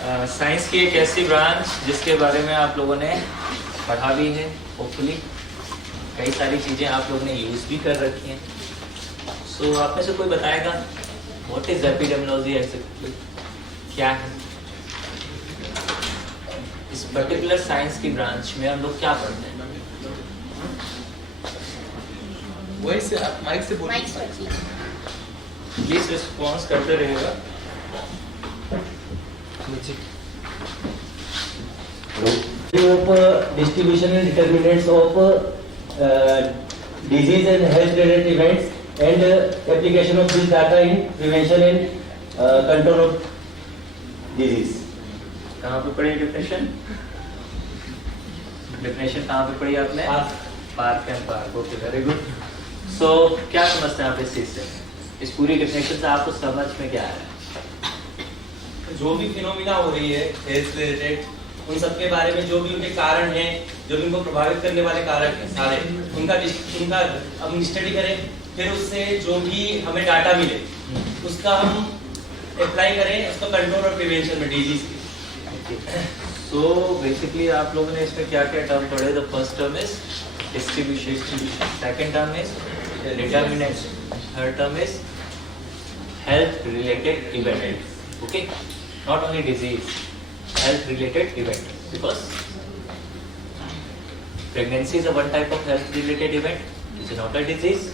Science की एक ऐसी ब्रांच जिसके बारे में आप लोगों ने पढ़ा भी है, होपफुली कई सारी चीज़ें आप लोगों ने यूज़ भी कर रखी हैं। सो आप में से कोई बताएगा व्हाट इज एपिडेमियोलॉजी एक्चुअली क्या है? इस पर्टिकुलर साइंस की ब्रांच में हम लोग क्या पढ़ते हैं? वही से आप माइक से बोलिए। प्लीज रिस्पॉन्स करते रहेगा। of distribution and determinants of disease and health related events and application of this data in prevention and control of disease. कहाँ पे पढ़ी डेफिनेशन? डेफिनेशन कहाँ पे पढ़ी आपने? Park and park. Okay, very good. So क्या समझते हैं आप इस चीज से? इस पूरी डेफिनेशन से आपको समझ में क्या आ रहा है? जो भी फिनोमिना हो रही है हेल्थ रिलेटेड, उन सब के बारे में जो भी उनके कारण हैं, जो भी उनको प्रभावित करने वाले कारक हैं सारे, उनका हम स्टडी करें, फिर उससे जो भी हमें डाटा मिले उसका हम अप्लाई करें उसको कंट्रोल और प्रिवेंशन में डिजीज की। सो बेसिकली आप लोगों ने इसमें क्या क्या टर्म पढ़े? The first term is distribution, second term is determinant, third term is health related event. Okay, not only disease, health related event, because pregnancy is a one type of health related event, it's not a disease,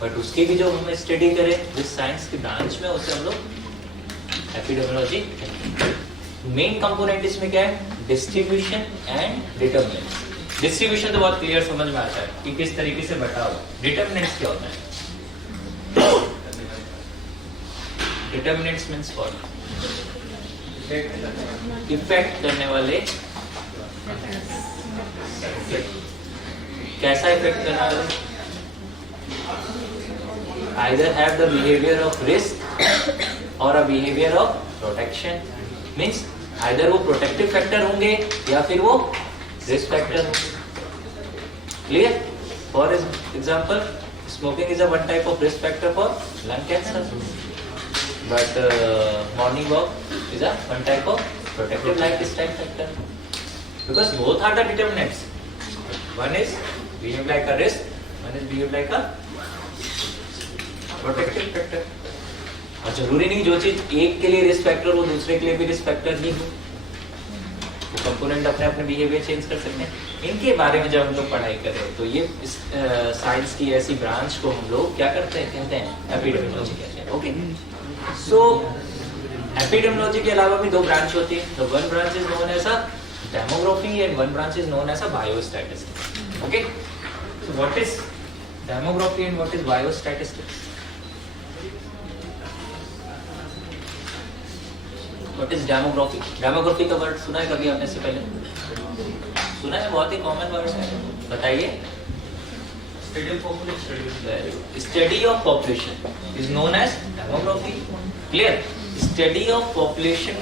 but उसकी भी जो हम study करें जिस science की branch में उसे हम लोग एपिडेमियोलॉजी। मेन कंपोनेंट इसमें क्या है? Distribution and determinants. डिस्ट्रीब्यूशन तो बहुत क्लियर समझ में आता है कि किस तरीके से बटा हुआ। डिटरमिनेंट्स क्या होता है? Determinants means what? इफेक्ट करने वाले। कैसा इफेक्ट करने वाले? Either have the behaviour of risk और a behaviour of protection. Means either वो प्रोटेक्टिव फैक्टर होंगे या फिर वो रिस्क फैक्टर होंगे। Clear? For example, smoking is a one type of risk factor for lung cancer, but morning walk is a one type of protective lifestyle factor, because both are the determinants. One is behave like a risk, one is behave like a protective factor. और जरूरी नहीं जो चीज एक के लिए risk factor वो दूसरे के लिए भी रिस्क फैक्टर ही हो। वो कंपोनेंट अपने अपने बिहेवियर चेंज कर सकते हैं। इनके बारे में जब हम लोग पढ़ाई कर रहे हैं तो ये इस साइंस की ऐसी ब्रांच को हम लोग क्या करते हैं? कहते हैं एपिडेमियोलॉजी कहते हैं। ओके, सो एपिडेमियोलॉजी के अलावा भी दो ब्रांच होती है। The one branch is known as a demography and one branch is known as a biostatistics. Okay, so what is demography and what is biostatistics? What is demography? Demography का word सुना है कभी आपने से पहले? सुना है, बहुत ही कॉमन वर्ड है, बताइए। Study of population is known as demography. Clear? Study of population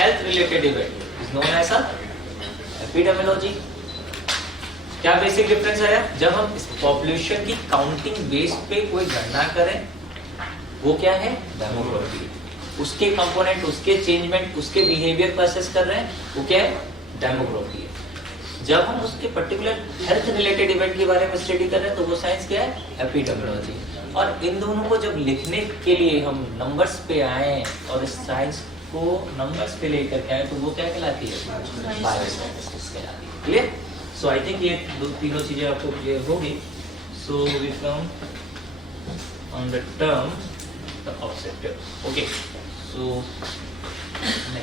health related event is known as a epidemiology. क्या बेसिक डिफरेंस है? जब हम इस पॉपुलेशन की काउंटिंग बेस पे कोई गणना करें वो क्या है? डेमोग्राफी। उसके कंपोनेंट, उसके चेंजमेंट, उसके बिहेवियर को असेस कर रहे हैं वो क्या है? डेमोग्राफी है। जब हम उसके पर्टिकुलर हेल्थ रिलेटेड इवेंट के बारे में स्टडी कर रहे हैं तो वो साइंस क्या है? एपिडेमियोलॉजी। और इन दोनों को जब लिखने के लिए हम नंबर्स पे आए और इस साइंस को नंबर्स पे लेकर के आए तो वो क्या कहलाती है? बायोस्टैटिस्टिक्स कहलाती है। क्लियर? सो आई थिंक ये तीनों चीजें आपको क्लियर होगी। So we come on the term the objective. Okay, so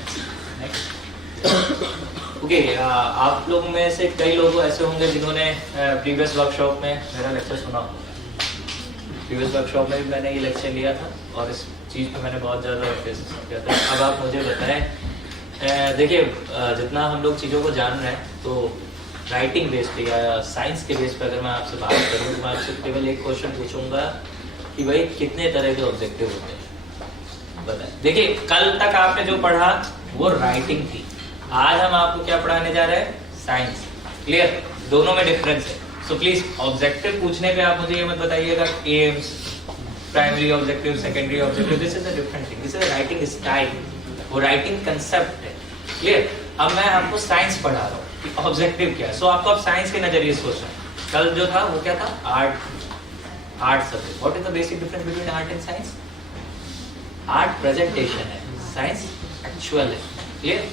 next okay, आप लोग में से कई लोग ऐसे होंगे जिन्होंने प्रीवियस वर्कशॉप में मेरा लेक्चर सुना। प्रीवियस वर्कशॉप में भी मैंने ये लेक्चर लिया था और इस चीज़ पे मैंने बहुत ज़्यादा एम्फेसिस किया था। अब आप मुझे बताएं, देखिए जितना हम लोग चीज़ों को जान रहे हैं तो राइटिंग बेस पे या साइंस के बेस पे अगर मैं आपसे बात करूँ तो मैं आपसे केवल एक क्वेश्चन पूछूंगा कि भाई कितने तरह के ऑब्जेक्टिव होते हैं? बताएं। देखिए कल तक आपने जो पढ़ा वो राइटिंग थी, आज हम आपको क्या पढ़ाने जा रहे हैं? साइंस। क्लियर? दोनों में डिफरेंस है। सो प्लीज ऑब्जेक्टिव पूछने पे आप मुझे ये मत बताइएगा AIIMS, primary objective, secondary objective, this is a different thing, this is a writing style, वो राइटिंग कंसेप्ट है। क्लियर? अब मैं आपको साइंस पढ़ा रहा हूँ कि ऑब्जेक्टिव क्या है, सो आपको अब साइंस के नजरिए से सोचना है। कल जो था वो क्या था, art subject. What is the basic difference between art and science? Art presentation है, साइंस एक्चुअल है। क्लियर?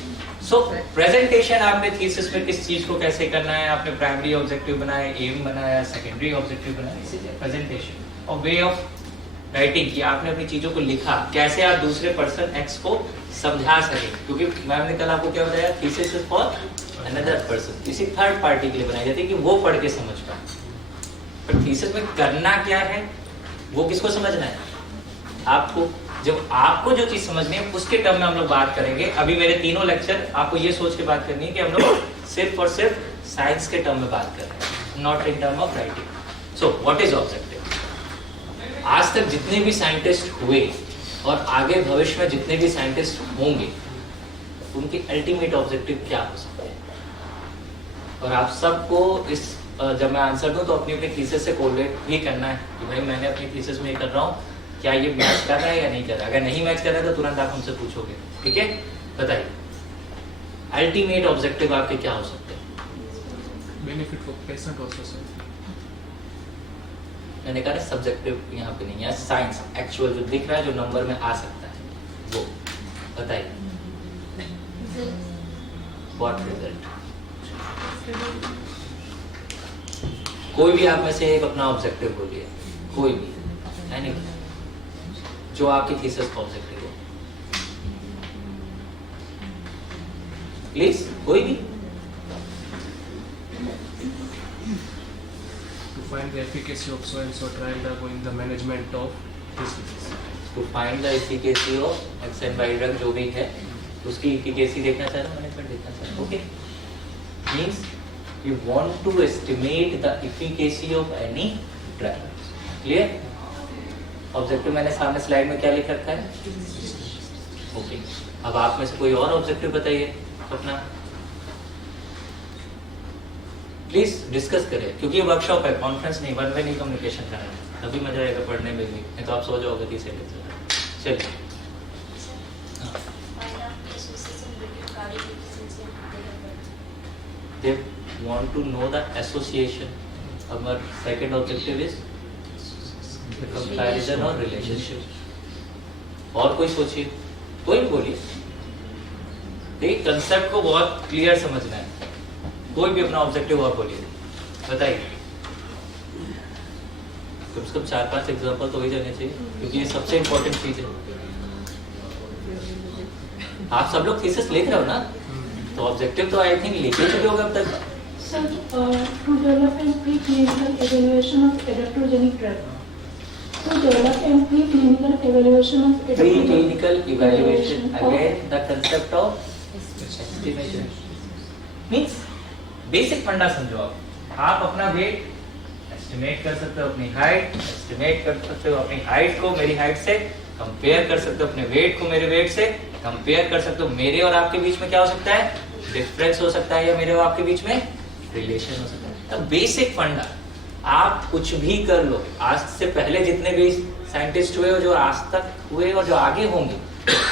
सो प्रेजेंटेशन आपने थीसिस में किस चीज को कैसे करना है, आपने प्राइमरी ऑब्जेक्टिव बनाया, एम बनाया, सेकेंडरी ऑब्जेक्टिव बनाया, इसीलिए प्रेजेंटेशन और वे ऑफ राइटिंग की आपने अपनी चीजों को लिखा, कैसे आप दूसरे पर्सन एक्स को समझा सके, क्योंकि मैम ने कल आपको क्या बताया, thesis is for another person, किसी थर्ड पार्टी के लिए बनाई जाती है कि वो पढ़ के समझ पाए। पर थीसिस में करना क्या है, वो किसको समझना है, आपको। जब आपको जो चीज समझनी है उसके टर्म में हम लोग बात करेंगे। अभी मेरे तीनों लेक्चर आपको ये सोच के बात करनी है कि हम लोग सिर्फ और सिर्फ साइंस के टर्म में बात कर रहे हैं, not in term of writing. So what is objective? आज तक जितने भी साइंटिस्ट हुए और आगे भविष्य में जितने भी साइंटिस्ट होंगे, उनके अल्टीमेट ऑब्जेक्टिव क्या हो सकते हैं? और आप सबको इस जब मैं आंसर दूं तो अपनी अपनी थीसिस से कोरिलेट भी करना है कि भाई मैंने अपनी थीसिस में ये कर रहा हूँ, क्या ये मैच कर रहा है या नहीं कर रहा है। अगर नहीं मैच कर रहा है तो तुरंत आप हमसे पूछोगे, ठीक है? बताइए अल्टीमेट ऑब्जेक्टिव आपके क्या हो सकते हैं? Benefit for patient also sir. मैंने कहा सब्जेक्टिव यहाँ पे नहीं है, साइंस एक्चुअल जो दिख रहा है, जो नंबर में आ सकता है वो बताइए। What result? कोई भी आप में से एक अपना ऑब्जेक्टिव बोलिए, कोई भी है नहीं जो आपकी थीसिस का ऑब्जेक्टिव हो, प्लीज कोई भी। To find the efficacy of so and so trial drug in the management of this disease. To find the efficacy of X and Y drug जो भी है उसकी efficacy देखना चाह रहा हूँ, मैनेजमेंट देखना चाह रहा हूँ। Okay, means you want to estimate the efficacy of any drug. Clear? Objective मैंने सामने स्लाइड में क्या लिख रखा है? ओके, अब आप में से कोई और ऑब्जेक्टिव बताइए अपना, प्लीज डिस्कस करें, क्योंकि ये वर्कशॉप है, कॉन्फ्रेंस नहीं, वन वे नहीं कम्युनिकेशन करना है, तभी मजा आएगा पढ़ने में भी, नहीं तो आप सो जाओगे तीसरे लेक्चर। चलिए they want to know the association. Our second objective is the comparison or relationship. और कोई सोचिए, कोई भी बोलिए, देखिए कंसेप्ट को बहुत क्लियर समझना है। कोई भी अपना ऑब्जेक्टिव और बोलिए, बताइए। कम से कम 4-5 एग्जांपल तो ही जाने चाहिए, क्योंकि ये सबसे इम्पोर्टेंट चीज है। आप सब लोग थीसिस लिख रहे हो ना, तो ऑब्जेक्टिव तो आई थिंक लिखे चुके होगा अब तक। Sir, to develop and preclinical evaluation of adaptogenic drug. To develop and preclinical evaluation of Preclinical evaluation, again the concept of estimation. Means basic फंडा समझो आप अपना वेट एस्टिमेट कर सकते हो, अपनी हाइट एस्टिमेट कर सकते हो, अपनी हाइट को मेरी हाइट से कंपेयर कर सकते हो, अपने वेट को मेरे वेट से कंपेयर कर सकते हो। मेरे और आपके बीच में क्या हो सकता है? डिफरेंस हो सकता है, या मेरे और आपके बीच में रिलेशन हो सकता है। तो बेसिक फंडा, आप कुछ भी कर लो, आज से पहले जितने भी साइंटिस्ट हुए और जो आज तक हुए और जो आगे होंगे,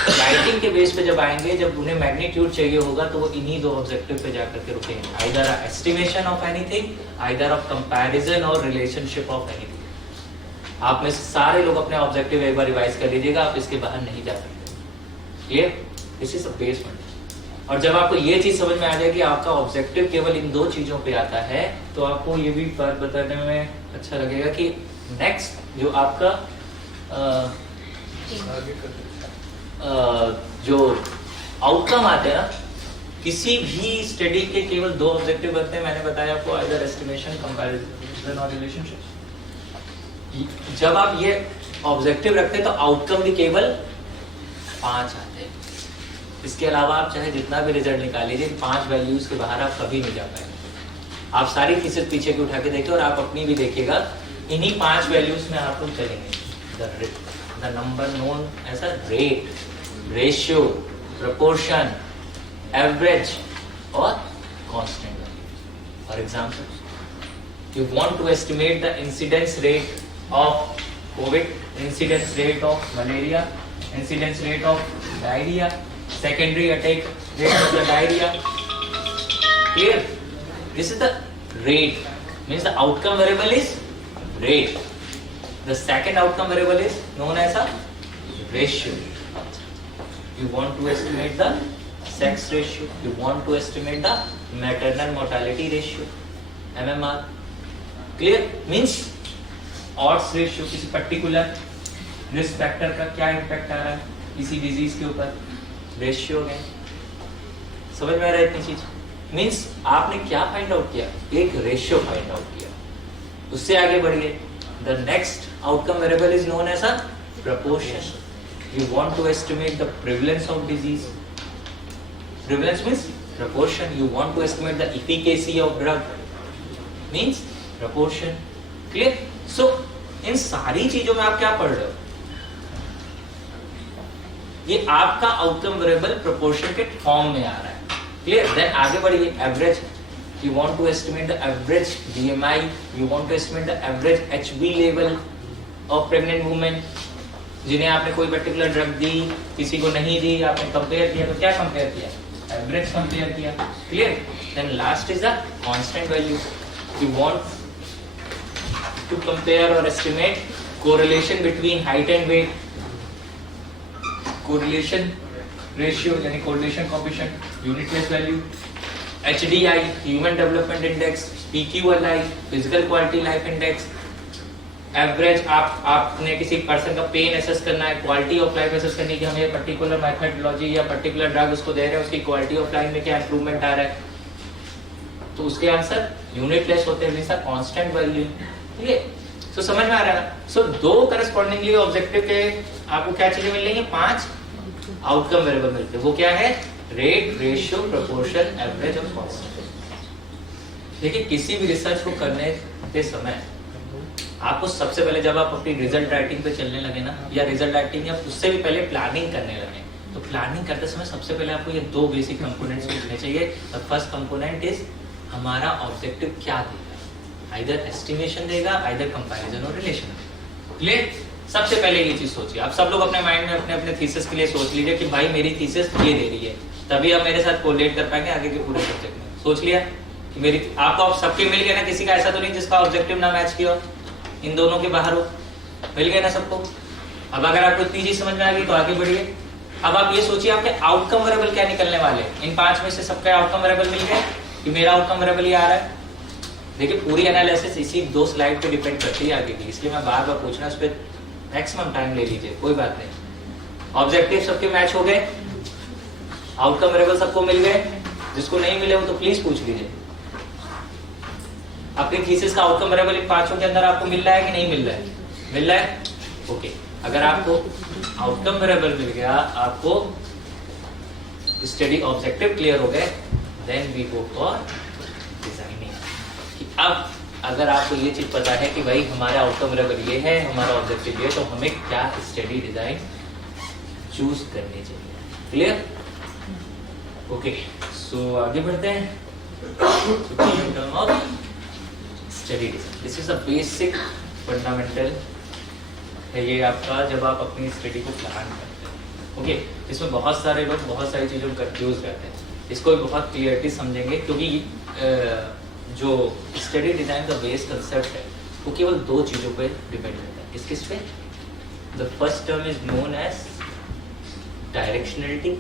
राइटिंग के बेस पे जब आएंगे, जब उन्हें मैग्नीट्यूड चाहिए होगा, तो वो इन्हीं दो ऑब्जेक्टिव पे जाकर के रुकेंगे, either estimation of anything, either of comparison और रिलेशनशिप ऑफ एनीथिंग। आप में से सारे लोग अपने ऑब्जेक्टिव एक बार रिवाइज कर लीजिएगा, आप इसके बाहर नहीं जा सकते। Clear? This is the base फंडा। और जब आपको ये चीज समझ में आ जाएगी आपका ऑब्जेक्टिव केवल इन दो चीजों पे आता है, तो आपको ये भी बात बताने में अच्छा लगेगा कि नेक्स्ट जो आपका जो आउटकम आते हैं ना, किसी भी स्टडी के केवल दो ऑब्जेक्टिव बनते हैं। मैंने बताया आपको, आइदर एस्टिमेशन, कंपैरिजन और रिलेशनशिप। जब आप ये ऑब्जेक्टिव रखते हैं तो आउटकम भी केवल 5 आते हैं। इसके अलावा आप चाहे जितना भी रिजल्ट निकाल लीजिए, 5 वैल्यूज के बाहर आप कभी नहीं जा पाएंगे। आप सारी थीसिस पीछे की उठा के देखिए और आप अपनी भी देखिएगा, इन्हीं 5 वैल्यूज में आप लोग चलेंगे। The number known as a rate, ratio, proportion, average और constant value. For example, you want to estimate the incidence rate of COVID, incidence rate of malaria, incidence rate of diarrhea, secondary attack rate of the diarrhea. Clear? This is the rate, means the outcome variable is rate. The second outcome variable is known as a ratio. You want to estimate the sex ratio, you want to estimate the maternal mortality ratio, MMR. Clear? Means odds ratio, किसी particular risk factor का क्या impact आ रहा है किसी disease के ऊपर, ratio है. समझ में आ रहा है इतनी चीज? Means आपने क्या find out किया? एक ratio find out किया. उससे आगे बढ़िए. The next outcome variable is known as a proportion. You want to estimate the prevalence of disease. Prevalence means proportion. You want to estimate the efficacy of drug. Means proportion. Clear? So इन सारी चीजों में आप क्या पढ़ रहे हो? ये आपका आउटकम वेरिएबल प्रोपोर्शन के फॉर्म में आ रहा है. क्लियर? देन आगे बढ़िए. Average. You want to estimate the average BMI. You want to estimate the average HB level of pregnant women. जिन्हें आपने कोई पर्टिकुलर ड्रग दी, किसी को नहीं दी, आपने कंपेयर किया, तो क्या कंपेयर किया? एवरेज कंपेयर किया. Clear? Then last is the constant value. You want to compare और estimate correlation between height and weight. Correlation ratio यानी correlation coefficient, unit place value, HDI human development index, PQLI physical quality life index. Average आपने किसी person का pen assess करना है, quality of life assess करनी है कि हम ये पर्टिकुलर मेथडोलॉजी या पर्टिकुलर ड्रग उसको दे रहे हैं, उसकी क्वालिटी ऑफ लाइफ में क्या इंप्रूवमेंट आ रहा है, तो उसके आंसर यूनिट लेस होते हैं, हमेशा कांस्टेंट वैल्यू. ठीक है? सो समझ में आ रहा है? सो दो करस्पॉन्डिंगली ऑब्जेक्टिव के आपको क्या चीजें मिल रही है? 5 आउटकम वेरिएबल मिलते हैं. वो क्या है? रेट, रेशियो, प्रोपोर्शन, एवरेज और कांस्टेंट. देखिए किसी भी रिसर्च को करने के समय आपको सबसे पहले जब आप अपनी रिजल्ट राइटिंग पे चलने लगे ना, या रिजल्ट राइटिंग या उससे भी पहले प्लानिंग करने लगे, तो प्लानिंग करते समय सबसे पहले आपको ये दो बेसिक कंपोनेंट्स लिखने चाहिए. द फर्स्ट कंपोनेंट इज हमारा ऑब्जेक्टिव क्या देगा, आइदर एस्टिमेशन देगा, आइदर कंपैरिजन और रिलेशन. क्लियर? सबसे पहले ये चीज सोचिए. आप सब लोग अपने माइंड में अपने अपने थीसिस के लिए सोच लीजिए कि भाई मेरी थीसिस ये दे रही है, तभी आप मेरे साथ कोरिलेट कर पाएंगे आगे के पूरे सब्जेक्ट में. सोच लिया कि मेरी आपको सबके मिल गया ना? किसी का ऐसा तो नहीं जिसका ऑब्जेक्टिव ना मैच किया हो, इन दोनों के बाहर हो? मिल गया ना सबको? अब अगर आपको इतनी चीज समझ में आ गई तो आगे बढ़िए. अब आप ये सोचिए आपके आउटकम वेरिएबल क्या निकलने वाले. इन 5 में से सबका आउटकम वेरिएबल मिल गया कि मेरा आउटकम वेरिएबल ये आ रहा है. देखिए पूरी एनालिसिस इसी 2 स्लाइड पे डिपेंड करती है आगे की, इसलिए मैं बार बार पूछना, उस पर मैक्सिमम टाइम ले लीजिए, कोई बात नहीं. ऑब्जेक्टिव सबके मैच हो गए, आउटकम वेरिएबल सबको मिल गए. जिसको नहीं मिले हो तो प्लीज पूछ लीजिए. अपनी थीसिस का आउटकम वेरिएबल इन 5 के अंदर आपको मिल रहा है कि नहीं मिल रहा है? मिल रहा है? ओके. अगर आपको आउटकम वेरिएबल मिल गया, आपको स्टडी ऑब्जेक्टिव क्लियर हो गए, then we go for designing. अब अगर आपको ये चीज पता है कि भाई हमारा आउटकम वेरिएबल ये है, हमारा ऑब्जेक्टिव ये, तो हमें क्या स्टडी डिजाइन चूज करनी चाहिए. क्लियर? ओके. सो आगे बढ़ते हैं. Study design, this is a basic fundamental है ये आपका, जब आप अपनी स्टडी को प्लान करते हैं. ओके. इसमें बहुत सारे लोग बहुत सारी चीजों में कंफ्यूज रहते हैं. इसको भी बहुत क्लियरिटी समझेंगे, क्योंकि जो स्टडी डिजाइन का बेस कंसेप्ट है वो केवल 2 चीजों पे डिपेंड करता है. किस पे? The first term is known as directionality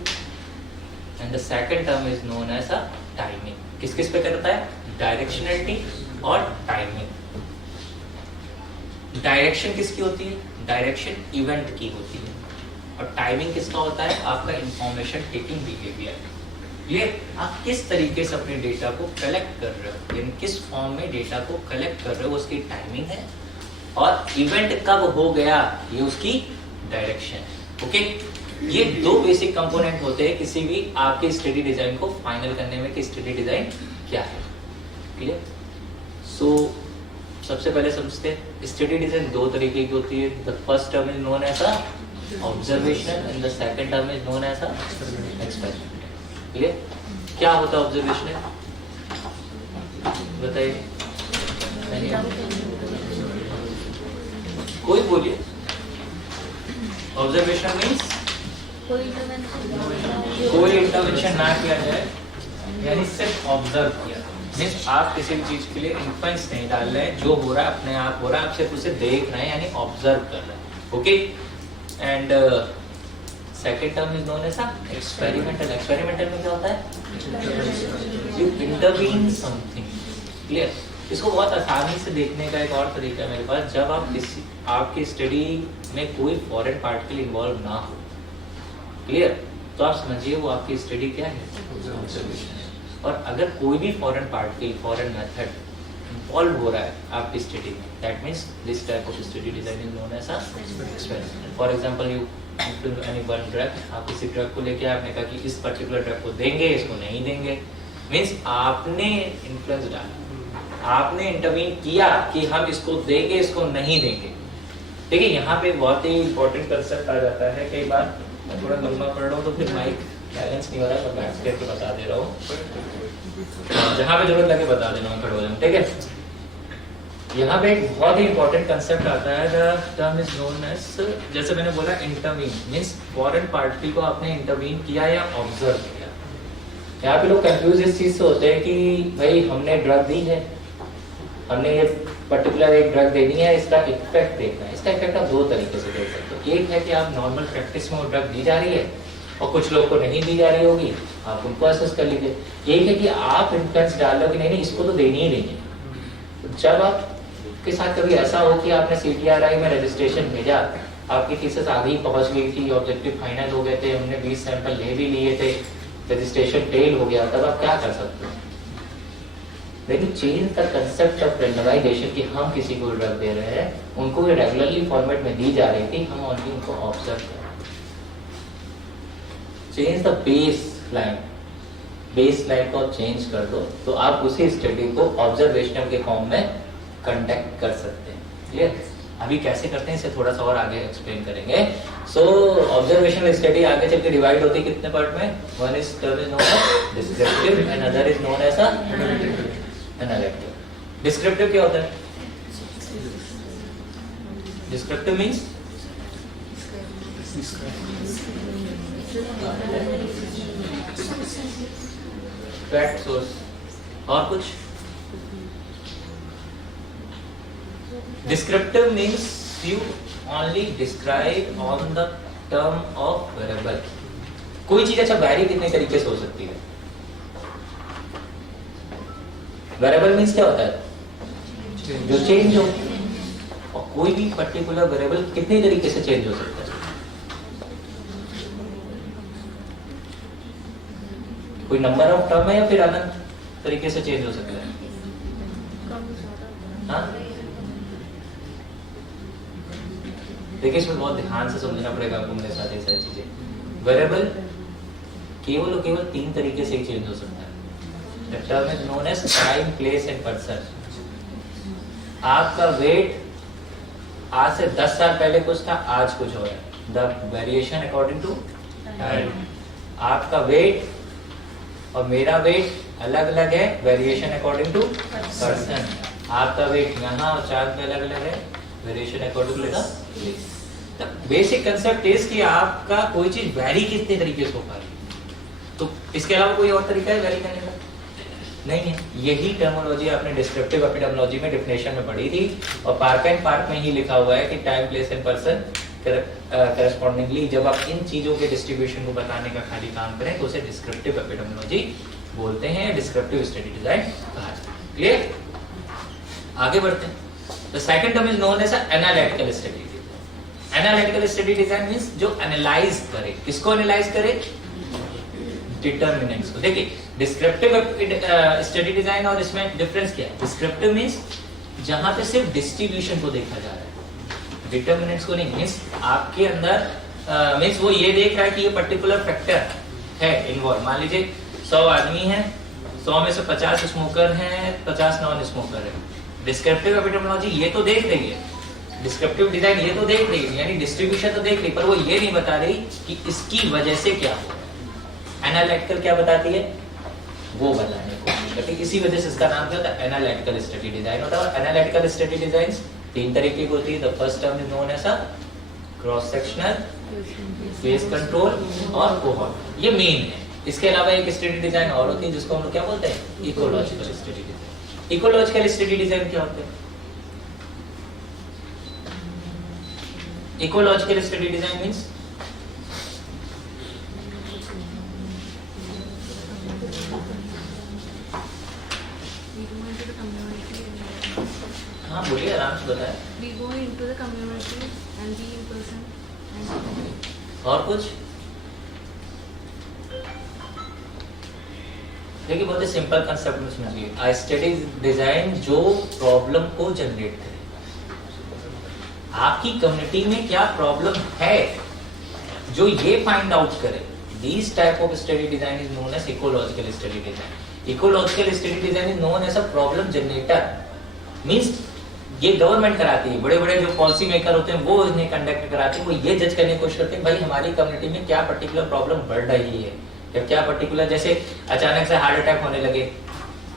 and the second term is known as a timing. किस पे करता है? डायरेक्शनलिटी और टाइमिंग. डायरेक्शन किसकी होती है? डायरेक्शन इवेंट की होती है. और टाइमिंग किसका होता है? आपका इंफॉर्मेशन टेकिंग बिहेवियर. ये आप किस तरीके से अपने डेटा को कलेक्ट कर रहे हो, यानी किस फॉर्म में डेटा को कलेक्ट कर रहे हो, उसकी टाइमिंग है. और इवेंट कब हो गया, ये उसकी डायरेक्शन है. ओके. ये 2 बेसिक कंपोनेंट होते हैं किसी भी आपके स्टडी डिजाइन को फाइनल करने में कि स्टडी डिजाइन क्या है. क्लियर? सो सबसे पहले समझते हैं स्टडी डिजाइन 2 तरीके की होती है. The first term is known as a observational and the second term is known as a experimental. Clear? क्या होता है ऑब्जर्वेशनल? बताइए. कोई बोलिए. ऑब्जर्वेशन मीन्स कोई इंटरवेंशन ना किया जाए, यानी सिर्फ ऑब्जर्व किया। मीन्स आप किसी भी चीज के लिए इन्फ्लुएंस नहीं डाल रहे हैं, जो हो रहा है अपने आप हो रहा है, आप सिर्फ उसे देख रहे हैं, यानी ऑब्जर्व कर रहे हैं। Okay, and second term is known as experimental. Experimental में क्या होता है? You intervene something. क्लियर? इसको बहुत आसानी से देखने का एक और तरीका है मेरे पास। जब आप किसी आपकी स्टडी में कोई फॉरेन पार्टिकल इन्वॉल्व ना हो, क्लियर, तो आप समझिए वो आपकी स्टडी क्या है, ऑब्जर्वेशन है। और अगर कोई भी foreign particle, foreign method involve हो रहा है आपकी स्टडी में, that means this type of study design is known as experiment. For example, you any one drug, आप किसी ड्रग को लेके आपने कहा कि इस पर्टिकुलर ड्रग को देंगे, इसको नहीं देंगे। मींस आपने इन्फ्लुएंस डाला, आपने इंटरवीन किया कि हम इसको देंगे, इसको नहीं देंगे। देखिए यहाँ पे बहुत ही इंपॉर्टेंट कंसेप्ट आ जाता है। कई बार मैं थोड़ा लंबा पढ़ रहा हूँ तो फिर माइक बैलेंस नहीं हो रहा, मैं बैठ करके बता दे रहा हूँ, जहाँ पे जरूरत लगे बता देना, मैं खड़े हो जाऊँ, ठीक है। यहाँ पे एक बहुत ही इंपॉर्टेंट कंसेप्ट आता है, the term is known as, जैसे मैंने बोला इंटरवीन, मींस फॉरेन पार्टिकल को आपने इंटरवीन किया या ऑब्जर्व किया। यहाँ पे लोग कंफ्यूज इस चीज से होते हैं कि भाई हमने ड्रग दी है, हमने ये पर्टिकुलर एक ड्रग देनी है, इसका इफेक्ट देखना है। इसका इफेक्ट आप दो तरीके से देख सकते हो। एक है कि आप नॉर्मल प्रैक्टिस में वो ड्रग दी जा रही है और कुछ लोग को नहीं दी जा रही होगी, आप उनको असेस कर लीजिए। एक है कि आप इन्फ्लुएंस डाल लो कि नहीं नहीं इसको तो देनी ही देनी है। तो जब आपके साथ कभी ऐसा हो कि आपने CTRI में रजिस्ट्रेशन भेजा, आपकी थीसिस आगे ही पहुंच गई थी, ऑब्जेक्टिव फाइनल हो गए थे, हमने 20 सैंपल ले भी लिए थे, रजिस्ट्रेशन फेल हो गया, तब आप क्या कर सकते हो? लेकिन change the concept of randomisation कि हम किसी को ड्रग दे रहे हैं, उनको ये रेगुलरली फॉर्मेट में दी जा रही थी, हम ओनली उनको ऑब्जर्व कर रहे हैं। चेंज द बेस लाइन को चेंज कर दो तो आप उसी स्टडी को ऑब्जर्वेशनल के फॉर्म में कंडक्ट कर सकते हैं। क्लियर? अभी कैसे करते हैं इसे थोड़ा सा और आगे एक्सप्लेन करेंगे। सो ऑब्जर्वेशनल स्टडी आगे चल के डिवाइड होती है कितने पार्ट में? One is term is known as descriptive and other is known as analytic. Descriptive क्या होता है? डिस्क्रिप्टिव मींस फैक्ट सोर्स और कुछ। Descriptive means you only describe on the term of variable. कोई चीज अच्छा वैरी कितने तरीके से हो सकती है? वेरिएबल मींस क्या होता है? जो चेंज हो। और कोई भी पर्टिकुलर वेरिएबल कितने तरीके से चेंज हो सकता है? कोई नंबर ऑफ टर्म है या फिर अलग तरीके से चेंज हो सकता है? हाँ, देखिए इसमें बहुत ध्यान से समझना पड़ेगा आपको मेरे साथ ये सारी चीजें। वेरिएबल केवल और केवल 3 तरीके से चेंज हो सकता है। The term is known as time, place and person. आपका वेट आज से 10 साल पहले कुछ था, आज कुछ हो रहा है। The variation according to time. आपका वेट और मेरा वेट अलग अलग है, वेरिएशन अकॉर्डिंग टू पर्सन। आपका वेट यहाँ और चार्ट में अलग अलग है, variation according to place. The basic concept is कि आपका कोई चीज वेरी कितने तरीके से हो पा रही है। तो इसके अलावा कोई और तरीका है वेरी करने का? नहीं है। यही टर्मिनोलॉजी आपने डिस्क्रिप्टिव एपिडेमियोलॉजी में डेफिनेशन में पढ़ी थी और पार्क एंड पार्क में ही लिखा हुआ है कि time, place and person correspondingly जब आप इन चीजों के डिस्ट्रीब्यूशन को बताने का खाली काम करें तो उसे डिस्क्रिप्टिव एपिडेमियोलॉजी बोलते हैं, डिस्क्रिप्टिव स्टडी डिजाइन कहा जाता है। क्लियर? आगे बढ़ते हैं। The second term is known as analytical study. Analytical study design means जो एनालाइज करे। किसको एनालाइज करे? डिटरमिनेंट्स को। देखिए डिस्क्रिप्टिव स्टडी डिजाइन और इसमें डिफरेंस क्या है? डिस्क्रिप्टिव मींस जहां पे सिर्फ डिस्ट्रीब्यूशन को देखा जा रहा है, डिटरमिनेंट्स को नहीं। मींस आपके अंदर मींस वो ये देख रहा है कि ये पर्टिकुलर फैक्टर है इन्वॉल्व। मान लीजिए 100 आदमी हैं, 100 में से 50 स्मोकर हैं, 50 नॉन स्मोकर है। डिस्क्रिप्टिव एपिडेमियोलॉजी ये तो देख रही है, डिस्क्रिप्टिव डिजाइन ये तो देख रही है, यानी डिस्ट्रीब्यूशन तो देख रही, पर वो ये नहीं बता रही कि इसकी वजह से क्या हो रहा है। एनालिटिकल क्या बताती है? वो बताने की कोशिश करती है। इसी वजह से इसका नाम क्या होता है? एनालिटिकल स्टडी डिजाइन होता है। और एनालिटिकल स्टडी डिजाइन 3 तरीके की होती है। The first term is known as a cross sectional face control और कोहॉर्ट, ये मेन है। इसके अलावा एक स्टडी डिजाइन और होती है जिसको हम लोग क्या बोलते हैं, ecological study design. Ecological study design क्या होते हैं? इकोलॉजिकल स्टडी डिजाइन मींस हाँ बोलिए, आराम से बताएं। We go into the community and be in person and और कुछ? देखिए बहुत ही सिंपल कंसेप्ट में समझिए। स्टडी डिजाइन जो प्रॉब्लम को जनरेट करे, आपकी कम्युनिटी में क्या प्रॉब्लम है जो ये फाइंड आउट करे, this type of study design is known as ecological study design. Ecological study design is known as a problem generator. Means ये गवर्नमेंट कराती है, बड़े बड़े जो पॉलिसी मेकर होते हैं वो इन्हें कंडक्ट कराते हैं, वो ये जज करने की कोशिश करते हैं भाई हमारी कम्युनिटी में क्या पर्टिकुलर प्रॉब्लम बढ़ रही है, या क्या पर्टिकुलर, जैसे अचानक से हार्ट अटैक होने लगे,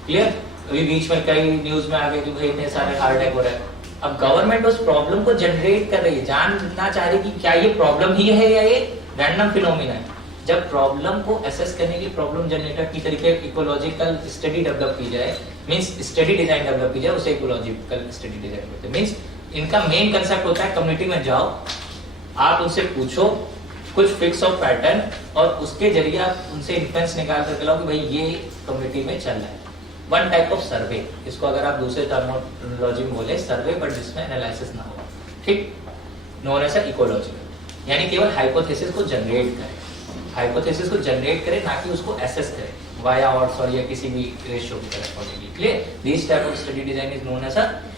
क्लियर, अभी बीच में कई न्यूज में आ गए कि भाई इतने सारे हार्ट अटैक हो रहे हैं। अब गवर्नमेंट उस प्रॉब्लम को जनरेट कर रही है, जानना चाह रही है कि क्या ये प्रॉब्लम ही है या ये रैंडम फिनोमिना है। जब प्रॉब्लम को असेस करने की प्रॉब्लम जनरेटर की तरीके इकोलॉजिकल स्टडी डेवलप की जाए, मींस स्टडी डिजाइन डेवलप की जाए, उसे इकोलॉजिकल स्टडी डिजाइन बोलते हैं। मींस इनका मेन कंसेप्ट होता है कम्युनिटी में जाओ, आप उनसे पूछो कुछ फिक्स ऑफ पैटर्न और उसके जरिए आप उनसे इन्फ्लुएंस निकाल कर लाओ कि भाई ये कम्युनिटी में चल रहा है। वन टाइप ऑफ सर्वे, इसको अगर आप दूसरे टर्मिनोलॉजी में बोले सर्वे, बट जिसमें एनालिसिस ना हो, ठीक, नोन एज इकोलॉजिकल, यानी केवल हाइपोथेसिस को जनरेट करे, हाइपोथेसिस को जनरेट करे, ना कि उसको एसेस करे वाया ऑड्स और या किसी भी रेशियो की तरह accordingly. Clear? This type of study design is known as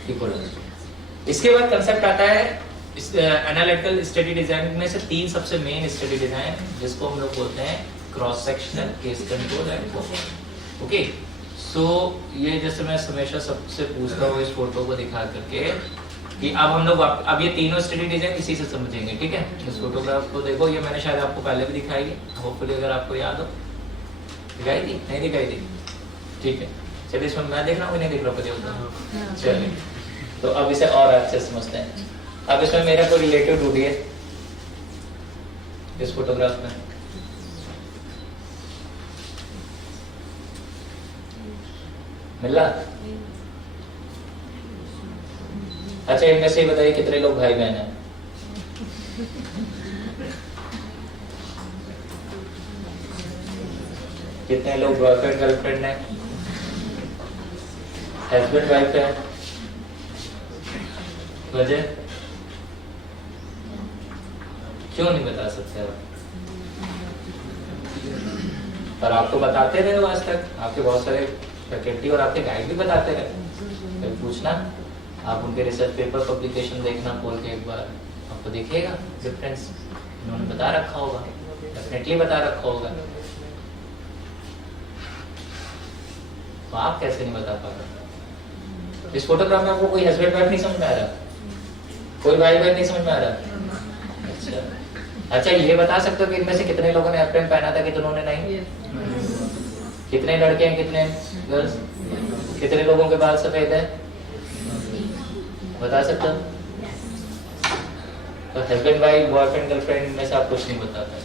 ecological. इसके बाद कंसेप्ट आता है एनालिटिकल स्टडी डिजाइन में से तीन सबसे मेन स्टडी डिजाइन, जिसको हम लोग बोलते हैं cross sectional, case control and cohort. Okay, so ये जैसे मैं हमेशा सबसे पूछता हूँ इस फोटो को दिखा करके कि अब हम लोग अब ये तीनों स्टडी डिजाइन इसी से समझेंगे, ठीक है। इस फोटोग्राफ को देखो, ये मैंने शायद आपको पहले भी दिखाई है, होपफुली अगर आपको याद हो। दिखाई थी? नहीं दिखाई थी? ठीक है, चलिए इसमें मैं देख रहा हूँ, नहीं देख रहा हूँ, चलिए तो अब इसे और अच्छे से समझते हैं। अब इसमें मेरा कोई रिलेटिव ढूंढिए इस फोटोग्राफ में। मिला? अच्छा, इनमें से बताइए कितने लोग भाई बहन हैं? कितने लोग बॉयफ्रेंड गर्लफ्रेंड हैं? हस्बैंड वाइफ है? वजह क्यों नहीं बता सकते आप? पर आप तो बताते रहे हो आज तक, आपके बहुत सारे फैकल्टी और आपके गाइड भी बताते रहे। कभी पूछना, आप उनके रिसर्च पेपर पब्लिकेशन देखना खोल के एक बार, आपको दिखेगा डिफरेंस, उन्होंने बता रखा होगा, डेफिनेटली बता रखा होगा। तो आप कैसे नहीं बता पा रहे? इस फोटोग्राफ में आपको कोई हस्बैंड वाइफ नहीं समझ में आ रहा? कोई भाई बहन नहीं समझ में आ रहा? अच्छा, ये बता सकते हो कि इनमें से कितने लोगों ने एप्रन पहना था, कितनों ने नहीं? कितने लड़के हैं, कितने गर्ल्स? कितने लोगों के बाल सफेद है? बता सकते हो? तो हस्बैंड वाइफ, बॉयफ्रेंड गर्लफ्रेंड में से आप कुछ नहीं बताते।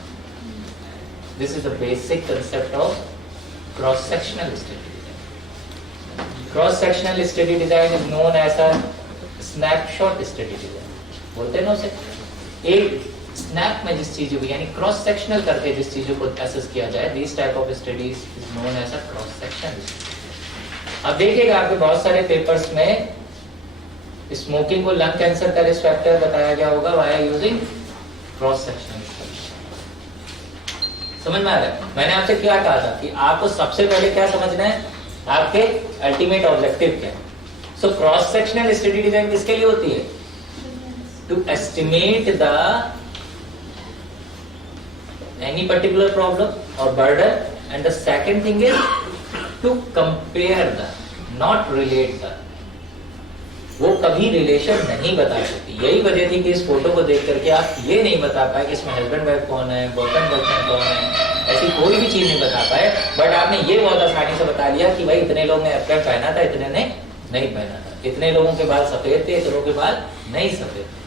This is the basic concept of cross sectional study design. Cross sectional study design is known as a snapshot study design. बोलते हैं ना उसे, एक स्नैप में जिस चीजों को, यानी क्रॉस सेक्शनल करके जिस चीजों को एसेस किया जाए, this type of studies is known as a cross sectional. अब देखिएगा आपके बहुत सारे पेपर्स में स्मोकिंग को लंग कैंसर का रिस्क फैक्टर बताया गया होगा via using cross sectional study. समझ में आ रहा है? मैंने आपसे क्या कहा था कि आपको सबसे पहले क्या समझना है, आपके अल्टीमेट ऑब्जेक्टिव क्या है। So cross sectional study design किसके लिए होती है? To estimate the any particular problem or burden, and the second thing is to compare the, not relate the। वो कभी रिलेशन नहीं बता सकती। यही वजह थी कि इस फोटो को देख करके आप ये नहीं बता पाए कि इसमें हस्बैंड वाइफ कौन है, बॉयफ्रेंड गर्लफ्रेंड कौन है, ऐसी कोई भी चीज नहीं बता पाए। बट आपने ये बहुत आसानी से बता लिया कि भाई इतने लोग ने एप्रन पहना था, इतने ने नहीं पहना था, इतने लोगों के बाल सफेद थे, इतनों के बाल नहीं सफेद थे।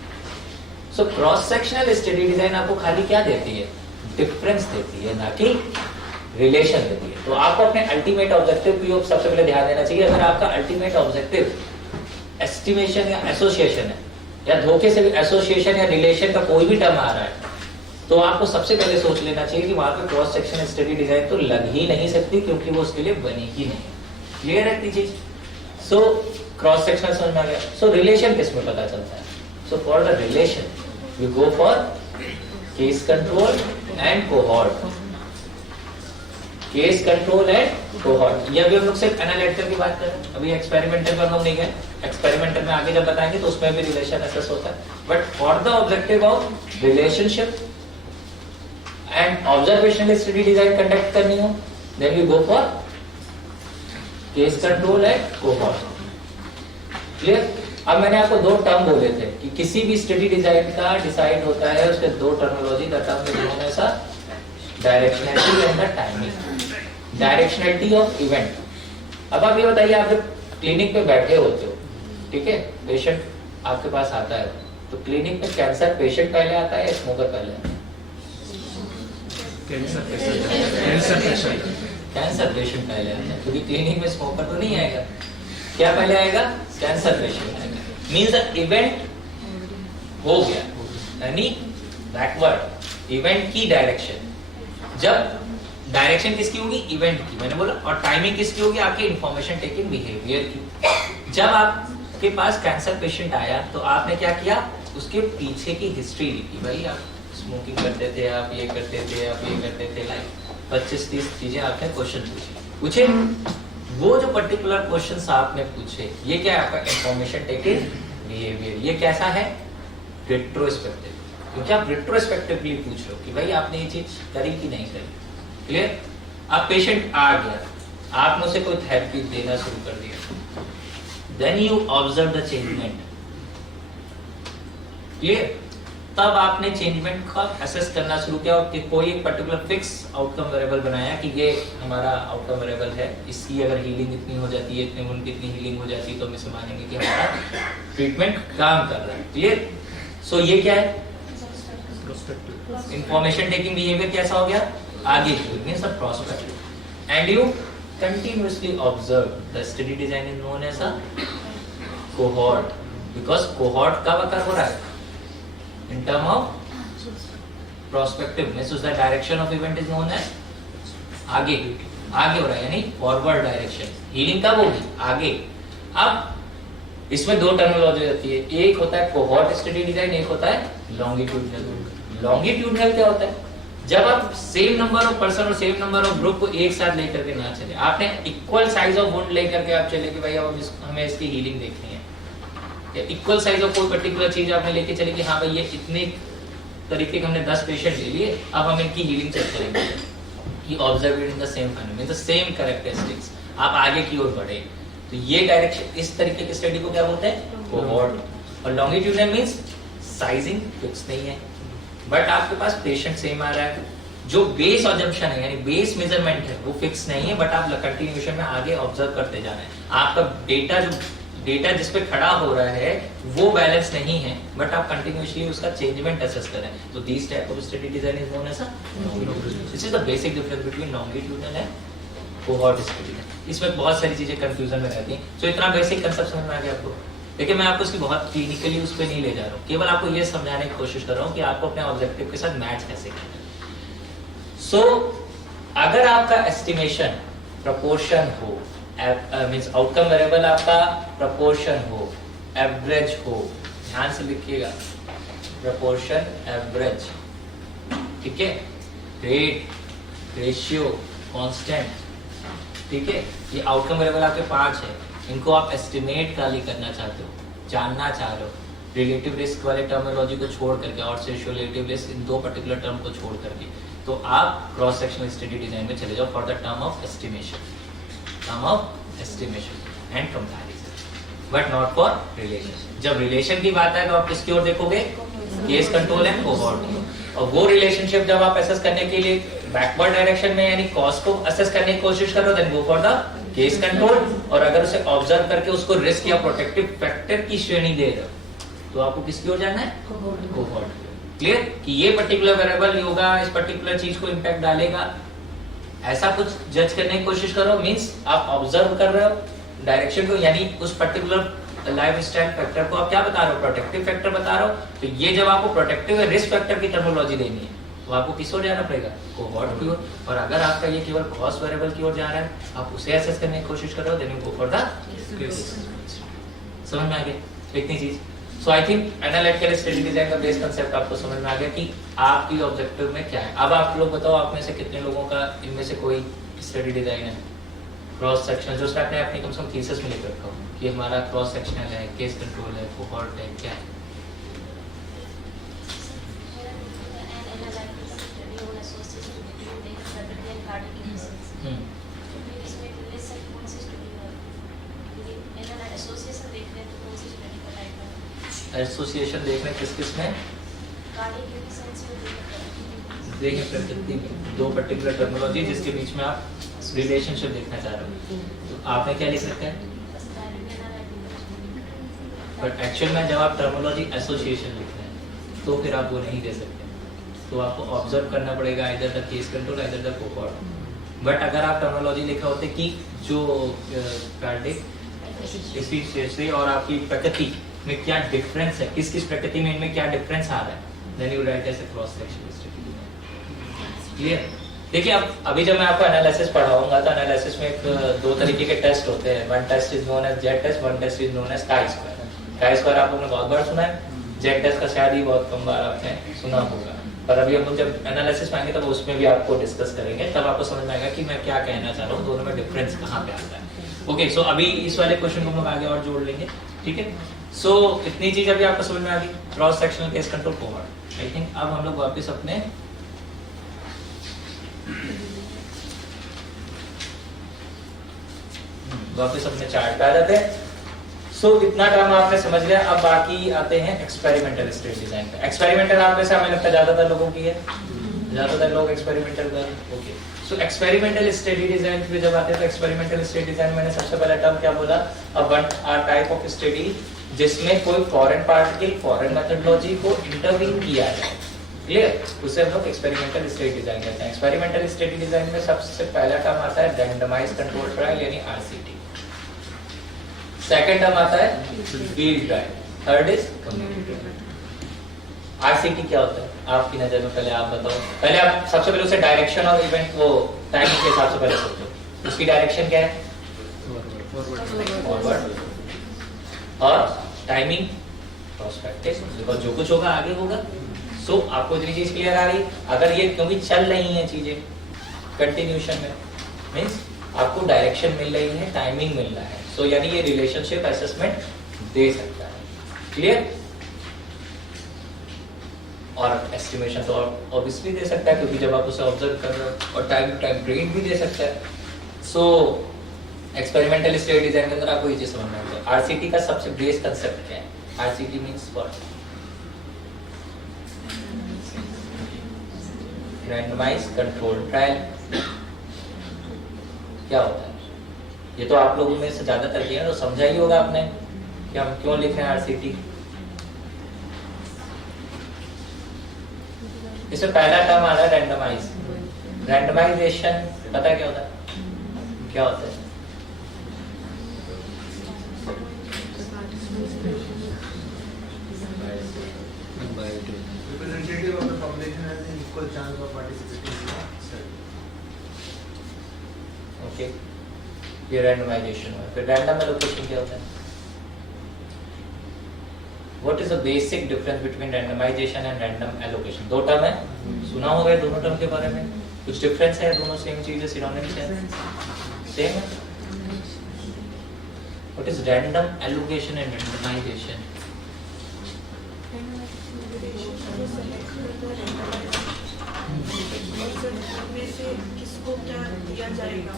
सो क्रॉस सेक्शनल स्टडी डिजाइन आपको खाली क्या देती है, डिफरेंस देती है, ना कि रिलेशन देती है। तो आपको अपने अल्टीमेट ऑब्जेक्टिव की ओर सबसे पहले ध्यान देना चाहिए। अगर आपका अल्टीमेट ऑब्जेक्टिव एस्टिमेशन या एसोसिएशन है, या धोखे से भी एसोसिएशन या रिलेशन का कोई भी टर्म आ रहा है, तो आपको सबसे पहले सोच लेना चाहिए कि वहां पे क्रॉस सेक्शन स्टडी डिजाइन तो लग ही नहीं सकती, क्योंकि वो उसके लिए बनी ही नहीं। क्लियर है चीज? सो क्रॉस सेक्शनल समझ में आ गया। सो रिलेशन किस में पता चलता है? So for the relation we go for case control and cohort. Case control and cohort, ये अभी हम लोग सिर्फ एनालिटिकल की बात कर रहे हैं, अभी एक्सपेरिमेंटल पर हम नहीं गए। एक्सपेरिमेंटल में आगे जब बताएंगे तो उसमें भी रिलेशन असेस होता है। But for the objective of relationship and observational study design conduct करनी हो, then we go for case control and cohort. Clear? अब मैंने आपको दो टर्म बोले थे कि किसी भी स्टडी डिजाइन का डिसाइड होता है उसके दो terminology, the term is known as directionality and the timing. Directionality of event. अब आप ये बताइए, आप जब क्लिनिक पे बैठे होते हो, ठीक है, पेशेंट आपके पास आता है, तो क्लिनिक में कैंसर पेशेंट पहले आता है या स्मोकर पहले आता है? कैंसर पेशेंट कैंसर पेशेंट पहले आता है, क्योंकि क्लिनिक में स्मोकर तो नहीं आएगा। क्या पहले आएगा? कैंसर पेशेंट आएगा। मींस द इवेंट हो गया, यानी बैकवर्ड इवेंट की डायरेक्शन। जब डायरेक्शन किसकी होगी? इवेंट की, मैंने बोला। और टाइमिंग किसकी होगी? आपके इंफॉर्मेशन टेकिंग बिहेवियर की। जब आपके पास कैंसर पेशेंट आया तो आपने क्या किया? उसके पीछे की हिस्ट्री लिखी। भाई आप स्मोकिंग करते थे, आप ये करते थे, आप ये करते थे, लाइक 25-30 चीजें आपने क्वेश्चन पूछे। वो जो पर्टिकुलर क्वेश्चंस आपने पूछे, ये क्या है? आपका इंफॉर्मेशन टेकिंग बिहेवियर। ये कैसा है? रिट्रोस्पेक्टिव, क्योंकि आप रिट्रोस्पेक्टिवली पूछ रहे हो कि भाई आपने ये चीज करी कि नहीं करी। क्लियर? अब पेशेंट आ गया, आपने उसे कोई थेरेपी देना शुरू कर दिया, then you observe the changement. Clear? तब आपने चेंजमेंट का असेस करना शुरू किया और कि कोई एक पर्टिकुलर फिक्स आउटकम वेरिएबल बनाया कि ये हमारा आउटकम वेरिएबल है, इसकी अगर हीलिंग इतनी हो जाती है, इतने उनकी इतनी हीलिंग हो जाती है, तो हम इसे मानेंगे कि हमारा ट्रीटमेंट काम कर रहा है। क्लियर? सो ये क्या है? इंफॉर्मेशन टेकिंग बिहेवियर कैसा हो गया? आगे means the prospect. And you continuously observe the study design is known as a cohort, because cohort कब अकर हो रहा है? In term of prospective, means the direction of event is known as आगे हो रहा है, यानी फॉरवर्ड डायरेक्शन। हीलिंग कब होगी? आगे। अब इसमें दो टर्मिनोलॉजी होती है, एक होता है कोहॉर्ट स्टडी डिजाइन, एक होता है लॉन्गिट्यूडनल। लॉन्गिट्यूडनल क्या होता है? जब आप सेम नंबर ऑफ पर्सन और सेम नंबर ऑफ ग्रुप को एक साथ लेकर के ना चले, आपने इक्वल साइज ऑफ वुंड लेकर के आप चले कि भाई अब हमें इसकी हीलिंग देखनी है, या इक्वल साइज ऑफ कोई पर्टिकुलर चीज आपने लेके चले कि हाँ भाई ये इतने तरीके के हमने 10 पेशेंट ले लिए, अब हम इनकी हीलिंग चेक करेंगे। You observe it in the same phenomenon, the same characteristics। आप आगे की ओर बढ़े, तो ये डायरेक्शन, इस तरीके की स्टडी को क्या बोलते हैं? कोहॉर्ट। और लॉन्गिट्यूडनल मींस साइजिंग फिक्स नहीं है, बट आपके पास पेशेंट सेम आ रहा है, जो बेस अजम्पशन है यानी बेस मेजरमेंट है वो फिक्स नहीं है, बट आप कंटिन्यूएशन में आगे ऑब्जर्व करते जा रहे हैं। आपका डेटा जिस पे खड़ा हो रहा है वो बैलेंस नहीं है, बट आप कंटिन्यूअसली उसका चेंजमेंट असेस कर रहे हैं। तो this type of study design is known as this is the basic difference between longitudinal and cohort study. इसमें बहुत सारी चीजें कंफ्यूजन में रहती हैं। सो इतना बेसिक कंसेप्ट समझ में आ गया आपको? देखिए मैं आपको इसकी बहुत क्लिनिकली उस पर नहीं ले जा रहा हूँ, केवल आपको ये समझाने की कोशिश कर रहा हूँ कि आपको अपने ऑब्जेक्टिव के साथ मैच कैसे करना है। सो अगर आपका एस्टिमेशन प्रोपोर्शन हो, मींस आउटकम वेरिएबल आपका प्रोपोर्शन हो, एवरेज हो, ध्यान से लिखिएगा, प्रोपोर्शन एवरेज, ठीक है, रेट, रेशियो, कांस्टेंट, ठीक है, ये आउटकम वेरिएबल आपके 5 है। इनको आप एस्टिमेट खाली करना चाहते हो, जानना चाह रहे हो, रिलेटिव रिस्क वाले टर्मिनोलॉजी को छोड़ करके और रेशियो, रिलेटिव रिस्क, इन दो पर्टिकुलर टर्म को छोड़ करके, तो आप क्रॉस सेक्शनल स्टडी डिजाइन में चले जाओ for the term of estimation and comparison, but not for relation. जब रिलेशन की बात है तो आप किसकी ओर देखोगे? Case control and cohort. और वो रिलेशनशिप जब आप असेस करने के लिए बैकवर्ड डायरेक्शन में यानी कॉस्ट को असेस करने की कोशिश करो, then go for the case control. और अगर उसे ऑब्जर्व करके उसको रिस्क या प्रोटेक्टिव फैक्टर की श्रेणी दे रहे हो, तो आपको किसकी ओर जाना है? कोहॉर्ट। क्लियर कि ये पर्टिकुलर वेरिएबल होगा, इस पर्टिकुलर चीज को इम्पैक्ट डालेगा, ऐसा कुछ जज करने की कोशिश करो। मींस आप ऑब्जर्व कर रहे हो डायरेक्शन को, यानी उस पर्टिकुलर लाइफ स्टाइल फैक्टर को आप क्या बता रहे हो? प्रोटेक्टिव फैक्टर बता रहे हो। तो ये जब आपको प्रोटेक्टिव रिस्क फैक्टर की टर्मिनोलॉजी देनी है तो आपको किस ओर जाना पड़ेगा? कोहॉर्ट की ओर। और अगर आपका ये केवल कॉस्ट वेरिएबल की ओर जा रहा है, आप उसे एसेस करने की कोशिश करो, then you go for the समझ में आ गया इतनी चीज। So I think analytical study design का बेस कांसेप्ट आपको समझ में आ गया कि आपकी ऑब्जेक्टिव में क्या है। अब आप लोग बताओ, आप में से कितने लोगों का इनमें से कोई स्टडी डिजाइन है क्रॉस सेक्शन, जो उसने अपनी कम से कम थीसिस में लिख रखा हो कि हमारा क्रॉस सेक्शनल है, केस कंट्रोल है, कोहॉर्ट है, क्या है? एसोसिएशन देख रहे हैं किस किस में? देखिए प्रकृति में दो पर्टिकुलर टर्मिनोलॉजी जिसके बीच में आप रिलेशनशिप देखना चाह रहे हो, तो आपने क्या लिख सकते हैं? बट एक्चुअल में जब आप टर्मिनोलॉजी एसोसिएशन लिख रहे हैं तो फिर आप वो नहीं दे सकते, तो आपको ऑब्जर्व करना पड़ेगा इधर द केस कंट्रोल, इधर द कोहॉर्ट। बट अगर आप टर्मिनोलॉजी लिखा होते कि जो कार्डिक एफिशिएंसी और आपकी प्रकृति में क्या डिफरेंस है, किस किस प्रकृति में इनमें क्या डिफरेंस आ रहा है, then you write as a cross sectional study. Clear? देखिए अब अभी जब मैं आपको एनालिसिस पढ़ाऊंगा तो एनालिसिस में एक दो तरीके के टेस्ट होते हैं। One test is known as Z test, one test is known as chi square. Chi square आप लोगों ने बहुत बार सुना है, जेड टेस्ट का शायद ही बहुत कम बार आपने सुना होगा। पर अभी हम लोग जब एनालिसिस में आएंगे तब उसमें भी आपको डिस्कस करेंगे, तब आपको समझ में आएगा कि मैं क्या कहना चाह रहा हूँ, दोनों में डिफरेंस कहाँ पे आता है। ओके, सो अभी इस वाले क्वेश्चन को हम लोग आगे और जोड़ लेंगे, ठीक है? सो इतनी चीज अभी आपको समझ में आ गई, cross sectional case control cohort. I think अब हम लोग वापस अपने चार्ट पे आ जाते हैं। सो इतना काम आपने समझ लिया। अब बाकी आते हैं एक्सपेरिमेंटल स्टडी डिजाइन पे। एक्सपेरिमेंटल आप में से हमें लगता है ज्यादातर लोगों की है, ज्यादातर लोग एक्सपेरिमेंटल कर। ओके, सो एक्सपेरिमेंटल स्टडी डिजाइन पे जब आते हैं तो एक्सपेरिमेंटल स्टडी डिजाइन मैंने सबसे पहला टर्म क्या बोला? अ टाइप ऑफ स्टडी जिसमें कोई फॉरेन पार्टिकल, फॉरेन मेथोडोलॉजी को इंटरवीन किया जाए। क्लियर? उसे हम लोग एक्सपेरिमेंटल स्टडी डिजाइन कहते हैं। एक्सपेरिमेंटल स्टडी डिजाइन में सबसे पहला टर्म आता है रैंडमाइज्ड कंट्रोल ट्रायल यानी आरसीटी। सेकंड टर्म आता है field trial, third is community. RCT क्या होता है आपकी नजर में? पहले आप बताओ। पहले आप सबसे पहले उसे डायरेक्शन और इवेंट वो टाइमिंग के हिसाब से पहले सोचो। उसकी डायरेक्शन क्या है? फॉरवर्ड। और टाइमिंग प्रोस्पेक्टिव, बिकॉज़ जो कुछ होगा आगे होगा। सो आपको इतनी चीज क्लियर आ रही? अगर ये क्योंकि चल रही हैं चीजें कंटिन्यूशन में, मींस आपको डायरेक्शन मिल रही है, टाइमिंग मिल रहा है, सो यानी ये रिलेशनशिप असेसमेंट दे सकता है। क्लियर? और एस्टिमेशन तो ऑब्वियसली दे सकता है क्योंकि जब आप उसे ऑब्जर्व कर रहे हो, और टाइम टू टाइम ग्रेड भी दे सकता है। सो एक्सपेरिमेंटल स्टडी डिजाइन के अंदर आपको ये चीज समझना है। आरसीटी का सबसे बेस कांसेप्ट क्या है? RCT means what? Randomised control trial. क्या होता है? ये तो आप लोगों में से ज्यादातर किया तो समझा ही होगा आपने कि हम क्यों लिख रहे हैं आरसीटी। इसमें पहला टर्म आ रहा है रैंडमाइज। रैंडमाइजेशन पता क्या होता है? क्या होता है? Representative of the population has an equal chance of participating in the study. Okay, ये रैंडमाइजेशन हुआ। फिर रैंडम एलोकेशन क्या होता है? What is the basic difference between randomization and random allocation? दो टर्म है, सुना होगा दोनों टर्म के बारे में। कुछ डिफरेंस है? दोनों सेम चीज है, सिनोनिम्स है, सेम है। What is random allocation and randomization? उनमें से किसको क्या दिया जाएगा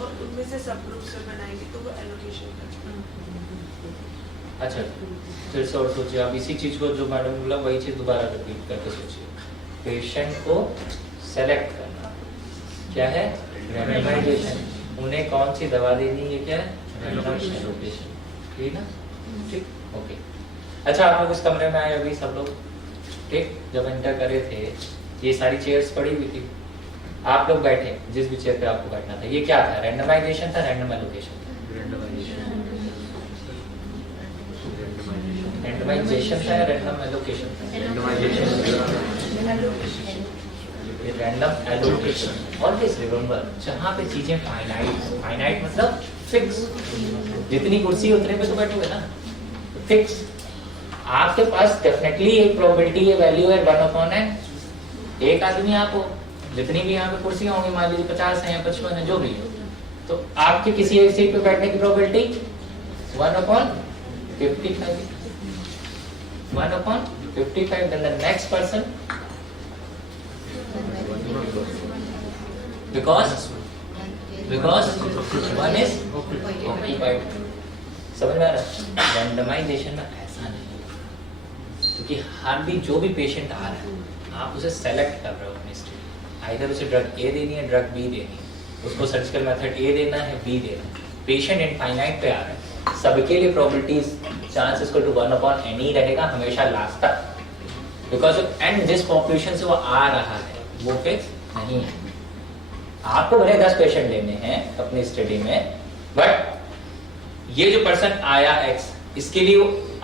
और उनमें से सब ग्रुप से बनाएंगे तो वो एलोकेशन करते हैं। अच्छा, फिर से और सोचिए आप इसी चीज को जो मैडम बोला वही चीज दोबारा रिपीट करके सोचिए। पेशेंट को सेलेक्ट करना क्या है? रैंडमाइजेशन। उन्हें कौन सी दवा देनी है क्या है? रैंडमाइजेशन। ठीक है ना? ठीक। ओके अच्छा, आप लोग इस कमरे में आए अभी सब लोग, ठीक? जब एंटर करे थे ये सारी चेयर्स पड़ी हुई थी, आप लोग बैठे जिस भी चेयर पे आपको बैठना था। ये क्या था? रैंडमाइजेशन था, रैंडम एलोकेशन था? रैंडमाइजेशन था या रैंडम एलोकेशन था? ये रैंडम एलोकेशन। ऑलवेज रिमेंबर, जहाँ पे चीजें फाइनाइट मतलब फिक्स, जितनी कुर्सी उतने पे तो बैठोगे ना, फिक्स। आपके पास डेफिनेटली एक प्रोबेबिलिटी है, वैल्यू है 1/n। एक आदमी आप हो, जितनी भी यहाँ पे कुर्सियां होंगी, मान लीजिए 50 है या 55 है, जो भी हो, तो आपके किसी एक सीट पे बैठने की probability 1/55। 1/55, then the next person, because one is occupied। समझ में आ रहा है? रैंडमाइजेशन में ऐसा नहीं है, क्योंकि हर भी जो भी पेशेंट आ रहा है आप उसे सेलेक्ट कर रहे हो अपनी स्टेट, आइदर उसे ड्रग ए देनी है, ड्रग बी देनी है, उसको सर्जिकल मेथड ए देना है, बी देना है। पेशेंट इनफाइनाइट पे आ रहा है, सबके लिए probabilities chance equal to 1/n ही रहेगा हमेशा लास्ट तक, बिकॉज एंड जिस पॉपुलेशन से वो आ रहा है वो फिक्स नहीं है। आपको भले 10 पेशेंट लेने हैं अपनी स्टडी में, बट ये जो पर्सन आया एक्स, इसके लिए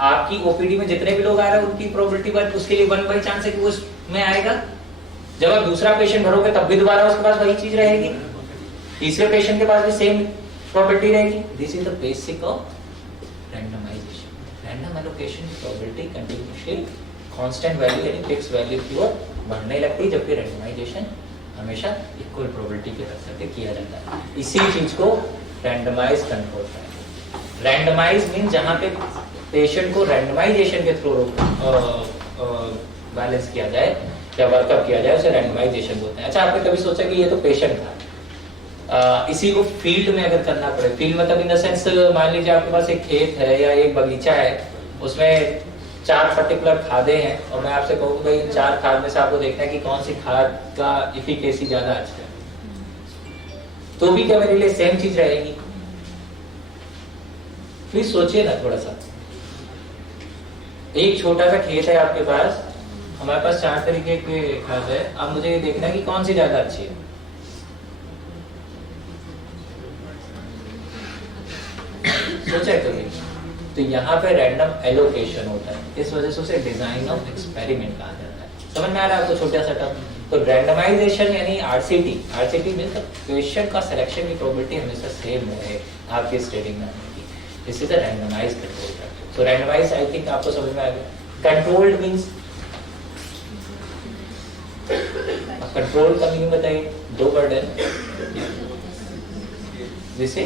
आपकी ओपीडी में जितने भी लोग आ रहे हैं उनकी प्रोबेबिलिटी बट उसके लिए 1 बाई चांस है कि वो उसमें आएगा। जब आप दूसरा पेशेंट भरोगे तब भी दोबारा उसके पास वही चीज रहेगी, तीसरे पेशेंट के पास भी सेम प्रोबेबिलिटी रहेगी। This is the basic of randomisation. Random allocation की प्रोबेबिलिटी कंटिन्यूअसली कांस्टेंट वैल्यू यानी फिक्स वैल्यू की ओर बढ़ने लगती है, जबकि रैंडमाइजेशन हमेशा इक्वल प्रोबेबिलिटी के रख करके किया जाता है। इसी चीज को रैंडमाइज कंट्रोल है। रैंडमाइज मीन जहां पे पेशेंट को रैंडमाइजेशन के थ्रू बैलेंस किया जाए या वर्कअप किया जाए, उसे रैंडमाइजेशन बोलते हैं। अच्छा, आपने कभी सोचा कि ये तो पेशेंट था, इसी को फील्ड में अगर करना पड़े, फील्ड मतलब इन द सेंस मान लीजिए आपके पास एक खेत है या एक बगीचा है, उसमें 4 पर्टिकुलर खादें हैं और मैं आपसे कहूँ भाई इन 4 खाद में से आपको देखना है कि कौन सी खाद का इफिकेसी ज्यादा अच्छा है, तो भी क्या मेरे लिए सेम चीज रहेगी? प्लीज सोचिए ना थोड़ा सा। एक छोटा सा खेत है आपके पास, हमारे पास 4 तरीके के खाद है, अब मुझे ये देखना है कि कौन सी ज्यादा अच्छी है। सोचा है कभी? तो यहाँ पे रैंडम एलोकेशन होता है, इस वजह से उसे डिजाइन ऑफ एक्सपेरिमेंट कहा जाता है। समझ में आ रहा है आपको छोटा सा टर्म? तो रैंडमाइजेशन यानी आरसीटी मींस पेशेंट का सिलेक्शन की प्रोबेबिलिटी हमेशा सेम रहे आपकी स्टडी में आने की। This is a randomised control. So randomise I think आपको समझ में आ गया। कंट्रोल्ड मींस, कंट्रोल का मीनिंग बताइए, 2 वर्ड है जिसे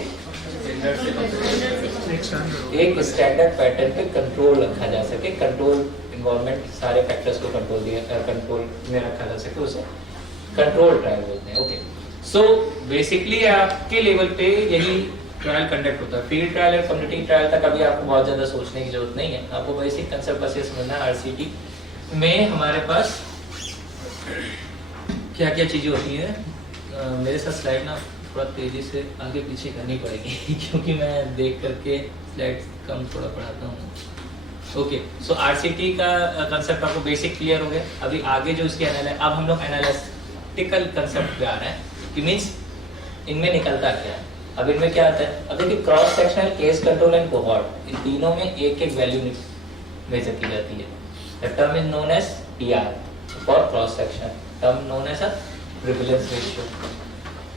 एक स्टैंडर्ड पैटर्न पे कंट्रोल रखा जा सके, कंट्रोल इन्वॉल्वमेंट सारे फैक्टर्स को कंट्रोल में रखा जा सके, उसे कंट्रोल ट्रायल बोलते हैं। ओके, सो बेसिकली आपके लेवल पे यही ट्रायल कंडक्ट होता है। फील्ड ट्रायल या कम्युनिटी ट्रायल तक अभी आपको बहुत ज्यादा सोचने की जरूरत नहीं है, आपको बेसिक कंसेप्ट बस ये समझना है। आरसीटी में हमारे पास क्या क्या चीजें होती है। मेरे साथ स्लाइड ना थोड़ा तेजी से आगे पीछे करनी पड़ेगी क्योंकि मैं देख करके स्लाइड कम थोड़ा पढ़ाता हूँ। ओके, सो आरसीटी का कंसेप्ट आपको बेसिक क्लियर हो गया। अभी आगे जो इसके अब हम लोग एनालिटिकल कंसेप्ट पे आ रहे हैं कि मींस इनमें निकलता क्या है। अब इनमें क्या आता है? अब देखिए, cross sectional, case control and cohort, इन तीनों में एक एक वैल्यू मेजर की जाती है। The term is known as PR for cross section, term known as a prevalence ratio.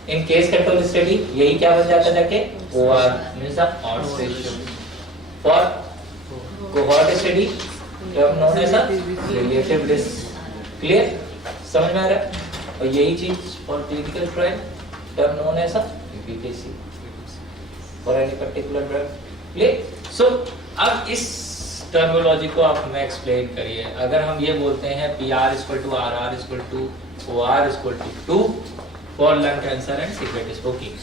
In case control study यही क्या बन जाता है कि OR means the odds ratio. For cohort study term known as a relative risk. Clear? समझ में आ रहा है? और यही चीज for clinical trial term known as a efficacy for any particular drug. Clear? So अब इस टर्मिनोलॉजी को आप हमें एक्सप्लेन करिए। अगर हम ये बोलते हैं PR = RR = OR = 2 for lung cancer and cigarette smoking,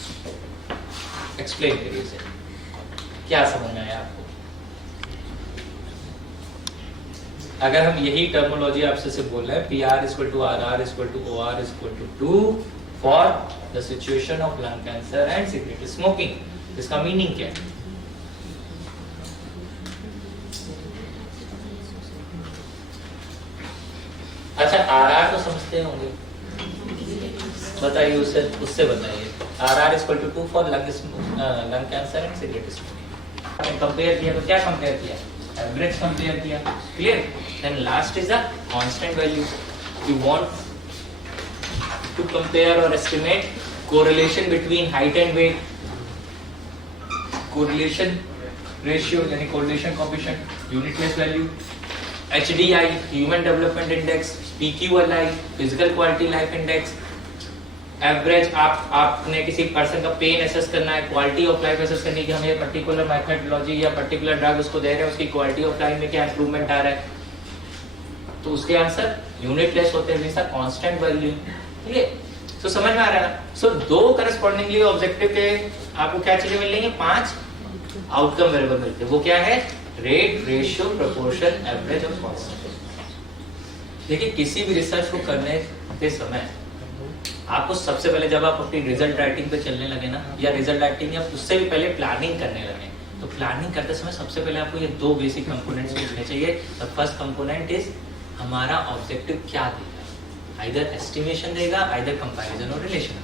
explain करिए इसे, क्या समझ में आया आपको? अगर हम यही टर्मिनोलॉजी आपसे से बोल रहे हैं, PR = RR = OR = 2 for the situation of lung cancer and cigarette smoking, इसका मीनिंग क्या है? समझते होंगे, बताइए उससे बताइए। RR = 2 for lung cancer and cigarette smoking. आपने कंपेयर किया तो क्या कंपेयर किया? एवरेज कंपेयर किया, clear. Then last is a constant value. You want to compare और estimate correlation between height and weight, correlation ratio यानी correlation coefficient, unit place value, HDI human development index, PQLI physical quality life index, average आपने किसी person का pen assess करना है, quality of life assess करनी है कि हम ये पर्टिकुलर मेथडोलॉजी या पर्टिकुलर ड्रग उसको दे रहे हैं, उसकी क्वालिटी ऑफ लाइफ में क्या इंप्रूवमेंट आ रहा है, तो उसके आंसर यूनिट प्लेस होते हैं, हमेशा कांस्टेंट वैल्यू, ठीक है। सो समझ में आ रहा है। सो दो करस्पॉन्डिंगली ऑब्जेक्टिव के आपको क्या चीजें मिल रही है? 5 आउटकम वेरिएबल मिलते हैं। वो क्या है? रेट, रेशियो, प्रोपोर्शन, एवरेज और कांस्टेंट। देखिए किसी भी रिसर्च को करने के समय आपको सबसे पहले जब आप अपनी रिजल्ट राइटिंग पे चलने लगे ना, या रिजल्ट राइटिंग या उससे भी पहले प्लानिंग करने लगे, तो प्लानिंग करते समय सबसे पहले आपको ये दो बेसिक कंपोनेंट्स लिखने चाहिए। द फर्स्ट कंपोनेंट इज हमारा ऑब्जेक्टिव क्या देगा, आइदर एस्टिमेशन देगा, आइदर कंपैरिजन और रिलेशन।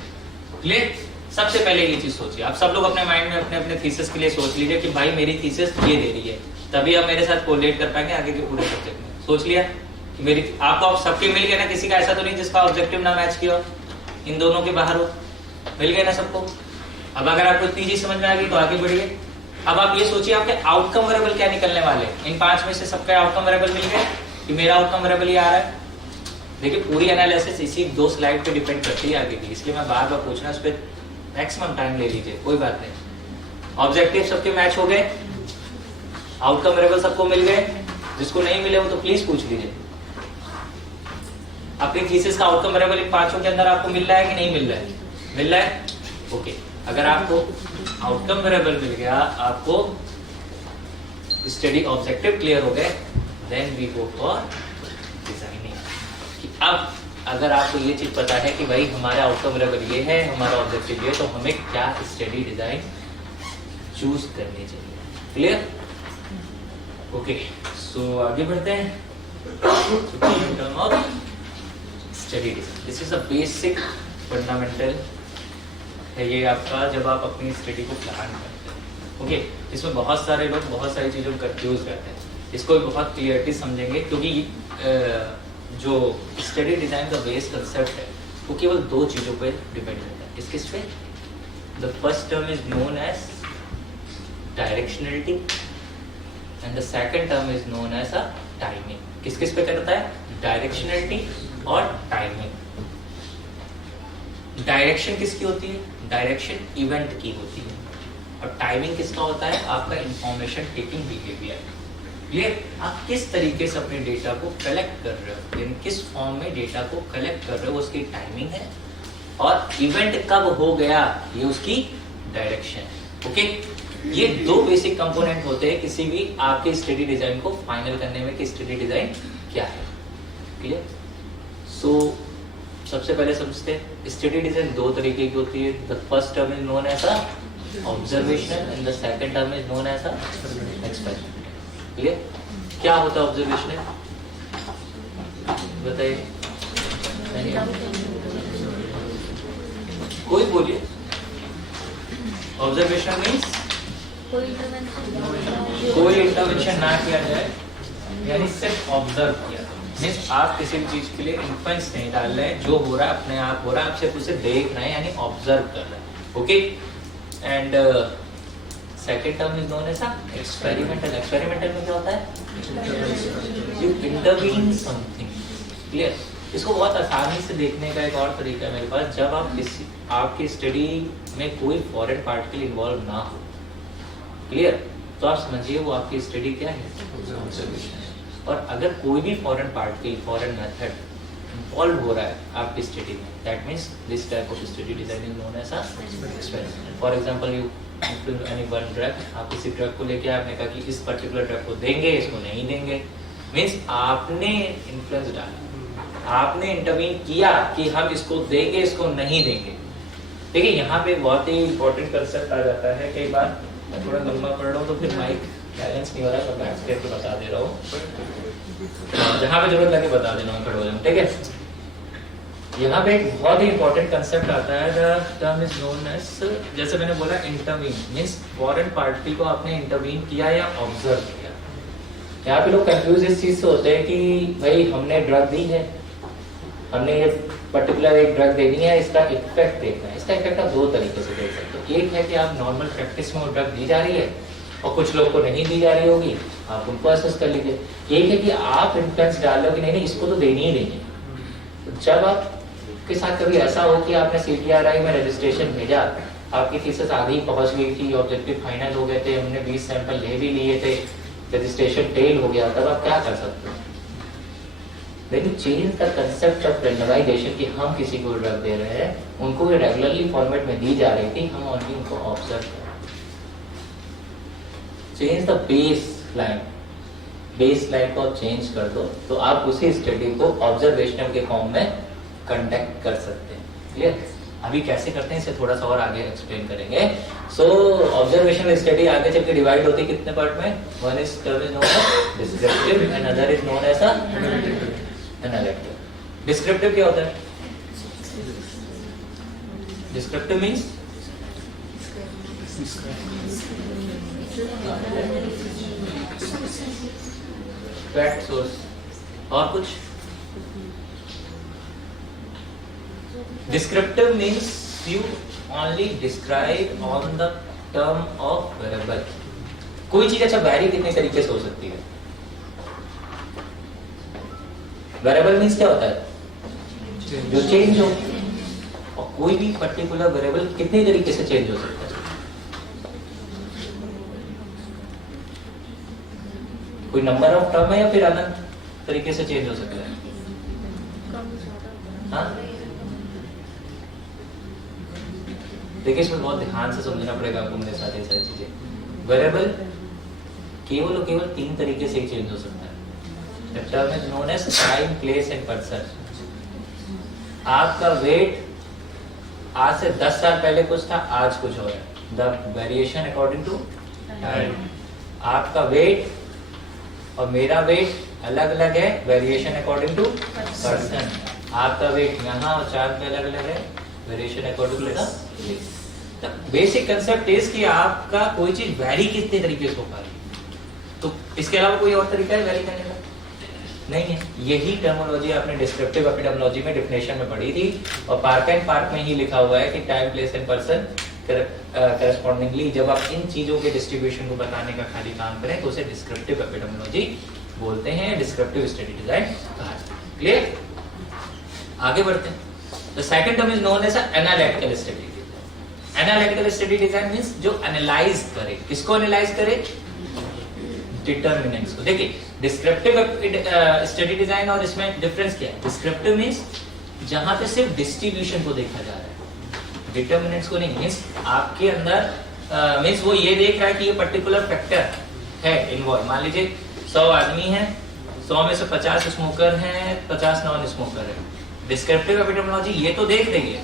क्लियर? सबसे पहले ये चीज सोचिए। आप सब लोग अपने माइंड में अपने अपने थीसिस के लिए सोच लीजिए कि भाई मेरी थीसिस ये दे रही है, तभी आप मेरे साथ कोरिलेट कर पाएंगे आगे के पूरे सब्जेक्ट में। सोच लिया कि मेरी आपको सबके मिल गया ना, किसी का ऐसा तो नहीं जिसका ऑब्जेक्टिव ना मैच किया, इन दोनों के बाहर हो, मिल गए ना सबको। अब अगर आपको इतनी चीज समझ में आ गई तो आगे बढ़िए। अब आप ये सोचिए आपके आउटकम वेरिएबल क्या निकलने वाले। इन 5 में से सबका आउटकम वेरिएबल मिल गया कि मेरा आउटकम वेरिएबल ये आ रहा है। देखिए पूरी एनालिसिस इसी 2 स्लाइड पे डिपेंड करती है आगे की, इसलिए मैं बार बार पूछना, उस पर मैक्सिमम टाइम ले लीजिए, कोई बात नहीं। ऑब्जेक्टिव सबके मैच हो गए, आउटकम वेरिएबल सबको मिल गए, जिसको नहीं मिले वो तो प्लीज पूछ लीजिए। अपनी थीसिस का आउटकम वेरिएबल इन 5 के अंदर आपको मिल रहा है कि नहीं मिल रहा है? मिल रहा है, ओके। अगर आपको आउटकम वेरिएबल मिल गया, आपको स्टडी ऑब्जेक्टिव क्लियर हो गए, then we go for designing. अब अगर आपको ये चीज पता है कि भाई हमारा आउटकम वेरिएबल ये है, हमारा ऑब्जेक्टिव ये, तो हमें क्या स्टडी डिजाइन चूज करनी चाहिए। क्लियर? ओके, सो आगे बढ़ते हैं। Study design, this is a basic fundamental है ये आपका, जब आप अपनी स्टडी को प्लान करते हैं। ओके, इसमें बहुत सारे लोग बहुत सारी चीजों में कंफ्यूज रहते हैं, इसको भी बहुत क्लियरिटी समझेंगे, क्योंकि जो स्टडी डिजाइन का बेस कंसेप्ट है वो केवल 2 चीजों पे डिपेंड करता है। किस पे? The first term is known as directionality and the second term is known as a timing. किस पे करता है? डायरेक्शनलिटी और टाइमिंग। डायरेक्शन किसकी होती है? डायरेक्शन इवेंट की होती है, और टाइमिंग किसका होता है? आपका इंफॉर्मेशन टेकिंग बिहेवियर। ये आप किस तरीके से अपने डेटा को कलेक्ट कर रहे हो, यानी किस फॉर्म में डेटा को कलेक्ट कर रहे हो, उसकी टाइमिंग है, और इवेंट कब हो गया ये उसकी डायरेक्शन है। ओके, ये 2 बेसिक कंपोनेंट होते हैं किसी भी आपके स्टडी डिजाइन को फाइनल करने में कि स्टडी डिजाइन क्या है। क्लियर? सो सबसे पहले समझते हैं स्टडी डिजाइन 2 तरीके की होती है। The first term is known as a observation and the second term is known as a experiment. Clear? क्या होता है ऑब्जर्वेशन? बताइए, कोई बोलिए। ऑब्जर्वेशन मीन्स कोई इंटरवेंशन ना किया जाए, यानी सिर्फ ऑब्जर्व किया। मीन्स आप किसी भी चीज के लिए इन्फ्लुएंस नहीं डाल रहे हैं, जो हो रहा है अपने आप हो रहा है, आप सिर्फ उसे देख रहे हैं, यानी ऑब्जर्व कर रहे हैं। Okay, and second term is known as experimental. Experimental में क्या होता है? You intervene something. क्लियर? इसको बहुत आसानी से देखने का एक और तरीका है मेरे पास। जब आप किसी आपकी स्टडी में कोई फॉरेन पार्टिकल इन्वॉल्व ना हो, क्लियर, तो आप समझिए वो आपकी स्टडी क्या है? ऑब्जर्वेशन। और अगर कोई भी foreign particle, foreign method involve हो रहा है आपकी स्टडी में, that means this type of study design is known as experiment. For example, you any one drug, आप किसी ड्रग को लेके आपने कहा कि इस पर्टिकुलर ड्रग को देंगे, इसको नहीं देंगे। मीन्स आपने इन्फ्लुएंस डाला, आपने इंटरवीन किया कि हम इसको देंगे, इसको नहीं देंगे। देखिए यहाँ पे बहुत ही इंपॉर्टेंट कंसेप्ट आ जाता है। कई बार मैं थोड़ा लंबा पढ़ रहा हूँ तो फिर माइक बैलेंस नहीं हो रहा, तो बैठ करके बता दे रहा हूँ, जहाँ पे जरूरत लगे बता देना, खड़े हो जाऊँ, ठीक है? यहाँ पे एक बहुत ही इंपॉर्टेंट कंसेप्ट आता है, the term is known as, जैसे मैंने बोला इंटरवीन, मींस फॉरेन पार्टी को आपने इंटरवीन किया या ऑब्जर्व किया। यहाँ पे लोग कंफ्यूज इस चीज से होते हैं कि भाई हमने ड्रग दी है, हमने ये पर्टिकुलर एक ड्रग देनी है, इसका इफेक्ट देखना है। इसका इफेक्ट आप दो तरीके से देख सकते हो। एक है कि आप नॉर्मल प्रैक्टिस में वो ड्रग दी जा रही है और कुछ लोग को नहीं दी जा रही होगी, आप उनको असेस कर लीजिए। एक है कि आप इन्फ्लुएंस डाल लो कि नहीं नहीं इसको तो देनी ही देनी है। तो जब आपके साथ कभी ऐसा हो कि आपने CTRI में रजिस्ट्रेशन भेजा, आपकी थीसिस आगे ही पहुंच गई थी, ऑब्जेक्टिव फाइनल हो गए थे, हमने 20 सैंपल ले भी लिए थे, रजिस्ट्रेशन फेल हो गया, तब आप क्या कर सकते हो? लेकिन change the concept of randomisation कि हम किसी को ड्रग दे रहे हैं, उनको ये रेगुलरली फॉर्मेट में दी जा रही थी, हम ओनली उनको ऑब्जर्व करें। चेंज द बेस लाइन को चेंज कर दो तो आप उसी स्टडी को ऑब्जर्वेशनल के फॉर्म में कंडक्ट कर सकते हैं। क्लियर? अभी कैसे करते हैं इसे थोड़ा सा और आगे एक्सप्लेन करेंगे। सो ऑब्जर्वेशनल स्टडी आगे चल के डिवाइड होती है कितने पार्ट में? One is term is known as descriptive and other is known as analytical. Descriptive क्या होता है? डिस्क्रिप्टिव मींस फैक्ट सोर्स और कुछ। Descriptive means you only describe on the term of variable. कोई चीज अच्छा वैरी कितने तरीके से हो सकती है? वेरिएबल मींस क्या होता है? जो चेंज हो। और कोई भी पर्टिकुलर वेरिएबल कितने तरीके से चेंज हो सकता है? कोई नंबर ऑफ टर्म है या फिर अलग तरीके से चेंज हो सकता है? हाँ? देखिए इसमें बहुत ध्यान से समझना पड़ेगा आपको मेरे साथ ये सारी चीजें। वेरिएबल केवल और केवल 3 तरीके से चेंज हो सकता है। The term is known as time, place and person. आपका वेट आज से 10 साल पहले कुछ था, आज कुछ हो रहा है। The variation according to time. आपका वेट और मेरा वेट अलग अलग है, वेरिएशन अकॉर्डिंग टू पर्सन। आपका वेट यहाँ और चार्ट पे अलग अलग है, variation according to the basic concept is कि आपका कोई चीज वैरी कितने तरीके से हो पा रही है। तो इसके अलावा कोई और तरीका है वैरी करने का? नहीं है। यही टर्मिनोलॉजी आपने डिस्क्रिप्टिव एपिडेमियोलॉजी में डेफिनेशन में पढ़ी थी और पार्ट एंड पार्ट में ही लिखा हुआ है कि time, place and person correspondingly जब आप इन चीजों के डिस्ट्रीब्यूशन को बताने का खाली काम करें तो उसे डिस्क्रिप्टिव एपिडेमियोलॉजी बोलते हैं, डिस्क्रिप्टिव स्टडी डिजाइन कहा जाता है। क्लियर? आगे बढ़ते हैं। The second term is known as analytical study design. Analytical study design means जो एनालाइज करे। किसको एनालाइज करे? डिटरमिनेंट्स को। देखिए डिस्क्रिप्टिव स्टडी डिजाइन और इसमें डिफरेंस क्या है? डिस्क्रिप्टिव मींस जहां पे सिर्फ डिस्ट्रीब्यूशन को देखा जा रहा है, डिटरमिनेंट्स को नहीं। मींस आपके अंदर मींस वो ये देख रहा है कि ये पर्टिकुलर फैक्टर है इन्वॉल्व। मान लीजिए 100 आदमी हैं, 100 में से 50 स्मोकर हैं, 50 नॉन स्मोकर है। डिस्क्रिप्टिव एपिडेमियोलॉजी ये तो देख रही है,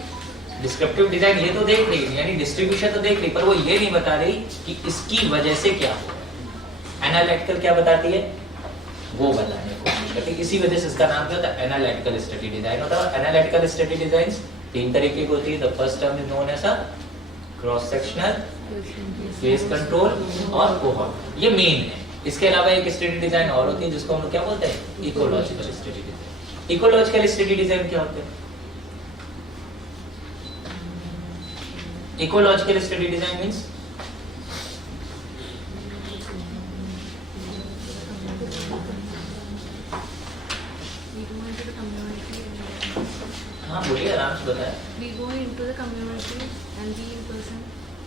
डिस्क्रिप्टिव डिजाइन ये तो देख रही है, यानी डिस्ट्रीब्यूशन तो देख रही, पर वो ये नहीं बता रही कि इसकी वजह से क्या हो रहा है। एनालिटिकल क्या बताती है? वो बताने की कोशिश करती है। इसी वजह से इसका नाम क्या होता है? एनालिटिकल स्टडी डिजाइन होता है। एनालिटिकल स्टडी डिजाइन 3 तरीके की होती है। The first term is known as cross sectional, face control और कोहॉर्ट। ये मेन है। इसके अलावा एक स्टडी डिजाइन और होती है जिसको हम लोग क्या बोलते हैं? Ecological study design. Ecological study design क्या होते हैं? इकोलॉजिकल स्टडी डिजाइन मींस हाँ बोलिए, आराम से बताएं। We go into the community and be in person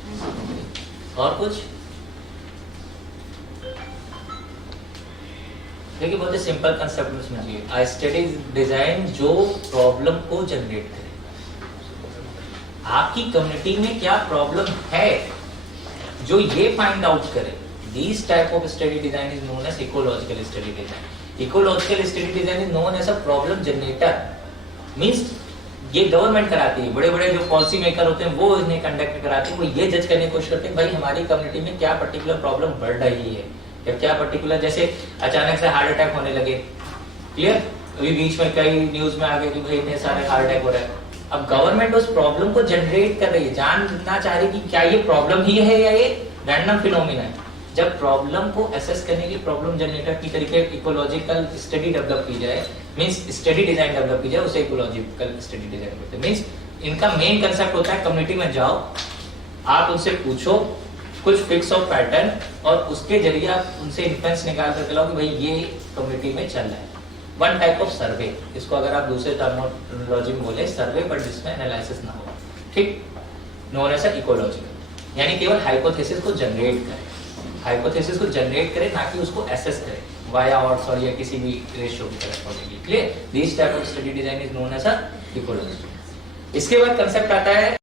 and और कुछ? देखिए बहुत ही सिंपल कंसेप्ट में समझिए। स्टडी डिजाइन जो प्रॉब्लम को जनरेट करे। आपकी कम्युनिटी में क्या प्रॉब्लम है जो ये फाइंड आउट करे। This type of study design is known as ecological study design. Ecological study design is known as a problem generator. Means ये गवर्नमेंट कराती है, बड़े बड़े जो पॉलिसी मेकर होते हैं वो इन्हें कंडक्ट कराते हैं। वो ये जज करने की कोशिश करते हैं भाई हमारी कम्युनिटी में क्या पर्टिकुलर प्रॉब्लम बढ़ रही है या क्या पर्टिकुलर, जैसे अचानक से हार्ट अटैक होने लगे। क्लियर? अभी बीच में कई न्यूज में आ गए कि भाई इतने सारे हार्ट अटैक हो रहे हैं। अब गवर्नमेंट उस प्रॉब्लम को जनरेट कर रही है, जानना चाह रही है कि क्या ये प्रॉब्लम ही है या ये रैंडम फिनोमिना है। जब प्रॉब्लम को असेस करने की प्रॉब्लम जनरेटर की तरीके इकोलॉजिकल स्टडी डेवलप की जाए, मींस स्टडी डिजाइन डेवलप की जाए, उसे इकोलॉजिकल स्टडी डिजाइन बोलते हैं। मींस इनका मेन कंसेप्ट होता है कम्युनिटी में जाओ, आप उनसे पूछो कुछ फिक्स ऑफ पैटर्न और उसके जरिए आप उनसे इन्फ्लुएंस निकाल कर लाओ कि भाई ये कम्युनिटी में चल रहा है। वन टाइप ऑफ सर्वे, इसको अगर आप दूसरे टर्मिनोलॉजी में बोले सर्वे, बट जिसमें एनालिसिस ना हो, ठीक, नोन एज इकोलॉजिकल, यानी केवल हाइपोथेसिस को जनरेट करे, हाइपोथेसिस को जनरेट करे, ना कि उसको एसेस करे वाया ऑड्स और या किसी भी रेशियो की तरह। Clear? This type of study design is known as ecology. इसके बाद कंसेप्ट आता है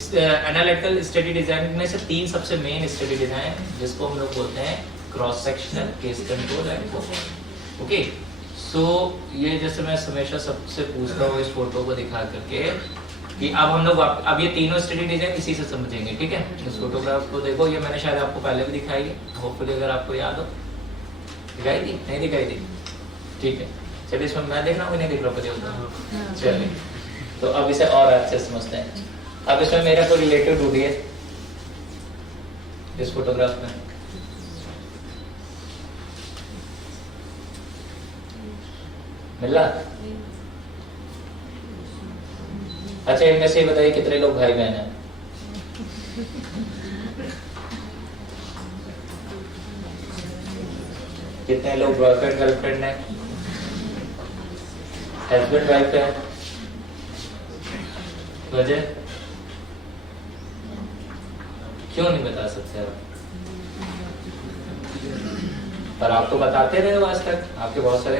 एनालिटिकल स्टडी डिजाइन में से तीन सबसे मेन स्टडी डिजाइन, जिसको हम लोग बोलते हैं cross sectional, case control and cohort. Okay, so ये जैसे मैं हमेशा सबसे पूछ रहा हूँ इस फोटो को दिखा करके कि अब हम लोग अब ये तीनों स्टडी डिजाइन इसी से समझेंगे, ठीक है? इस फोटोग्राफ को देखो, ये मैंने शायद आपको पहले भी दिखाई है, होपफुली अगर आपको याद हो। दिखाई थी? नहीं दिखाई थी? ठीक है, चलिए इसमें मैं देख रहा हूँ, नहीं दिख रहा हूँ। चलिए, तो अब इसे और अच्छे समझते हैं। अब इसमें मेरा कोई रिलेटिव ढूंढिए इस फोटोग्राफ में। मिला? अच्छा, इनमें से बताइए कितने लोग भाई बहन हैं? कितने लोग बॉयफ्रेंड गर्लफ्रेंड हैं? हस्बैंड वाइफ है? वजह क्यों नहीं बता सकते आप? पर आप तो बताते रहे हो आज तक, आपके बहुत सारे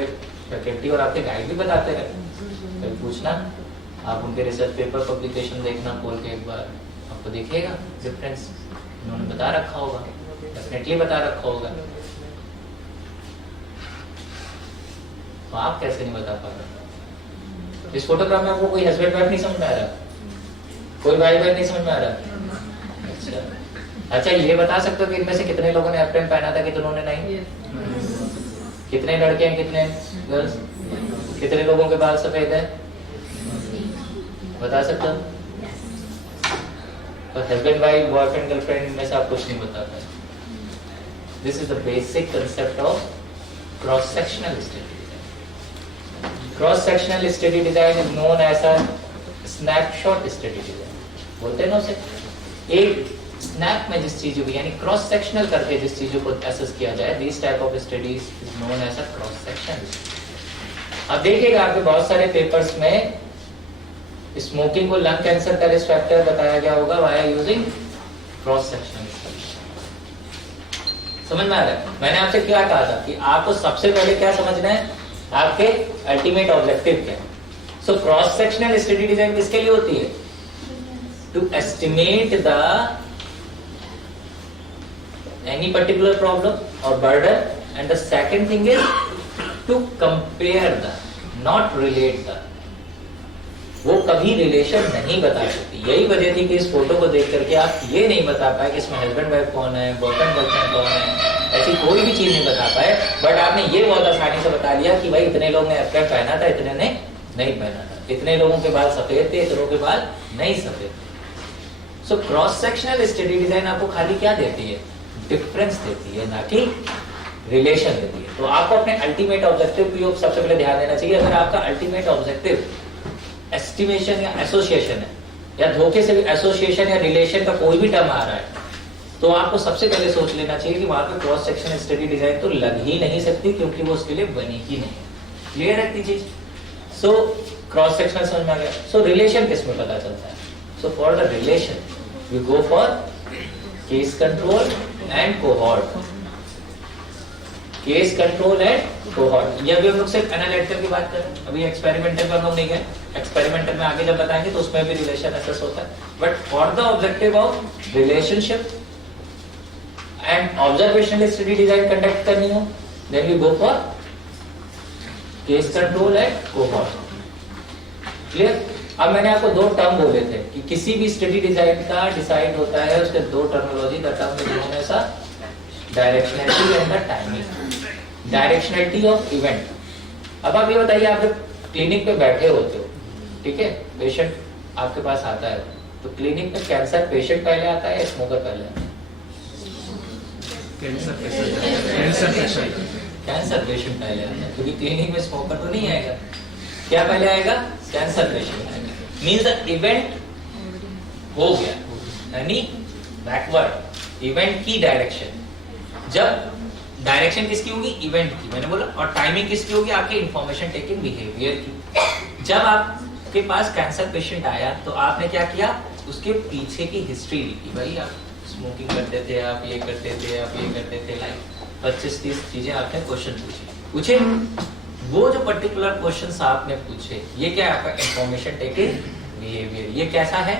फैकल्टी और आपके गाइड भी बताते रहे। कभी पूछना, आप उनके रिसर्च पेपर पब्लिकेशन देखना खोल के एक बार, आपको दिखेगा डिफरेंस। उन्होंने बता रखा होगा, डेफिनेटली बता रखा होगा, तो आप कैसे नहीं बता पा रहे? इस फोटोग्राफ में आपको कोई हस्बैंड वाइफ नहीं समझ में आ रहा? कोई भाई बहन नहीं समझ में आ रहा? अच्छा, ये बता सकते हो कि इनमें से कितने लोगों ने एप्रेन पहना था, कितनों ने नहीं? कितने लड़के हैं, कितने गर्ल्स? कितने लोगों के बाल सफेद है? बता सकते हो? और हस्बैंड वाइफ, बॉयफ्रेंड गर्लफ्रेंड में से आप कुछ नहीं बता पाए। This is the basic concept of cross sectional study design. Cross sectional study design is known as a snapshot study design. बोलते हैं ना उसे, एक स्नैप में जिस चीजों को, यानी क्रॉस सेक्शनल करके जिस चीजों को एसेस किया जाए, this type of studies is known as a cross section. अब देखिएगा आपके बहुत सारे पेपर्स में स्मोकिंग को लंग कैंसर का रिस्क फैक्टर बताया गया होगा via using cross sectional study. समझ में आ रहा है? मैंने आपसे क्या कहा था कि आपको सबसे पहले क्या समझना है, आपके अल्टीमेट ऑब्जेक्टिव क्या है। So cross sectional study design किसके लिए होती है? To estimate the any particular problem or burden, and the second thing is to compare the, not relate the। वो कभी रिलेशन नहीं बता सकती। यही वजह थी कि इस फोटो को देख करके आप ये नहीं बता पाए कि इसमें हस्बैंड वाइफ कौन है, बॉयफ्रेंड गर्लफ्रेंड कौन है, ऐसी कोई भी चीज नहीं बता पाए। बट आपने ये बहुत आसानी से बता दिया कि भाई इतने लोग ने एप्रेन पहना था, इतने ने नहीं पहना था, इतने लोगों के बाल सफेद थे, इतनों के बाल नहीं सफेद थे। सो क्रॉस सेक्शनल स्टडी डिजाइन आपको खाली क्या देती है? डिफरेंस देती है, ना कि रिलेशन देती है। तो आपको अपने अल्टीमेट ऑब्जेक्टिव की ओर सबसे पहले ध्यान देना चाहिए। अगर आपका अल्टीमेट ऑब्जेक्टिव एस्टिमेशन या एसोसिएशन है, या धोखे से भी एसोसिएशन या रिलेशन का कोई भी टर्म आ रहा है, तो आपको सबसे पहले सोच लेना चाहिए कि वहां पे क्रॉस सेक्शन स्टडी डिजाइन तो लग ही नहीं सकती, क्योंकि वो उसके लिए बनी ही नहीं। क्लियर है चीज? सो क्रॉस सेक्शन समझ में आ गया। सो रिलेशन किसमें पता चलता है? So for the relation we go for case control and cohort. Case control and cohort, ये अभी हम लोग सिर्फ एनालिटिकल की बात कर रहे हैं, अभी एक्सपेरिमेंटल में हम लोग नहीं गए। एक्सपेरिमेंटल में आगे जब बताएंगे तो उसमें भी रिलेशन एसेस होता है। But for the objective of relationship and observational study design conduct करनी हो, then we go for case control and cohort. Clear? अब मैंने आपको दो टर्म बोले थे कि किसी भी स्टडी डिजाइन का डिसाइड होता है, उसके दो terminology, the term is known as directionality and the timing. Directionality of event, अब आप ये बताइए, आप जब क्लिनिक पे बैठे होते हो, ठीक है, पेशेंट आपके पास आता है, तो क्लिनिक में कैंसर पेशेंट पहले आता है या स्मोकर पहले आता है? कैंसर पेशेंट कैंसर पेशेंट पहले आता है, क्योंकि क्लिनिक में स्मोकर तो नहीं आएगा। क्या पहले आएगा? कैंसर पेशेंट आएगा। मीन्स द इवेंट हो गया, यानी बैकवर्ड इवेंट की डायरेक्शन। जब डायरेक्शन किसकी होगी? इवेंट की, मैंने बोला। और टाइमिंग किसकी होगी? आपके इंफॉर्मेशन टेकिंग बिहेवियर की। जब आपके पास कैंसर पेशेंट आया तो आपने क्या किया? उसके पीछे की हिस्ट्री लिखी। भाई आप स्मोकिंग करते थे, आप ये करते थे, आप ये करते थे, लाइक 25-30 चीजें आपने क्वेश्चन पूछे। वो जो पर्टिकुलर क्वेश्चंस आपने पूछे, ये क्या है? आपका इंफॉर्मेशन टेकिंग बिहेवियर। ये कैसा है?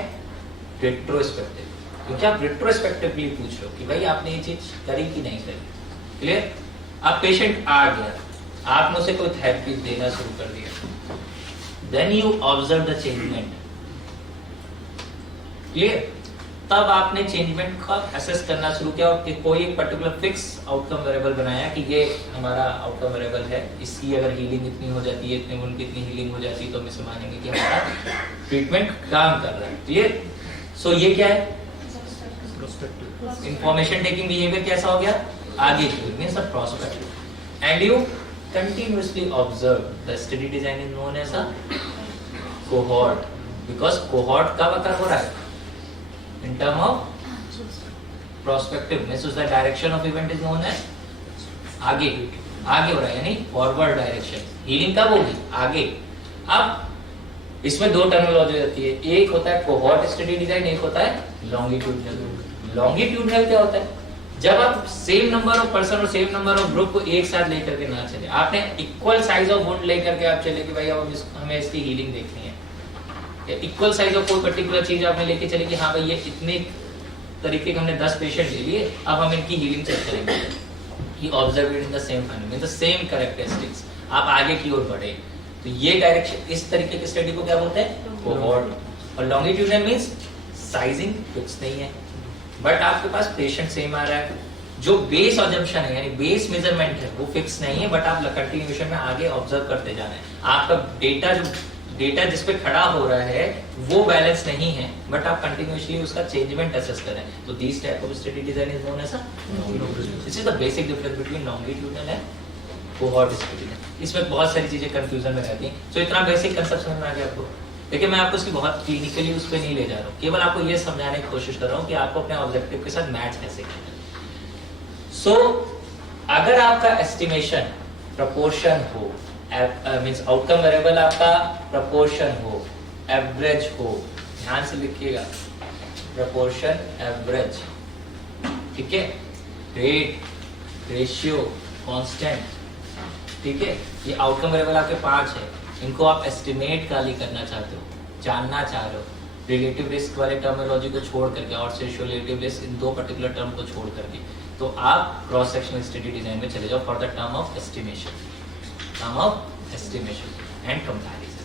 रेट्रोस्पेक्टिव। क्योंकि आप रेट्रोस्पेक्टिवली पूछ रहे हो कि भाई आपने ये चीज करी कि नहीं करी। क्लियर? अब पेशेंट आ गया, आपने उसे कोई थेरेपी देना शुरू कर दिया, then you observe the changement. Clear? तब आपने चेंजमेंट का असेस करना शुरू किया और कि कोई एक पर्टिकुलर फिक्स आउटकम वेरिएबल बनाया कि ये हमारा आउटकम वेरिएबल है, इसकी अगर हीलिंग इतनी हो जाती है, इतने उनकी इतनी हीलिंग हो जाती है, तो हम इसे मानेंगे कि हमारा ट्रीटमेंट काम कर रहा है। क्लियर? सो ये क्या है? इंफॉर्मेशन टेकिंग बिहेवियर कैसा हो गया? आगे की means the prospect. And you continuously observe the study design is known as a cohort, because cohort कब अकर हो रहा है? in term of prospective, means the direction of event is known as आगे हो रहा है, यानी फॉरवर्ड डायरेक्शन। हीलिंग कब होगी? आगे। अब इसमें दो टर्मिनोलॉजी होती है, एक होता है कोहॉर्ट स्टडी डिजाइन, एक होता है लॉन्गिट्यूडनल। लॉन्गिट्यूडनल क्या होता है? जब आप सेम नंबर ऑफ पर्सन और सेम नंबर ऑफ ग्रुप को एक साथ लेकर के ना चले, आपने इक्वल साइज ऑफ वुंड लेकर के आप चले कि भाई अब हमें इसकी हीलिंग देखनी है, इक्वल साइज ऑफ कोई पर्टिकुलर चीज आपने लेके चले कि हाँ भाई ये इतने तरीके के हमने 10 पेशेंट ले लिए, अब हम इनकी हीलिंग चेक करेंगे। You observe it in the same finding, the same characteristics। आप आगे की ओर बढ़े, तो ये डायरेक्शन, इस तरीके की स्टडी को क्या बोलते हैं? कोहॉर्ट। और लॉन्गिट्यूडनल मींस साइजिंग फिक्स नहीं है, बट आपके पास पेशेंट सेम आ रहा है, जो बेस अजम्पशन है यानी बेस मेजरमेंट है वो फिक्स नहीं है, बट आप कंटिन्यूएशन में आगे ऑब्जर्व करते जाना है। आपका डेटा जिस पे खड़ा हो रहा है वो बैलेंस नहीं है, बट आप कंटिन्यूअसली उसका चेंजमेंट असेस करें। तो this type of study design is known as this is the basic difference between longitudinal and cohort study. इसमें बहुत सारी चीजें कंफ्यूजन में रहती हैं। सो इतना बेसिक कांसेप्ट समझ में आ गया आपको? देखिए मैं आपको इसकी बहुत क्लिनिकली उस पर नहीं ले जा रहा हूँ, केवल आपको ये समझाने की कोशिश कर रहा हूँ कि आपको अपने ऑब्जेक्टिव के साथ मैच कैसे करना है। सो अगर आपका एस्टिमेशन प्रोपोर्शन हो, मींस आउटकम वेरिएबल आपका प्रोपोर्शन हो, एवरेज हो, ध्यान से लिखिएगा, प्रोपोर्शन एवरेज, ठीक है, रेट, रेशियो, कांस्टेंट, ठीक है, ये आउटकम वेरिएबल आपके 5 है। इनको आप एस्टिमेट खाली करना चाहते हो, जानना चाह रहे हो, रिलेटिव रिस्क वाले टर्मिनोलॉजी को छोड़ करके और रेशियो, रिलेटिव रिस्क, इन दो पर्टिकुलर टर्म को छोड़ करके, तो आप क्रॉस सेक्शनल स्टडी डिजाइन में चले जाओ for the term of estimation and comparison,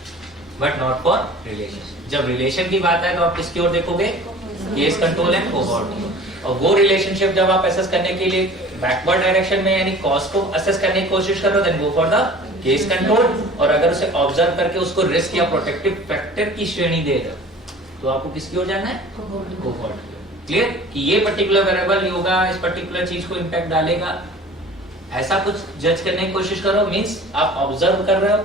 but not for relation. जब रिलेशन की बात है तो आप किसकी ओर देखोगे? Case control and cohort. और वो रिलेशनशिप जब आप असेस करने के लिए बैकवर्ड डायरेक्शन में यानी कॉस्ट को असेस करने की कोशिश करो, then go for the case control. और अगर उसे ऑब्जर्व करके उसको रिस्क या प्रोटेक्टिव फैक्टर की श्रेणी दे रहे हो तो आपको किसकी ओर जाना है? कोहॉर्ट। क्लियर? कि ये पर्टिकुलर वेरिएबल होगा, इस पर्टिकुलर चीज को इंपैक्ट डालेगा, ऐसा कुछ जज करने की कोशिश करो। मींस आप ऑब्जर्व कर रहे हो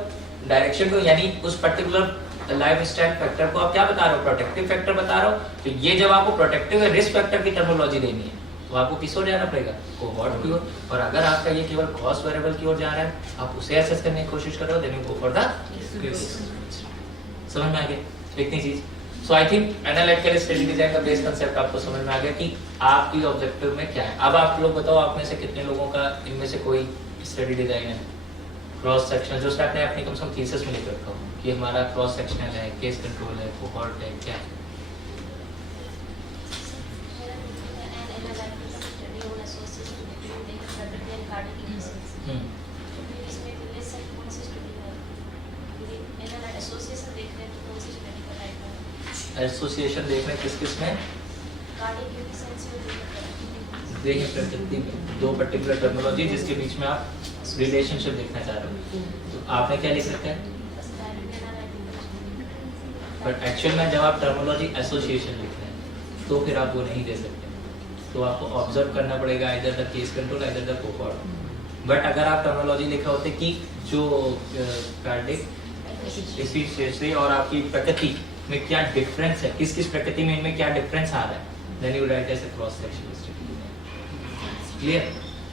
डायरेक्शन को, यानी उस पर्टिकुलर लाइफ स्टाइल फैक्टर को आप क्या बता रहे हो? प्रोटेक्टिव फैक्टर बता रहे हो। तो ये जब आपको प्रोटेक्टिव या रिस्क फैक्टर की टर्मिनोलॉजी देनी है तो आपको किस ओर जाना पड़ेगा? कोहॉर्ट की ओर। और अगर आपका ये केवल कॉस्ट वेरिएबल की ओर जा रहा है, आप उसे असेस करने की कोशिश करो, then you go for the समझ में आ गया इतनी चीज? So I think analytical study design का बेस कांसेप्ट आपको समझ में आ गया कि आपकी ऑब्जेक्टिव में क्या है। अब आप लोग बताओ, आप में से कितने लोगों का इनमें से कोई स्टडी डिजाइन है क्रॉस सेक्शनल, जो उसने अपने कम से कम थीसिस में लिख रखा हो कि हमारा क्रॉस सेक्शनल है, केस कंट्रोल है, कोहॉर्ट है, क्या है? एसोसिएशन देख रहे हैं किस किस में? देखिए प्रकृति में दो पर्टिकुलर टर्मिनोलॉजी जिसके बीच में आप रिलेशनशिप देखना चाह रहे हो, तो आपने क्या लिख सकते हैं? बट एक्चुअल में जब आप टर्मिनोलॉजी एसोसिएशन लिख रहे हैं तो फिर आप वो नहीं दे सकते, तो आपको ऑब्जर्व करना पड़ेगा इधर द केस कंट्रोल इधर द कोहॉर्ट। बट अगर आप टर्मिनोलॉजी लिखा होते कि जो कार्डिक एफिशिएंसी और आपकी प्रकृति में क्या डिफरेंस है, किस किस प्रकृति में इनमें क्या डिफरेंस आ रहा है, then you write as a cross sectional study. Clear?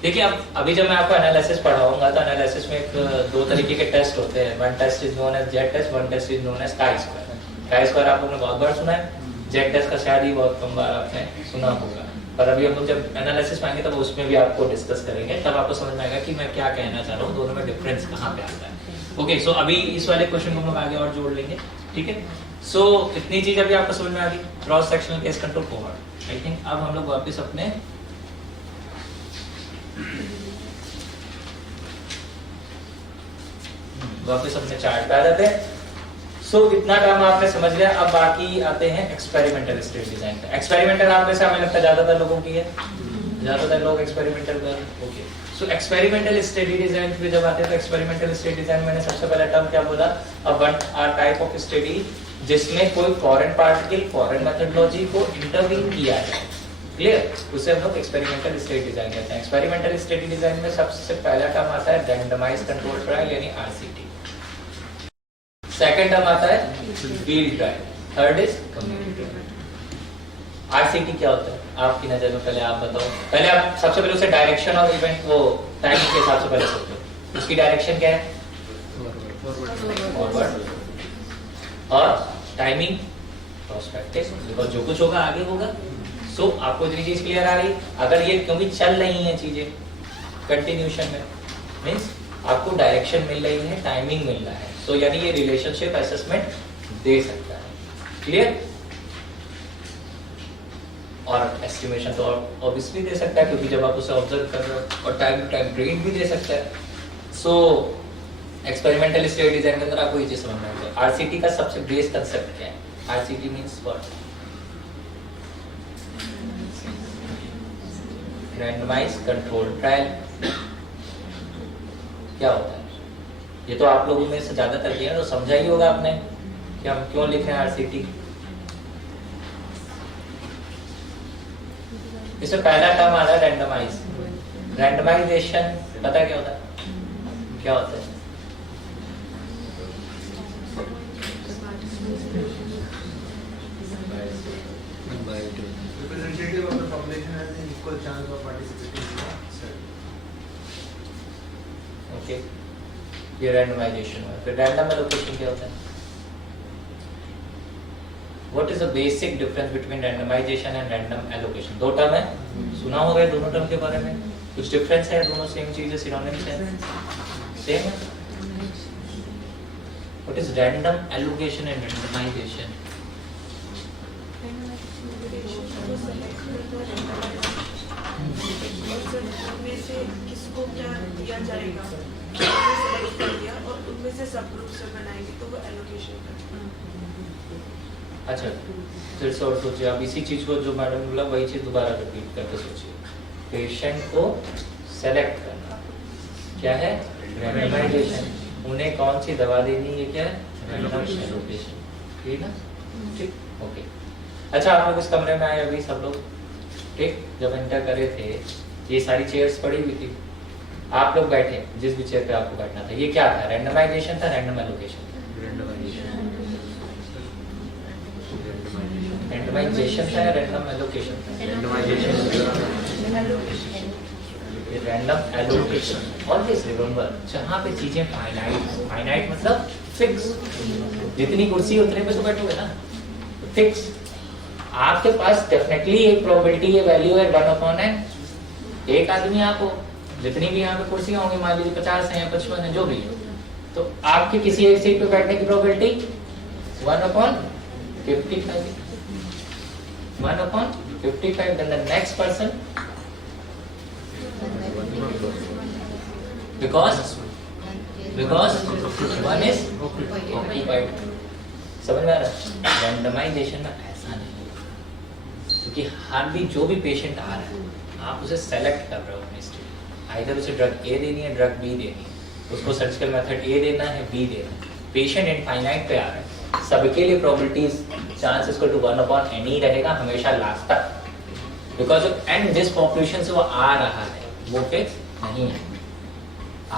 देखिए अब अभी जब मैं आपको एनालिसिस पढ़ाऊंगा तो एनालिसिस में एक दो तरीके के टेस्ट होते हैं। One test is known as Z test, one test is known as chi square. Chi square आप लोगों ने बहुत बार सुना है, जेड टेस्ट का शायद ही बहुत कम बार आपने सुना होगा, पर अभी हम लोग जब एनालिसिस में आएंगे तब उसमें भी आपको डिस्कस करेंगे, तब आपको समझ में आएगा कि मैं क्या कहना चाह रहा हूँ, दोनों में डिफरेंस कहाँ पे आता है। ओके, सो अभी इस वाले क्वेश्चन को हम लोग आगे और जोड़ लेंगे, ठीक है। सो इतनी चीज अभी आपको समझ में आ गई, cross sectional case control cohort. I think अब हम लोग वापस अपने चार्ट पे आ जाते हैं। सो इतना काम आपने समझ लिया, अब बाकी आते हैं एक्सपेरिमेंटल स्टेट डिजाइन पे। एक्सपेरिमेंटल आप में से हमें लगता है ज्यादातर लोगों की है, ज्यादातर लोग एक्सपेरिमेंटल कर। ओके, सो एक्सपेरिमेंटल स्टडी डिजाइन पे जब आते हैं तो एक्सपेरिमेंटल स्टडी डिजाइन मैंने सबसे पहला टर्म क्या बोला, a टाइप ऑफ स्टडी जिसमें कोई फॉरेन पार्टिकल फॉरेन मेथोडोलॉजी को इंटरवीन किया है। क्लियर? उसे हम लोग एक्सपेरिमेंटल स्टडी डिजाइन कहते हैं। एक्सपेरिमेंटल स्टडी डिजाइन में सबसे पहला टर्म आता है रैंडमाइज्ड कंट्रोल ट्रायल यानी आरसीटी। सेकंड टर्म आता है field trial, third is community trial. RCT क्या होता है आपकी नजर में, पहले आप बताओ। पहले आप सबसे पहले उसे डायरेक्शन और इवेंट वो टाइमिंग के हिसाब से पहले सोचो, उसकी डायरेक्शन क्या है? फॉरवर्ड, और टाइमिंग प्रोस्पेक्टिव, बिकॉज़ जो कुछ होगा आगे होगा। सो आपको इतनी चीज क्लियर आ रही, अगर ये क्योंकि चल रही हैं चीजें कंटिन्यूशन में, मींस आपको डायरेक्शन मिल रही है, टाइमिंग मिल रहा है, सो यानी ये रिलेशनशिप असेसमेंट दे सकता है। क्लियर? और एस्टिमेशन तो ऑब्वियसली दे सकता है क्योंकि जब आप उसे ऑब्जर्व कर रहे हो, और टाइम टू टाइम ट्रेड भी दे सकता है। सो एक्सपेरिमेंटल स्टडी डिजाइन के अंदर आपको ये चीज समझना है। आरसीटी का सबसे बेस कांसेप्ट क्या है? RCT means what? Randomised control trial. क्या होता है? ये तो आप लोगों में से ज्यादातर किया तो समझा ही होगा आपने कि हम क्यों लिख रहे हैं आरसीटी। इससे पहला टर्म आ रहा है रैंडमाइज। रैंडमाइजेशन पता क्या होता है? क्या होता है? Representative of the population has an equal chance of participating in the study. Okay, ये रैंडमाइजेशन हुआ। फिर रैंडम एलोकेशन क्या होता है? What is the basic difference between randomization and random allocation? दो टर्म है, सुना होगा दोनों टर्म के बारे में, कुछ डिफरेंस है? दोनों सेम चीज है, सिनोनिम्स है, सेम है। What is random allocation and randomization? उनमें से किसको क्या दिया जाएगा, सेलेक्ट कर दिया और उनमें से सब ग्रुप से बनाएंगे तो वो एलोकेशन करते हैं। अच्छा, फिर से और सोचिए आप इसी चीज को जो मैडम ने बोला वही चीज दोबारा रिपीट करके सोचिए। पेशेंट को सेलेक्ट करना क्या है? रैंडमाइजेशन। उन्हें कौन सी दवा देनी है, क्या है? रैंडमाइजेशन। ठीक है, ठीक, ओके। अच्छा, आप लोग इस कमरे में आए अभी सब लोग, ठीक? जब एंटर करे थे ये सारी चेयर्स पड़ी हुई थी, आप लोग बैठे जिस भी चेयर पे आपको बैठना था, ये क्या था? रैंडमाइजेशन था, रैंडम एलोकेशन? रैंडमाइजेशन था या रैंडम एलोकेशन था? Random allocation. ऑलवेज रिमेंबर, जहाँ पे चीजें फाइनाइट मतलब फिक्स, जितनी कुर्सी उतने पे तो बैठोगे ना, फिक्स। आपके पास डेफिनेटली एक प्रोबेबिलिटी है, वैल्यू है 1/n। एक आदमी आपको जितनी भी यहाँ पे कुर्सियां होंगी, मान लीजिए 50 है या 55 है, जो भी है, तो आपके किसी एक सीट पे बैठने की probability 1/55। 1/55, then the next person, because one is occupied। समझ में आ रहा है? रैंडमाइजेशन में ऐसा नहीं है, कि हर भी जो भी पेशेंट आ रहा है आप उसे सेलेक्ट कर रहे हो अपनी स्टेट, आइदर उसे ड्रग ए देनी है, ड्रग बी देनी है, उसको सर्जिकल मेथड ए देना है, बी देना है। पेशेंट इनफाइनाइट पे आ रहा है, सबके लिए probabilities chance equal to 1/n रहेगा हमेशा लास्ट तक, बिकॉज एंड जिस पॉपुलेशन से वो आ रहा है वो फिक्स नहीं है।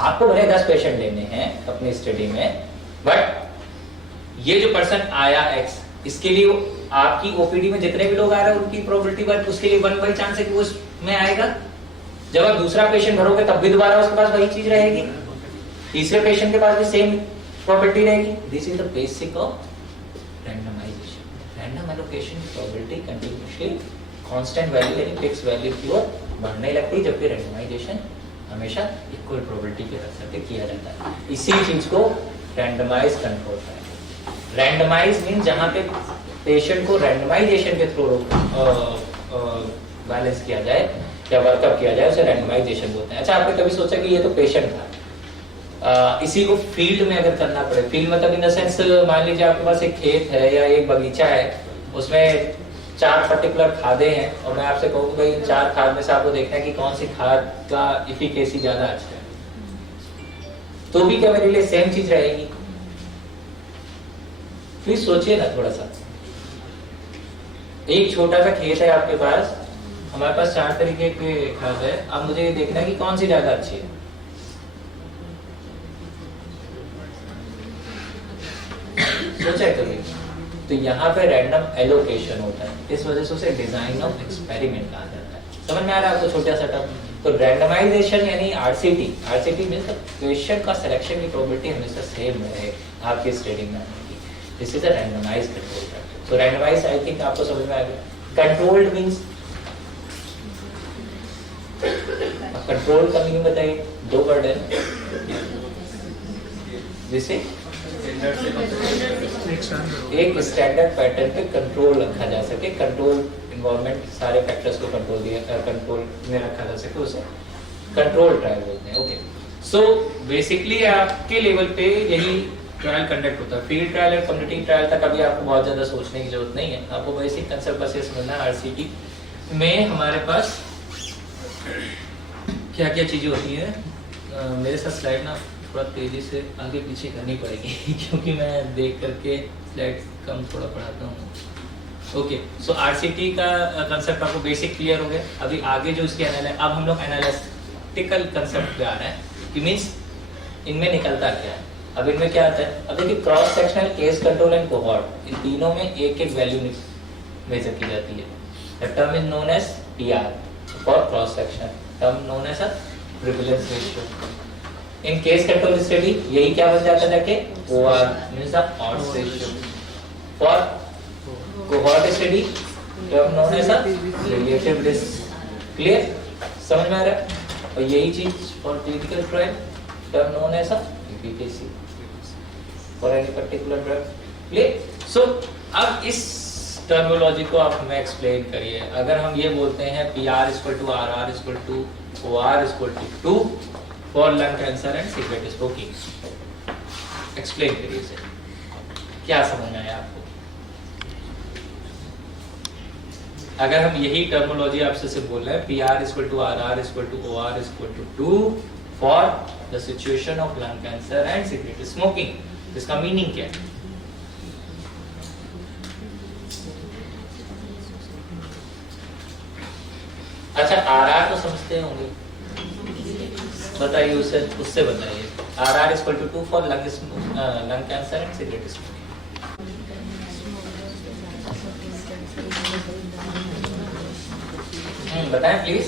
आपको भले 10 पेशेंट लेने हैं अपनी स्टडी में, बट ये जो पर्सन आया एक्स, इसके लिए आपकी ओपीडी में जितने भी लोग आ रहे हैं उनकी प्रोबेबिलिटी बट उसके लिए 1 बाई चांस है कि वो उसमें आएगा। जब आप दूसरा पेशेंट भरोगे तब भी दोबारा उसके पास वही चीज रहेगी, तीसरे पेशेंट के पास भी सेम प्रोबेबिलिटी रहेगी। This is the basic of randomisation. Random allocation की प्रोबेबिलिटी कंटिन्यूअसली कांस्टेंट वैल्यू यानी फिक्स वैल्यू की ओर बढ़ने लगती है, जबकि रैंडमाइजेशन हमेशा इक्वल प्रोबेबिलिटी पे रख करके किया जाता है। इसी चीज को रैंडमाइज कंट्रोल है। रैंडमाइज मीन जहां पे पेशेंट को रैंडमाइजेशन के थ्रू बैलेंस किया जाए या वर्कअप किया जाए, उसे रैंडमाइजेशन बोलते हैं। अच्छा, आपने कभी सोचा कि ये तो पेशेंट था, इसी को फील्ड में अगर करना पड़े, फील्ड मतलब इन द सेंस मान लीजिए आपके पास एक खेत है या एक बगीचा है, उसमें 4 पर्टिकुलर खादें हैं और मैं आपसे कहूँ भाई इन 4 खाद में से आपको देखना है कि कौन सी खाद का इफिकेसी ज्यादा अच्छा है, तो भी क्या मेरे लिए सेम चीज रहेगी? प्लीज सोचिए ना थोड़ा सा। एक छोटा सा खेत है आपके पास, हमारे पास 4 तरीके के खाद है, अब मुझे ये देखना है कि कौन सी ज्यादा अच्छी है। सोचा है कभी? तो यहाँ पे रैंडम एलोकेशन होता है, इस वजह से उसे डिजाइन ऑफ एक्सपेरिमेंट कहा जाता है। समझ में आ रहा है आपको छोटा सा टर्म? तो रैंडमाइजेशन यानी आरसीटी, आरसीटी मींस क्वेश्चन का सिलेक्शन की प्रोबेबिलिटी हमेशा सेम रहे आपकी स्टडी में आने की। This is a randomised control factor. So randomised I think आपको समझ में आ गया। कंट्रोल्ड मींस, कंट्रोल का मीनिंग बताइए, 2 वर्ड है जिसे एक स्टैंडर्ड पैटर्न पे कंट्रोल रखा जा सके, कंट्रोल इन्वायरमेंट सारे फैक्टर्स को कंट्रोल में रखा जा सके, उसे कंट्रोल ट्रायल बोलते हैं। ओके, सो बेसिकली आपके लेवल पे यही ट्रायल कंडक्ट होता है। फील्ड ट्रायल और कम्युनिटी ट्रायल तक अभी आपको बहुत ज्यादा सोचने की जरूरत नहीं है, आपको बेसिक कंसेप्ट बस ये समझना है। आरसीटी में हमारे पास क्या क्या चीजें होती है। मेरे साथ स्लाइड ना थोड़ा तेजी से आगे पीछे करनी पड़ेगी क्योंकि मैं देख करके स्लाइड कम थोड़ा पढ़ाता हूँ। ओके, सो आरसीटी का कंसेप्ट आपको बेसिक क्लियर हो गया। अभी आगे जो इसके अब हम लोग एनालिटिकल कंसेप्ट पे आ रहे हैं कि मींस इनमें निकलता क्या है। अब इनमें क्या आता है, अब देखिए cross sectional case control and cohort, इन तीनों में एक एक वैल्यू मेजर की जाती है। The term is known as PR for cross section, term known as a prevalence ratio. In case control study यही क्या बन जाता है कि OR means the odds ratio. For cohort study term known as a relative risk. Clear, समझ में आ रहा है? और यही चीज for clinical trial term known as a efficacy for any particular drug. Clear, so अब इस टर्मिनोलॉजी को आप हमें एक्सप्लेन करिए। अगर हम ये बोलते हैं PR = RR = OR = 2 for lung cancer and cigarette smoking, explain करिए इसे, क्या समझ में आया आपको? अगर हम यही टर्मिनोलॉजी आपसे से बोल रहे हैं PR = RR = OR = 2 for the situation of lung cancer and cigarette smoking, इसका मीनिंग क्या है? अच्छा, RR तो समझते होंगे, बताइए उससे बताइए। RR = 2 for lung cancer and cigarette smoking. बताएं प्लीज।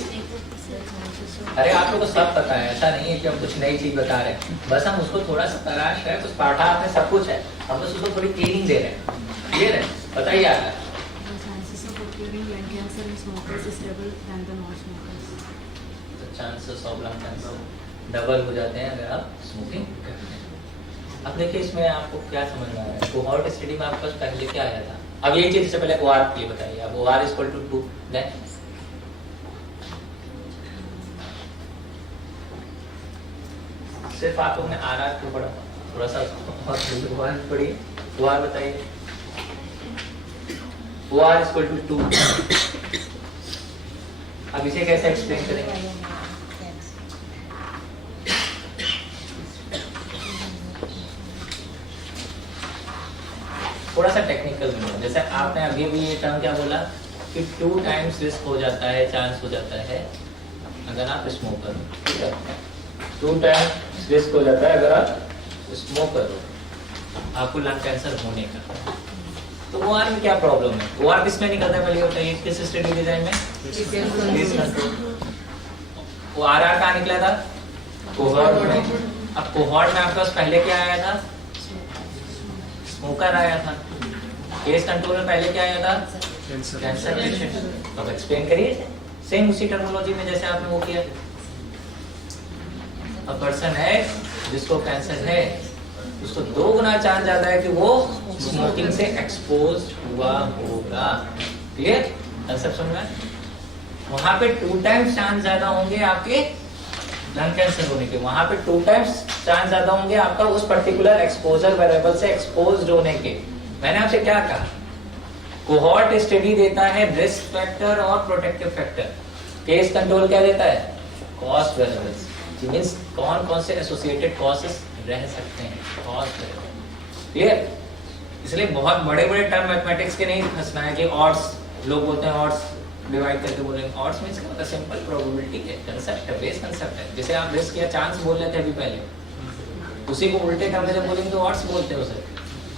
अरे आप लोग को सब पता है, ऐसा नहीं है कि हम कुछ नई चीज बता रहे हैं, बस हम उसको थोड़ा सा तलाश है, कुछ पाठा आपने सब कुछ है, हम बस उसको थोड़ी ट्रेनिंग दे रहे हैं। क्लियर है? बताइए यार। Chances of lung cancer double हो जाते हैं अगर आप स्मोकिंग करते हैं। अब देखिए इसमें आपको क्या समझ में आ रहा है, कोहॉर्ट स्टडी में आपके पास पहले क्या आया था? अब यही चीज से पहले OR के लिए बताइए आप। OR = 2 देन सिर्फ आप लोग ने RR को पढ़ा, थोड़ा सा OR पढ़िए। OR बताइए। OR = 2 अब इसे कैसे एक्सप्लेन करेंगे? थोड़ा सा टेक्निकल में, जैसे आपने अभी भी ये टर्म क्या बोला कि 2 टाइम्स रिस्क हो जाता है, चांस हो जाता है अगर आप स्मोकर हो, ठीक है? 2 टाइम्स रिस्क हो जाता है अगर आप स्मोकर हो आपको लंग कैंसर होने का। तो OR में क्या प्रॉब्लम है? OR किस में नहीं करता है पहले बताइए, किस स्टडी डिजाइन में? Case control. वो RR कहाँ निकला था? कोहॉर्ट में। अब कोहॉर्ट में आपके पास पहले क्या आया था? स्मोकर आया था। केस कंट्रोल में पहले क्या आया था? Cancer patient. अब एक्सप्लेन करिए सेम उसी टर्मिनोलॉजी में जैसे आपने वो किया। अ पर्सन है जिसको कैंसर है, उसको 2 गुना चांस ज्यादा है कि वो स्मोकिंग से एक्सपोज हुआ होगा। क्लियर? कंसेप्ट समझ में? वहां पे 2 टाइम्स चांस ज्यादा होंगे आपके लंग कैंसर होने के, वहां पे 2 टाइम्स चांस ज्यादा होंगे आपका उस पर्टिकुलर एक्सपोजर वेरिएबल से एक्सपोज्ड होने के। मैंने आपसे क्या कहा? कोहॉर्ट स्टडी देता है रिस्क फैक्टर और प्रोटेक्टिव फैक्टर। केस कंट्रोल क्या देता है? कॉस्ट वेरिएबल्स, मींस कौन कौन से एसोसिएटेड कॉजेस रह सकते हैं, कॉस्ट वेरिएबल। क्लियर? इसलिए बहुत बड़े बड़े टर्म मैथमेटिक्स के नहीं फंसना है कि ऑड्स, लोग बोलते हैं ऑड्स डिवाइड करके बोलेंगे। ऑड्स मींस क्या होता है? सिंपल प्रोबेबिलिटी है, कंसेप्ट है, बेस कंसेप्ट है। जैसे आप रिस्क या चांस बोल रहे थे अभी पहले, उसी को उल्टे टर्म में जब बोलेंगे तो ऑड्स बोलते हैं उसे।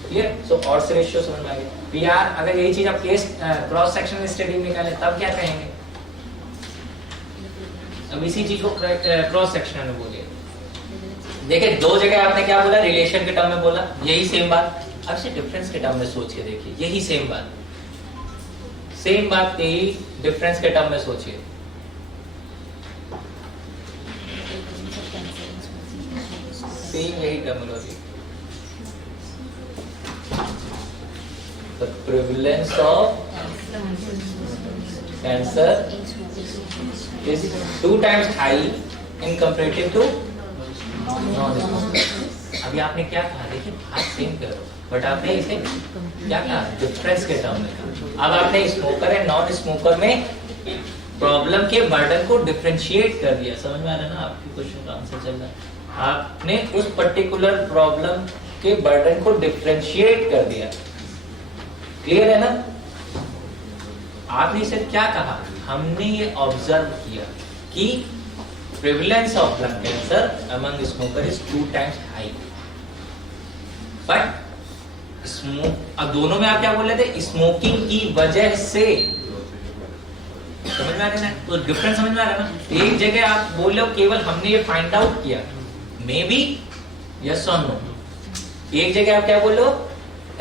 क्लियर? सो ऑड्स रेशियो समझ में आ गया। पीआर, अगर यही चीज आप केस क्रॉस सेक्शनल स्टडी में निकालें तब क्या कहेंगे? अब इसी चीज को क्रॉस सेक्शनल में बोलिए। देखिए 2 जगह आपने क्या बोला? रिलेशन के टर्म में बोला, यही सेम बात। अब से डिफरेंस के टर्म में सोच के देखिए, यही सेम बात यही डिफरेंस के टर्म में सोचिए। सेम यही terminology. The prevalence of cancer is 2 times high in comparative to non-smoker। अभी आपने क्या कहा? देखिए बात सेम करो, बट आपने इसे क्या कहा? डिफरेंस के टर्म में कहा। अब आपने स्मोकर एंड नॉन स्मोकर में प्रॉब्लम के बर्डन को डिफरेंशिएट कर दिया। समझ में आ रहा है ना? आपके क्वेश्चन का आंसर चल रहा है। आपने उस पर्टिकुलर प्रॉब्लम के बर्डन को डिफरेंशिएट कर दिया। क्लियर है ना? आपने इसे क्या कहा? हमने ये ऑब्जर्व किया कि prevalence of lung cancer among smoker is 2 times high, but अब दोनों में आप क्या बोल रहे थे? स्मोकिंग की वजह से। समझ में आ रहा है ना? तो डिफरेंस समझ में आ रहा है ना? एक जगह आप बोल रहे हो केवल हमने ये फाइंड आउट किया, मे बी यस और नो। एक जगह आप क्या बोल रहे हो?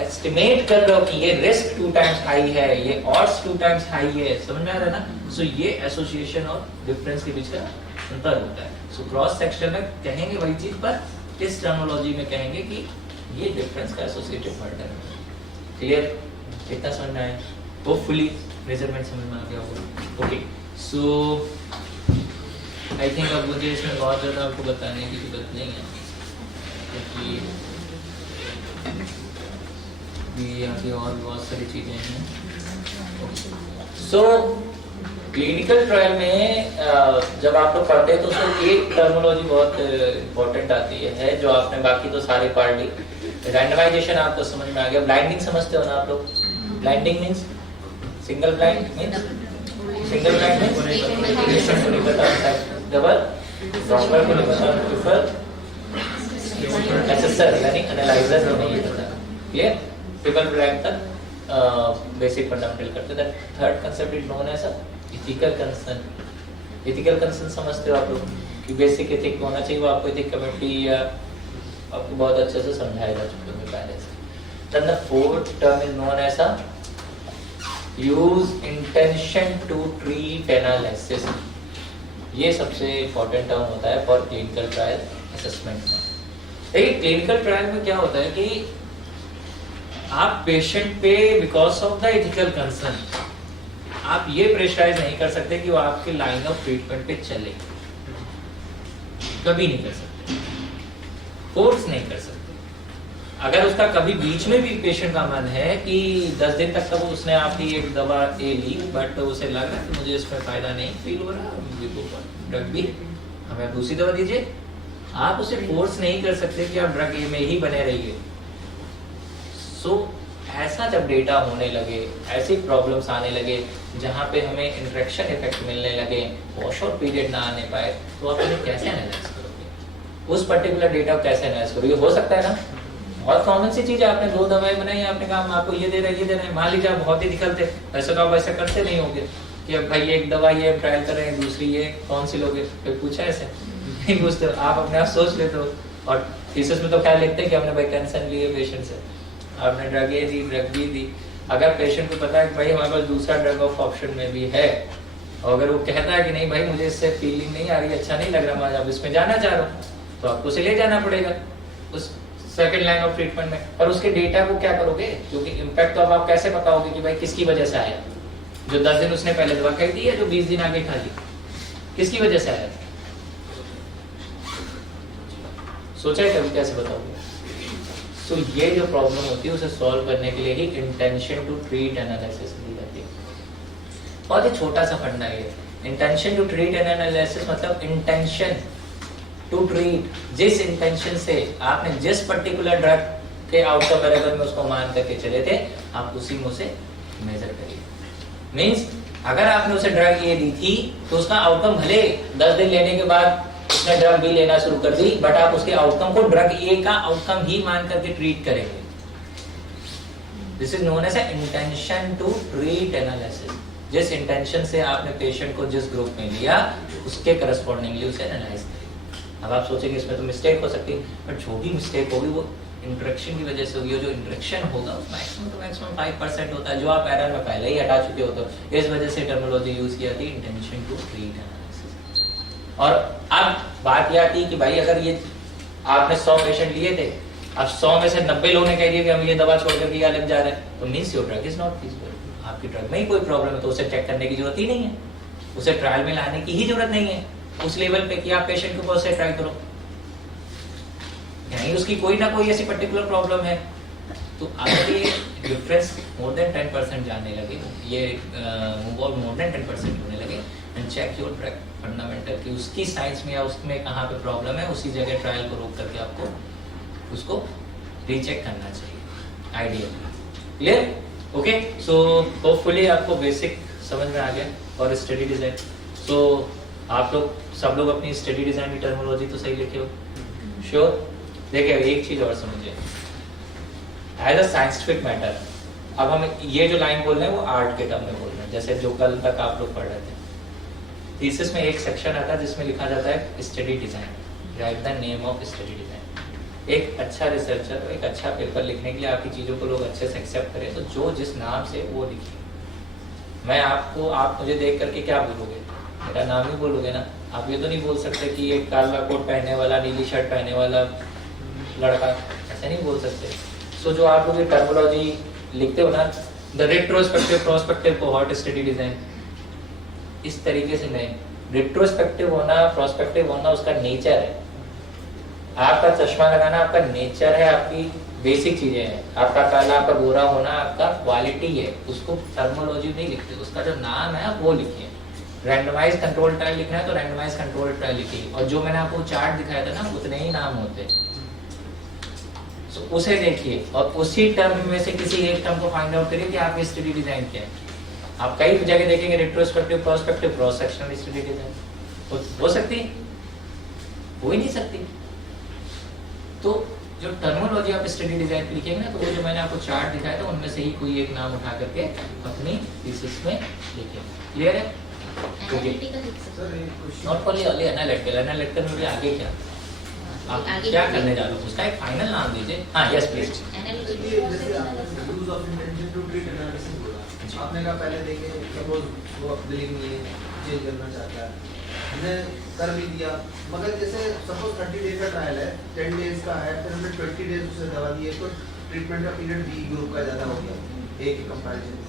एस्टिमेट कर रहे हो कि ये रिस्क 2 टाइम्स हाई है, ये ऑड्स 2 टाइम्स हाई है। समझ में आ रहा है ना? सो ये एसोसिएशन और डिफरेंस के बीच का अंतर होता है। सो क्रॉस सेक्शन में कहेंगे वही चीज, पर इस टर्मिनोलॉजी में कहेंगे कि ये डिफरेंस का एसोसिएटेड बर्डन है। क्लियर? कितना समझ में आया? होपफुली मेजरमेंट समझ में आ गया होगा। ओके, सो आई थिंक अब मुझे इसमें बहुत ज़्यादा आपको बताने की जरूरत नहीं है, क्योंकि यहाँ पे और बहुत सारी चीज़ें हैं। सो क्लिनिकल ट्रायल में जब आप लोग पढ़ते हैं तो उसमें एक टर्मिनोलॉजी बहुत इंपॉर्टेंट आती है, जो आपने बाकी तो सारे पढ़ ली। रैंडमाइजेशन आपको समझ में आ गया। ब्लाइंडिंग समझते हो ना आप लोग? Blinding means single blind means single blind means double proper को नहीं पता, ट्रिपल असेसर यानी एनालाइजर को नहीं पता। क्लियर? ट्रिपल ब्लाइंड तक बेसिक फंडामेंटल करते हैं। Third concept is known as ethical concern. Ethical concern समझते हो आप लोग कि बेसिक एथिक होना चाहिए, वो आपको एथिक कमेटी या आपको बहुत अच्छे से समझाया जा चुका है पहले से। Then the fourth term is known as use intention to treat analysis. ये सबसे इंपॉर्टेंट टर्म होता है फॉर क्लिनिकल ट्रायल असेसमेंट में। देखिए क्लिनिकल ट्रायल में क्या होता है कि आप पेशेंट पे because of the ethical concern आप ये प्रेशराइज नहीं कर सकते कि वो आपके लाइन ऑफ ट्रीटमेंट पे चले, कभी नहीं कर सकते, फोर्स नहीं कर सकते। अगर उसका कभी बीच में भी पेशेंट का मन है कि 10 दिन तक तो उसने आपकी एक दवा ए ली बट उसे लग रहा है कि मुझे इसमें फायदा नहीं फील हो रहा, ड्रग भी हमें दूसरी दवा दीजिए, आप उसे फोर्स नहीं कर सकते कि आप ड्रग ए में ही बने रहिए। सो ऐसा जब डेटा होने लगे, ऐसी प्रॉब्लम्स आने लगे जहाँ पे हमें इंट्रैक्शन इफेक्ट मिलने लगे, वॉश आउट पीरियड ना आने पाए, तो आप उन्हें कैसे एनालाइज करोगे? उस पर्टिकुलर डेटा को कैसे एनालाइज करोगे? हो सकता है ना, बहुत कॉमन सी चीज है, आपने 2 दवाएं बनाई, आपने कहा हम आपको ये दे रहे हैं, ये दे रहे हैं, मान लीजिए आप बहुत ही निकलते, वैसे तो आप वैसे करते नहीं होंगे कि अब भाई एक दवा ये ट्रायल कर रहे हैं, दूसरी ये कौन सी लोगे, कोई पूछा ऐसे? नहीं पूछते, आप अपने आप सोच लेते हो। और थीसिस में तो क्या लिखते हैं कि हमने भाई कंसर्न लिए पेशेंट से, आपने drug A the, drug be the. अगर पेशेंट को पता है कि भाई हमारे पास दूसरा ड्रग ऑफ ऑप्शन में भी है, और अगर वो कहता है कि नहीं भाई मुझे इससे फीलिंग नहीं आ रही, अच्छा नहीं लग रहा, मैं अब इसमें जाना चाह रहा हूँ, तो आपको उसे ले जाना पड़ेगा उस सेकंड लाइन ऑफ ट्रीटमेंट में। पर उसके डेटा को क्या करोगे? क्योंकि इम्पैक्ट तो अब आप कैसे बताओगे कि भाई किसकी वजह से आया? जो 10 दिन उसने पहले दवा खाई थी या जो 20 दिन आगे खा ली, किसकी वजह से आया? सोचा है कभी कैसे बताओगे? तो ये जो प्रॉब्लम होती है उसे सॉल्व करने के लिए ही इंटेंशन टू ट्रीट एनालिसिस ली जाती है। बहुत ही छोटा सा फंडा है intention to treat and analysis, मतलब इंटेंशन टू ट्रीट, जिस इंटेंशन से आपने जिस पर्टिकुलर ड्रग के आउटकम वेरिएबल में उसको मान करके चले थे, आप उसी में उसे मेजर करिए। मींस अगर आपने उसे ड्रग ये दी थी तो उसका आउटकम भले 10 दिन लेने के बाद उसने ड्रग बी लेना शुरू कर दी, बट आप उसके आउटकम को ड्रग ए का आउटकम ही मान करके ट्रीट करेंगे। This is known as intention to treat analysis. जिस इंटेंशन से आपने पेशेंट को जिस ग्रुप में लिया उसके करस्पॉन्डिंगली उसे एनालाइज करें। अब आप सोचेंगे इसमें तो मिस्टेक हो सकती है, बट जो भी मिस्टेक होगी वो इंटरेक्शन की वजह से होगी। जो इंटरेक्शन होगा मैक्सिमम टू मैक्सिमम 5% होता है, जो आप एरर में पहले ही हटा चुके होते हो। इस वजह से टर्मिनोलॉजी यूज की जाती है इंटेंशन टू ट्रीट एनालिसिस। और अब बात यह आती है कि भाई अगर ये आपने 100 पेशेंट लिए थे, अब 100 में से 90 लोगों ने कह दिया कि हम ये दवा छोड़ करके ये अलग जा रहे हैं, तो means your drug is not feasible. आपकी ड्रग में ही कोई प्रॉब्लम है तो उसे चेक करने की जरूरत ही नहीं है, उसे ट्रायल में लाने की ही जरूरत नहीं है उस लेवल पे कि आप पेशेंट के ऊपर से ट्राई करो, यानी उसकी कोई ना कोई ऐसी पर्टिकुलर प्रॉब्लम है। तो अगर ये डिफरेंस मोर देन 10% जाने लगे, ये मोर देन 10% होने लगे, and check your drug fundamental कि उसकी साइंस में या उसमें कहाँ पे प्रॉब्लम है, उसी जगह ट्रायल को रोक करके आपको उसको रीचेक करना चाहिए ideally. Clear? Okay, so hopefully आपको बेसिक समझ में आ गया। और स्टडी डिजाइन, सो आप लोग सब लोग अपनी स्टडी डिजाइन की टर्मिनोलॉजी तो सही लिखे हो? श्योर? देखिए एक चीज और समझिए, एज अ साइंटिफिक मैटर, अब हम ये जो लाइन बोल रहे हैं वो आर्ट के टर्म में बोल रहे हैं, जैसे जो कल तक आप लोग पढ़ रहे थे। थीसिस में एक सेक्शन आता है जिसमें लिखा जाता है study design, right the name of study design. एक अच्छा रिसर्चर, एक अच्छा पेपर लिखने के लिए आपकी चीज़ों को लोग अच्छे से एक्सेप्ट करें, तो जो जिस नाम से वो लिखिए। मैं आपको, आप मुझे देख करके क्या बोलोगे? मेरा नाम ही बोलोगे ना। आप ये तो नहीं बोल सकते कि एक काला कोट पहनने वाला, नीली शर्ट पहनने वाला लड़का, ऐसे नहीं बोल सकते। सो जो आप लोग ये टर्मिनोलॉजी लिखते हो ना, the retrospective prospective cohort study design, इस तरीके से नहीं। रेट्रोस्पेक्टिव होना, प्रोस्पेक्टिव होना उसका नेचर है। आपका चश्मा लगाना आपका नेचर है, आपकी बेसिक चीजें हैं। आपका काला, आपका गोरा होना आपका क्वालिटी है, उसको टर्मिनोलॉजी नहीं लिखते, उसका जो नाम है आप वो लिखिए। रैंडमाइज कंट्रोल ट्रायल लिखना है तो रैंडमाइज कंट्रोल ट्रायल लिखिए, और जो मैंने आपको चार्ट दिखाया था ना उतने ही नाम होते हैं। So, उसे देखिए और उसी टर्म में से किसी एक टर्म को फाइंड आउट करिए कि आपकी स्टडी डिजाइन क्या है। आप कई जगह देखेंगे retrospective, prospective, cross sectional study design हो सकती, हो ही नहीं सकती। तो जो टर्मिनोलॉजी आप स्टडी डिजाइन पे लिखेंगे ना, तो वो जो मैंने आपको चार्ट दिखाया था उनमें से ही कोई एक नाम उठा करके अपनी थीसिस में लिखें। क्लियर है? नॉट ओनली एनालिटिकल, एनालिटिकल में भी आगे क्या आप क्या करने जा रहे हो उसका एक फाइनल नाम दीजिए। हाँ, yes please. Use of intention to treat analysis बोला आपने कहा। पहले देखे सपोज वो बिलिंग में चेंज करना चाहता है, हमने कर भी दिया, मगर जैसे सपोज 30 डेज का ट्रायल है, 10 डेज का है, फिर हमने 20 डेज उसे दवा दी है, तो ट्रीटमेंट का पीरियड बी ग्रुप का ज़्यादा हो गया ए के कंपैरिजन में।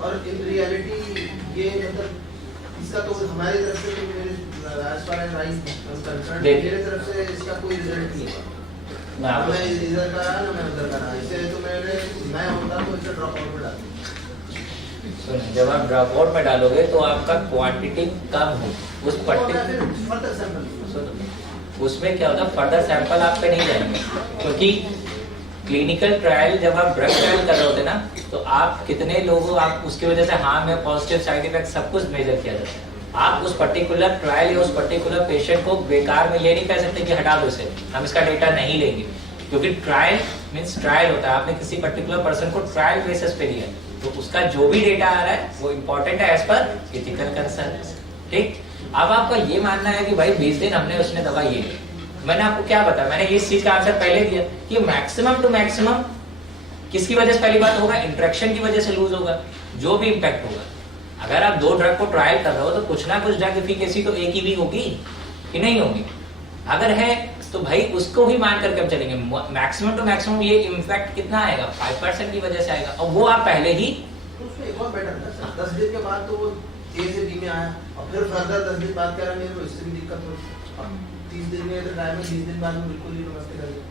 और इन रियलिटी ये मतलब इसका तो हमारी तरफ से, मेरे तरफ से इसका कोई रिजल्ट नहीं है। मैं आपको मैं इधर का आया ना मैं उधर का आया, इसलिए तो मैं होता तो इसे ड्रॉप आउट में डाल सुनिए, जब आप ड्रॉप आउट में डालोगे तो आपका क्वांटिटी कम हो उस फर्दर सैंपल। उसमें क्या होता है, फर्दर सैंपल आप पे नहीं जाएंगे, क्योंकि क्लिनिकल ट्रायल जब आप ड्रग ट्रायल कर रहे होते ना, तो आप कितने लोगों, आप उसकी वजह से हार्म या पॉजिटिव साइड इफेक्ट सब कुछ मेजर किया जाता है। आप उस पर्टिकुलर ट्रायल या उस पर्टिकुलर पेशेंट को बेकार में ये नहीं कह सकते कि हटा दो इसे, हम इसका डेटा नहीं लेंगे, क्योंकि ट्रायल मींस ट्रायल होता है, आपने किसी पर्टिकुलर पर्सन को ट्रायल बेसिस पे लिया, तो उसका जो भी डेटा आ रहा है वो इंपॉर्टेंट है एज पर एथिकल कंसर्न। ठीक, अब आपका ये मानना है कि भाई 20 दिन हमने उसने दवा ये ली, मैंने आपको क्या बताया, मैंने इस चीज का आंसर पहले दिया कि मैक्सिमम टू मैक्सिमम किसकी वजह से, पहली बात होगा इंट्रैक्शन की वजह से लूज होगा, जो भी इम्पैक्ट होगा। अगर आप 2 ड्रग को ट्रायल कर रहे हो तो कुछ ना कुछ ड्रग एफिकेसी तो एक ही भी होगी कि नहीं होगी, अगर है तो भाई उसको ही मान करके हम चलेंगे। मैक्सिमम टू मैक्सिमम ये इम्पैक्ट कितना आएगा, 5% की वजह से आएगा, और वो आप पहले ही तो उसमें एक और बेटर था सर, 10 दिन के बाद तो वो ए से बी में आया और फिर फर्दर 10 दिन बाद कह रहा मेरे को इससे भी दिक्कत हो, 30 दिन में ट्रायल में 20 दिन बाद में बिल्कुल ही नमस्ते कर दिया।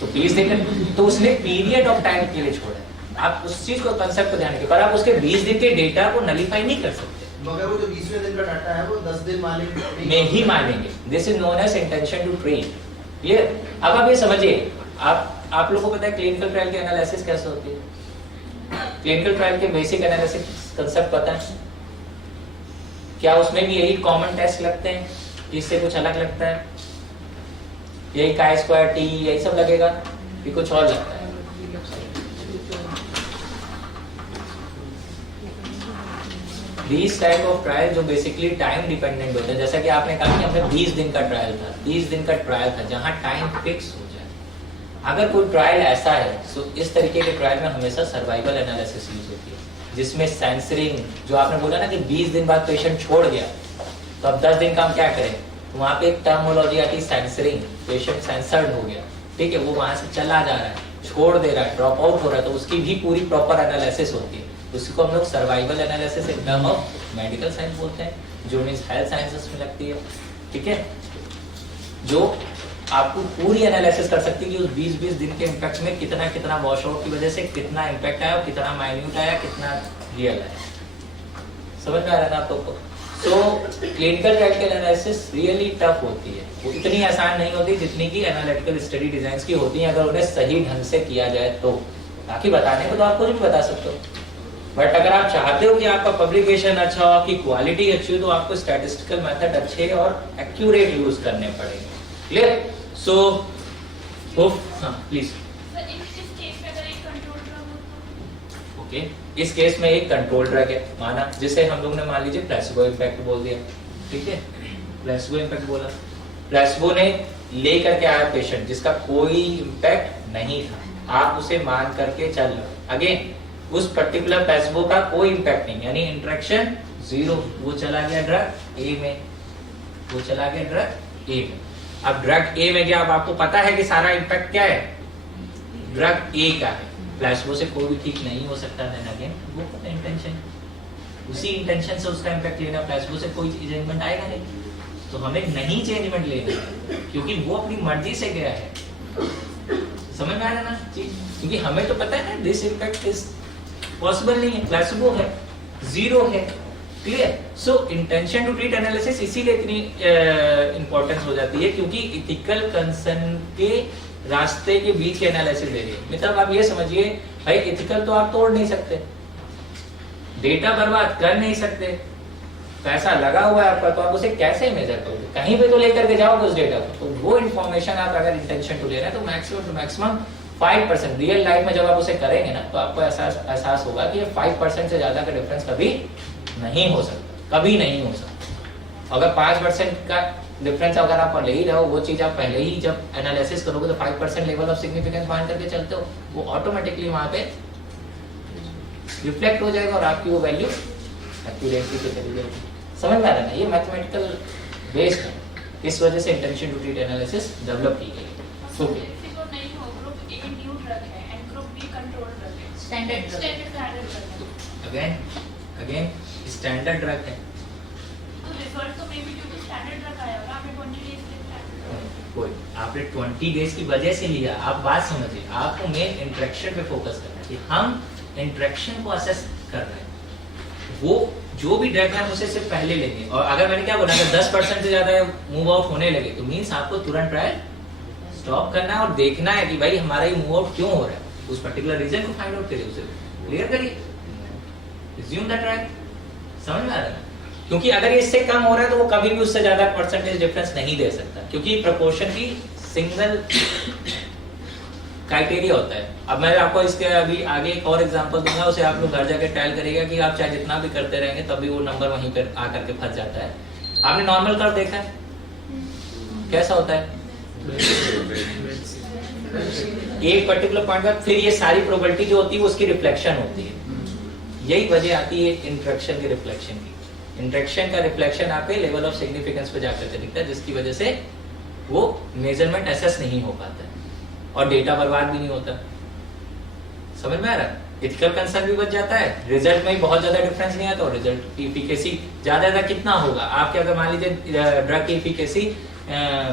तो 20 दिन तो उसने पीरियड ऑफ टाइम के लिए छोड़ा है। आप उस चीज को कंसेप्ट को ध्यान रखिए, पर आप उसके 20 दिन के डेटा को नलीफाई नहीं कर सकते, मगर वो जो 20वें दिन का डाटा है वो 10 दिन वाले में ही मानेंगे। This is known as intention to treat. Clear? अब आप ये समझिए, आप लोगों को पता है क्लिनिकल ट्रायल की एनालिसिस कैसे होती है, क्लिनिकल ट्रायल के बेसिक एनालिसिस कंसेप्ट पता है क्या? उसमें भी यही कॉमन टेस्ट लगते हैं, इससे कुछ अलग लगता है, यही काई स्क्वायर टी यही सब लगेगा कि कुछ और लगता है? These type of ट्रायल जो बेसिकली टाइम डिपेंडेंट होते हैं, जैसा कि आपने कहा कि हमें 20 दिन का ट्रायल था, 20 दिन का ट्रायल था जहां टाइम फिक्स हो जाए। अगर कोई ट्रायल ऐसा है तो इस तरीके के ट्रायल में हमेशा सर्वाइवल एनालिसिस यूज होती है, जिसमें सेंसरिंग, जो आपने बोला ना कि 20 दिन बाद पेशेंट छोड़ गया तो अब 10 दिन का हम क्या करें, तो वहां पे एक टर्मोलॉजी आती है सेंसरिंग, पेशेंट सेंसर्ड हो गया, ठीक है, वो वहां से चला जा रहा है, छोड़ दे रहा है, ड्रॉप आउट हो रहा है, तो उसकी भी पूरी प्रॉपर एनालिसिस होती है। उसको हम लोग survival analysis in term of medical science बोलते हैं, जो मींस हेल्थ साइंसेस में लगती है। ठीक है, जो आपको पूरी एनालिसिस कर सकती है कि उस 20-20 दिन के इम्पैक्ट में कितना कितना वॉश आउट की वजह से कितना इम्पैक्ट आया, कितना माइन्यूट आया, कितना रियल आया। समझ में आ रहा है ना आप लोग को? तो क्लिनिकल ट्रायल की एनालिसिस रियली टफ होती है, वो इतनी आसान नहीं होती जितनी की एनालिटिकल स्टडी डिजाइन की होती है, अगर उन्हें सही ढंग से किया जाए तो। बाकी बताने को तो आप कुछ भी बता सकते हो, बट अगर आप चाहते हो कि आपका पब्लिकेशन अच्छा हो, आपकी क्वालिटी अच्छी हो, तो आपको स्टैटिस्टिकल मेथड अच्छे और एक्यूरेट यूज करने पड़ेंगे। क्लियर? So please. ओके, इस केस में एक कंट्रोल ड्रग है माना, जिसे हम लोग ने मान लीजिए प्लेसिबो इफेक्ट बोल दिया। ठीक है, प्लेसिबो इफेक्ट बोला, प्लेसिबो ने ले करके आया पेशेंट जिसका कोई इम्पैक्ट नहीं था, आप उसे मान करके चल रहे। अगेन उस पर्टिकुलर प्लेसिबो का कोई इम्पैक्ट नहीं, यानी इंटरेक्शन 0, वो चला गया ड्रग ए में, वो चला गया ड्रग ए में। अब ड्रग ए में गया, अब आपको पता है कि सारा इम्पैक्ट क्या है, ड्रग ए का है, प्लेसिबो से कोई भी ठीक नहीं हो सकता। देन अगेन वो इंटेंशन, उसी इंटेंशन से उसका इम्पैक्ट लेना, प्लेसिबो से कोई चेंजमेंट आएगा नहीं, तो हमें नहीं चेंजमेंट लेना है, क्योंकि वो अपनी मर्जी से गया है। समझ में आ रहा ना चीज? क्योंकि हमें तो पता है ना दिस इम्पैक्ट इज पॉसिबल नहीं है, प्लेसिबो है, 0 है। Clear? So intention to treat analysis इसीलिए इतनी इंपॉर्टेंस हो जाती है, क्योंकि इथिकल कंसर्न के रास्ते के बीच की एनालिसिस दे रही है। मतलब आप ये समझिए भाई, इथिकल तो आप तोड़ नहीं सकते, डेटा बर्बाद कर नहीं सकते, पैसा लगा हुआ है आपका, तो आप उसे कैसे मेजर करोगे? कहीं पे तो लेकर के जाओगे उस डेटा को, तो वो इन्फॉर्मेशन आप अगर इंटेंशन टू ले रहे हैं तो maximum to maximum 5%। Real life में जब आप उसे करेंगे ना, तो आपको एहसास होगा कि ये 5% से ज्यादा का डिफरेंस कभी नहीं हो सकता, कभी नहीं हो सकता। अगर 5% का डिफरेंस अगर आप ले ही रहे हो, वो चीज आप पहले ही जब एनालिसिस करोगे तो 5% लेवल ऑफ सिग्निफिकेंस मान करके चलते हो, वो ऑटोमेटिकली वहां पे रिफ्लेक्ट हो जाएगा और आपकी वो वैल्यू एक्यूरेसी पे चली जाएगी। समझ में आ रहा है ना? ये मैथमेटिकल बेस्ड है, इस वजह से intention to treat analysis develop की गई। सो अगेन स्टैंडर्ड ड्रग है, कोई आप आपने 20 डेज की वजह से लिया, आप बात समझिए, आपको मेन इंटरेक्शन पे फोकस करना है कि हम इंटरेक्शन को असेस कर रहे हैं, वो जो भी ड्रग है उसे सिर्फ पहले लेंगे। और अगर मैंने क्या बोला, अगर 10% से ज्यादा मूव आउट होने लगे तो मीन्स आपको तुरंत ट्रायल स्टॉप करना है और देखना है कि भाई हमारा ये मूव आउट क्यों हो रहा है, उस पर्टिकुलर रीजन को फाइंड आउट करिए, उसे क्लियर करिए, रिज्यूम द ट्रायल। समझ में आ रहा है? क्योंकि अगर ये इससे कम हो रहा है तो वो कभी भी उससे ज्यादा परसेंटेज डिफरेंस नहीं दे सकता, क्योंकि प्रोपोर्शन की सिंगल क्राइटेरिया होता है। अब मैं आपको इसके अभी आगे एक और एग्जांपल दूंगा, उसे आप लोग घर जाके ट्रायल करेगा कि आप चाहे जितना भी करते रहेंगे तब भी वो नंबर वहीं पर आकर के फंस जाता है। आपने नॉर्मल कर्व देखा है कैसा होता है, एक पर्टिकुलर पॉइंट पर फिर ये सारी प्रोबेबिलिटी जो होती है वो उसकी रिफ्लेक्शन होती है। यही वजह आती है इंटरेक्शन के रिफ्लेक्शन की। इंटरेक्शन का रिफ्लेक्शन आपके लेवल ऑफ सिग्निफिकेंस पे जाकर के दिखता है, जिसकी वजह से वो मेजरमेंट एसेस नहीं हो पाता है और डेटा बर्बाद भी नहीं होता। समझ में आ रहा है? एथिकल कंसर्न भी बच जाता है, रिजल्ट में बहुत ज्यादा डिफरेंस नहीं आता और रिजल्ट की एफिकेसी ज्यादा कितना होगा आपके, अगर मान लीजिए ड्रग की एफिकेसी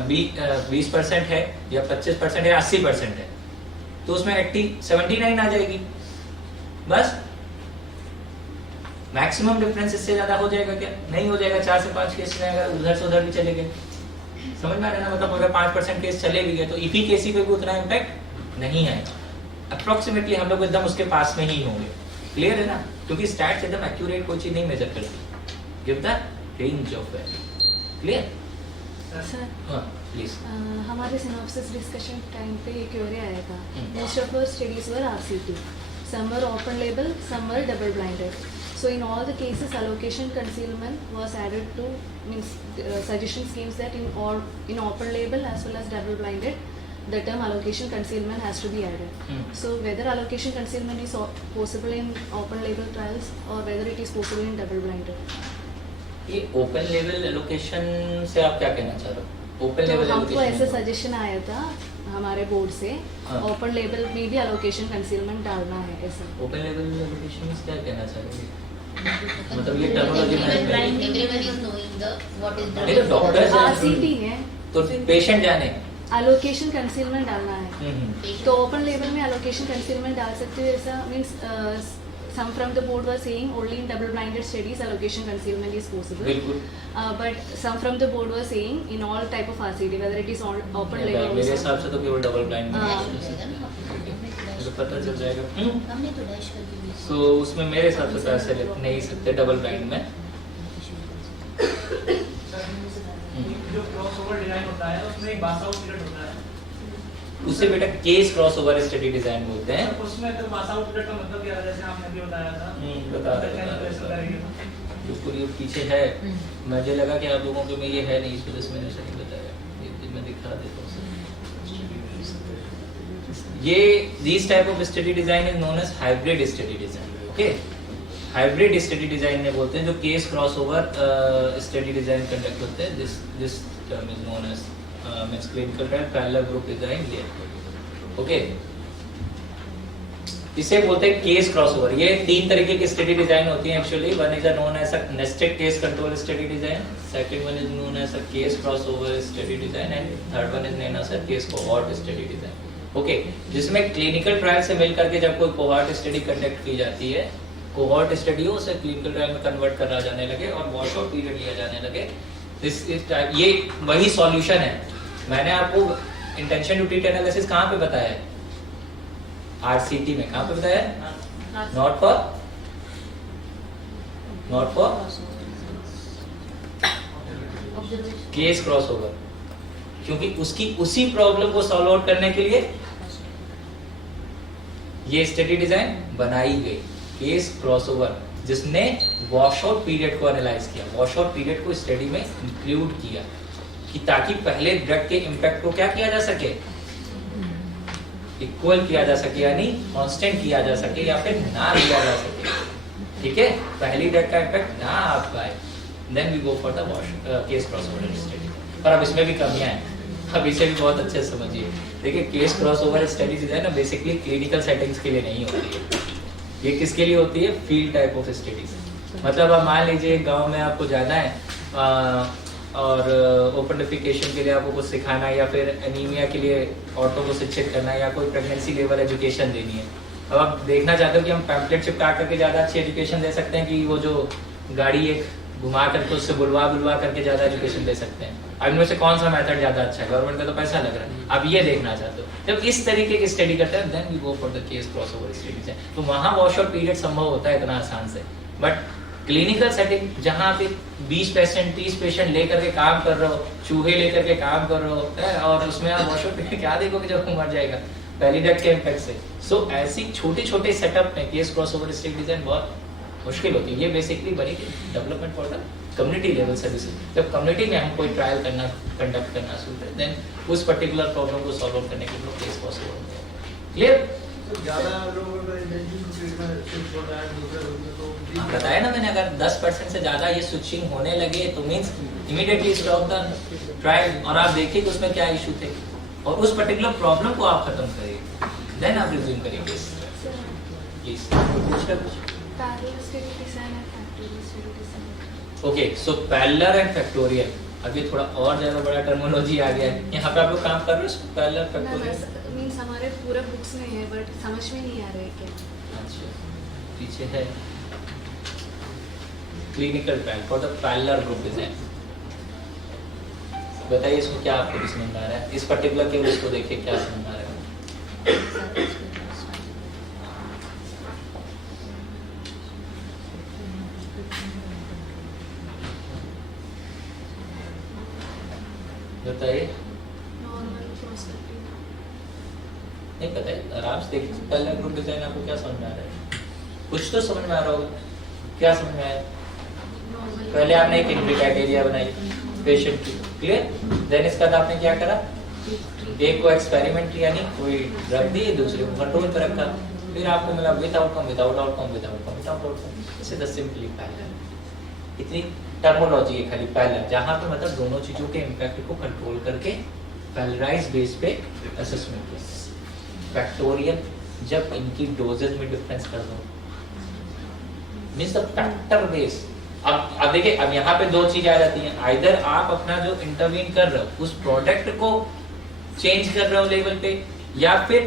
20% है या 25% है, 80% है, तो उसमें 79 आ जाएगी बस। मैक्सिमम डिफरेंस इससे ज्यादा हो जाएगा क्या? नहीं हो जाएगा। 4 से 5 केस में अगर उधर से उधर भी चले गए, समझ में आ रहा है ना, मतलब अगर 5% केस चले भी गए तो एफिकेसी पे भी उतना इम्पैक्ट नहीं आएगा। अप्रोक्सीमेटली हम लोग एकदम उसके पास में ही होंगे। क्लियर है ना? क्योंकि स्टैट्स एकदम एक्यूरेट कोई चीज नहीं मेजर करती, give the range of value. Clear? Sir हां प्लीज। हमारे सिनॉप्सिस डिस्कशन टाइम पे ये क्वेरी आया था, most of our studies were RCT, some were open label, some were double blinded. So in all the cases, allocation concealment was added to, means suggestion schemes that in open label as well as double blinded, the term allocation concealment has to be added. So whether allocation concealment is possible in open label trials or whether it is possible in double blinded. ये open level allocation से आप क्या कहना चाह रहे हो? Open तो level हमको ऐसे एलोकेशन सजेशन आया था हमारे बोर्ड से, हाँ। ओपन लेवल में भी allocation concealment डालना है ऐसा. ओपन लेवल एलोकेशन से क्या कहना चाह रहे हो? मतलब ये टर्मिनोलॉजी में Everyone is knowing the what is नहीं तो डॉक्टर RCT है, तो पेशेंट जाने allocation concealment डालना है. तो ओपन लेवल में allocation concealment डाल सकते हो ऐसा, means some from the board were saying only in double blinded studies allocation concealment is possible. बिल्कुल। But some from the board were saying in all type of RCT whether it is on open label मेरे also. हिसाब से तो केवल double blind में हाँ। तो पता चल जाएगा। हमने तो डैश कर दी तो उसमें मेरे हिसाब से पैसे ले नहीं सकते डबल ब्लाइंड में। जो क्रॉसओवर डिजाइन होता है उसमें एक पास आउट पीरियड होता है, उसे बेटा केस क्रॉसओवर स्टडी डिजाइन बोलते हैं। उसमें तो पास आउट पीरियड का मतलब क्या है, जैसे आपने अभी बताया था बता बिल्कुल ये पीछे है, मुझे लगा कि आप लोगों के में ये है नहीं, इस वजह से मैंने सही बताया, ये मैं दिखा देता हूँ। ये this type of study design is known as hybrid study design. Okay, hybrid study design में बोलते हैं जो case crossover study design conduct होते हैं। This term is known as means clinical trial parallel group design. Okay, इसे बोलते हैं case crossover. ये 3 तरीके की स्टडी डिजाइन होती है actually. One is known as a nested case control study design, second one is known as a case crossover study design and third one is known as a case cohort study design. Okay, जिसमें clinical trial से मिलकर के जब कोई cohort study conduct की जाती है, cohort study हो उसे क्लिनिकल ट्रायल में कन्वर्ट करा जाने लगे और वॉश आउट पीरियड लिया जाने लगे। दिस इज ये वही सॉल्यूशन है। मैंने आपको इंटेंशन टू ट्रीट एनालिसिस कहाँ पे बताया है? आरसीटी में। कहाँ पे बताया है? नॉट फॉर केस क्रॉसओवर, क्योंकि उसकी उसी प्रॉब्लम को सॉल्व आउट करने के लिए ये स्टडी डिजाइन बनाई गई, केस क्रॉसओवर, जिसने वॉश आउट पीरियड को एनालाइज किया, वॉश आउट पीरियड को स्टडी में इंक्लूड किया कि ताकि पहले ड्रग के इम्पैक्ट को क्या किया जा सके, इक्वल किया जा सके, यानी कांस्टेंट किया जा सके या फिर ना लिया जा सके। ठीक है, पहली ड्रग का इम्पैक्ट ना आ पाए, then we go for the case crossover study. पर अब इसमें भी कमियां हैं, अब इसे भी बहुत अच्छे से समझिए। देखिए, केस क्रॉसओवर स्टडी जो है ना, बेसिकली क्लिनिकल सेटिंग्स के लिए नहीं होती है। ये किसके लिए होती है? Field type of studies. मतलब आप मान लीजिए गांव में आपको जाना है, और ओपन डिफिकेशन के लिए आपको कुछ सिखाना है, या फिर एनीमिया के लिए औरतों को शिक्षित करना है, या कोई प्रेगनेंसी लेवल एजुकेशन देनी है। अब आप देखना चाहते हो कि हम पैम्पलेट चिपका करके ज़्यादा अच्छी एजुकेशन दे सकते हैं कि वो जो गाड़ी एक घुमा करके उससे बुलवा करके ज़्यादा एजुकेशन दे सकते हैं। अब इनमें से कौन सा मेथड ज़्यादा अच्छा है? गवर्नमेंट का तो पैसा लग रहा है, अब ये देखना चाहते हो। जब इस तरीके की स्टडी करते हैं then we go for the case crossover studies है, तो वहाँ वॉश आउट पीरियड संभव होता है इतना आसान से। बट क्लिनिकल सेटिंग जहाँ पे 20 पेशेंट 30 पेशेंट लेकर के काम कर रहे हो, चूहे लेकर के काम कर रहे हो, और उसमें आप वॉश आउट पीरियड क्या देखोगे जब वो मर जाएगा वैलिडेट के इम्पैक्ट से। सो ऐसी छोटे छोटे सेटअप में केस क्रॉसओवर स्टडी डिजाइन बहुत मुश्किल होती है। ये बेसिकली बनी development for the community level services. जब कम्युनिटी में हम कोई ट्रायल करना कंडक्ट करना शुरू करें देन उस पर्टिकुलर प्रॉब्लम को सॉल्व करने के लिए केस पॉसिबल होता है। क्लियर? ज़्यादा लोगों का इंटेंशन टू ट्रीट में शिफ्ट हो रहा है दूसरे रूप में, तो बताया ना मैंने, अगर 10% से ज्यादा ये स्विचिंग होने लगे तो means immediately stop the trial, और आप देखिए कि उसमें क्या इशू थे और उस पर्टिकुलर प्रॉब्लम को आप खत्म करिए, देन आप रिज्यूम करिए। Please parallel study design and factorial study design. Okay, so parallel and factorial, अभी थोड़ा और ज्यादा बड़ा टर्मिनोलॉजी आ गया है। यहाँ पे आप लोग काम कर रहे हो पैरेलल फैक्टोरियल? मींस हमारे पूरे बुक्स में है बट समझ में नहीं आ रहा है क्या। अच्छा, पीछे है clinical trial for the parallel group design. बताइए इसमें क्या आपको समझ में आ रहा है? इस पर्टिकुलर केवल इसको देखिए क्या समझ में आ रहा है। बताइए। नॉर्मल प्रोस्पेक्टिव नहीं पता है, आराम से देखिए पैरेलल ग्रुप डिजाइन आपको क्या समझ में आ रहा है? कुछ तो समझ में आ रहा होगा। क्या समझ में आया? पहले आपने एक एंट्री क्राइटेरिया बनाई पेशेंट की, क्लियर? देन इसके बाद आपने क्या करा? एक को एक्सपेरिमेंट यानी कोई ड्रग दी, दूसरे को कंट्रोल पर रखा, फिर आपको मिला with outcome without outcome without outcome. This is the simply parallel. इतनी टर्मिनोलॉजी है खाली पैरेलल, जहां पे मतलब दोनों चीजों के इम्पैक्ट को कंट्रोल करके पैरेललाइज बेस पे असेसमेंट किया। फैक्टोरियल जब इनकी डोजेज में डिफरेंस कर दो, मींस द फैक्टर बेस। अब देखिए, अब यहाँ पे दो चीजें आ जाती हैं, आइदर आप अपना जो इंटरवीन कर रहे हो उस प्रोडक्ट को चेंज कर रहे हो लेवल पे, या फिर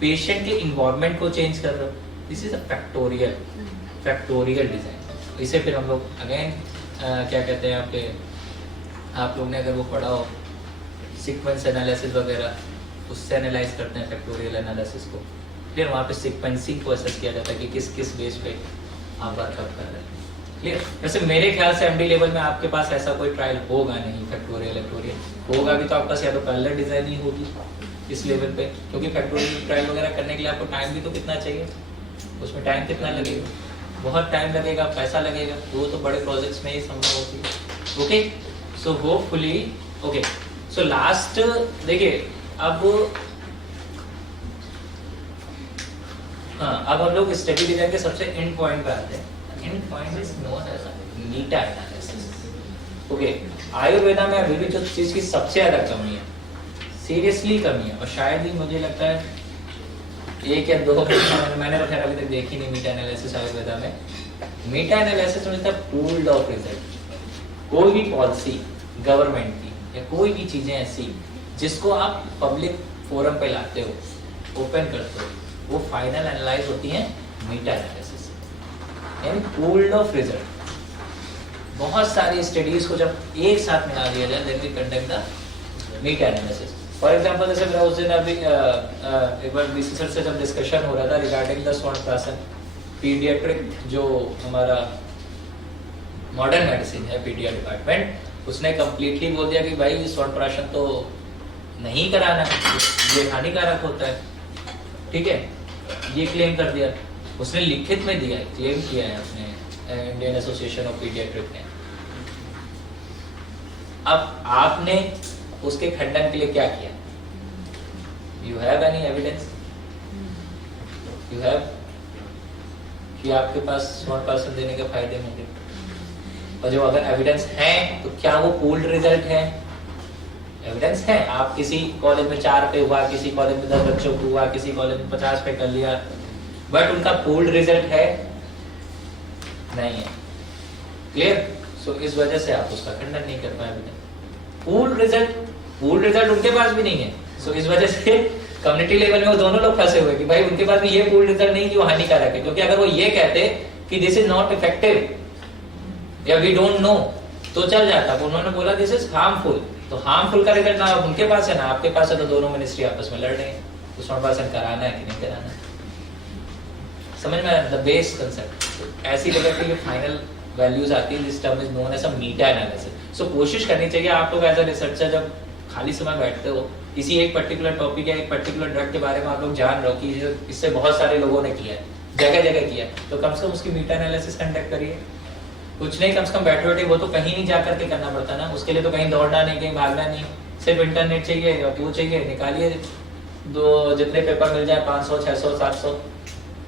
पेशेंट के इन्वायरमेंट को चेंज कर रहे हो। This is a factorial design. इसे फिर हम लोग अगेन क्या कहते हैं आपके, आप लोग ने अगर वो पढ़ा हो सीक्वेंस एनालिसिस वगैरह, उससे एनालाइज करते हैं फैक्टोरियल एनालिसिस को। फिर वहाँ पे सीक्वेंसिंग को असेस किया जाता है कि किस किस बेस पे आप वर्कआउट कर रहे हैं। क्लियर? वैसे मेरे ख्याल से एमडी लेवल में आपके पास ऐसा कोई ट्रायल होगा नहीं फैक्टोरियल इलेक्टोरियल। होगा भी तो आपके पास या तो पैरेलल डिजाइन ही होगी इस लेवल पे, क्योंकि फैक्टोरियल ट्रायल वगैरह करने के लिए आपको टाइम भी तो कितना चाहिए, उसमें टाइम कितना लगेगा? बहुत टाइम लगेगा, पैसा लगेगा, वो तो बड़े प्रोजेक्ट्स में ही संभव होती है। Okay, so hopefully okay, so last देखिए अब अब हम लोग स्टडी डिजाइन के सबसे एंड पॉइंट पे आते हैं। End point is known as meta analysis. Okay, Ayurveda में अभी भी जो चीज की सबसे ज्यादा कमी है, सीरियसली कमी है, और शायद ही मुझे लगता है एक या दो मैंने तो खैर अभी तक देखी नहीं मीटा एनालिसिस आयुर्वेदा में। मीटा एनालिसिस में पूल्ड ऑफ रिजल्ट। कोई भी पॉलिसी गवर्नमेंट की या कोई भी चीजें ऐसी जिसको आप पब्लिक फोरम पे लाते हो, ओपन करते हो, वो फाइनल एनालाइज होती हैं मीटा एनालिसिस यानी पूल्ड ऑफ रिजल्ट। बहुत सारी स्टडीज को जब एक साथ मिला दिया जाए then we conduct the meta analysis. For example जैसे मेरा उस दिन अभी एक बार बीसी सर से जब डिस्कशन हो रहा था रिगार्डिंग द स्वर्ण पीडियाट्रिक, जो हमारा मॉडर्न मेडिसिन है पीडिया डिपार्टमेंट, उसने कंप्लीटली बोल दिया कि भाई स्वर्ण तो नहीं कराना है, ये हानिकारक होता है। ठीक है, ये क्लेम कर दिया उसने, लिखित में दिया है, क्लेम किया है अपने इंडियन एसोसिएशन ऑफ पीडियाट्रिक ने। अब आपने उसके खंडन के लिए क्या किया? You have any evidence? You have कि आपके पास स्वर्ण देने के फायदे होंगे? और जो अगर एविडेंस है तो क्या वो पूल्ड रिजल्ट है? एविडेंस है, आप किसी कॉलेज में 4 पे हुआ, किसी कॉलेज में 10 बच्चों को हुआ, किसी कॉलेज में 50 पे कर लिया, बट उनका पूल्ड रिजल्ट है नहीं है। क्लियर? सो इस वजह से आप उसका खंडन नहीं कर पाए अभी तक। पूल रिजल्ट उनके पास भी नहीं है। सो इस वजह से कम्युनिटी लेवल में वो दोनों लोग फंसे हुए कि भाई उनके पास भी ये पूल रिजल्ट नहीं कि वो हानिकारक है, क्योंकि अगर वो ये कहते कि दिस इज नॉट इफेक्टिव या वी डोंट नो तो चल जाता, उन्होंने बोला दिस इज हार्मफुल, तो हार्मफुल का रिजल्ट ना उनके पास है ना आपके पास है, तो दोनों मिनिस्ट्री आपस में लड़ रहे हैं तो 100% कराना है कि नहीं कराना है। समझ में द बेस कंसेप्ट ऐसी जगह पे फाइनल वैल्यूज आती है, this term is known as a meta analysis. So कोशिश करनी चाहिए आप लोग एज अ रिसर्चर जब खाली समय बैठते हो किसी एक पर्टिकुलर टॉपिक या एक पर्टिकुलर ड्रग के बारे में आप लोग जान रहे हो कि इससे बहुत सारे लोगों ने किया है, जगह जगह किया है, तो कम से कम उसकी मेटा एनालिसिस कंडक्ट करिए। कुछ नहीं, कम से कम बैठे बैठे वो तो कहीं नहीं जा करके करना पड़ता ना, उसके लिए तो कहीं दौड़ना नहीं, कहीं भागना नहीं, सिर्फ इंटरनेट चाहिए या वो चाहिए, निकालिए दो जितने पेपर मिल जाए 500 600 700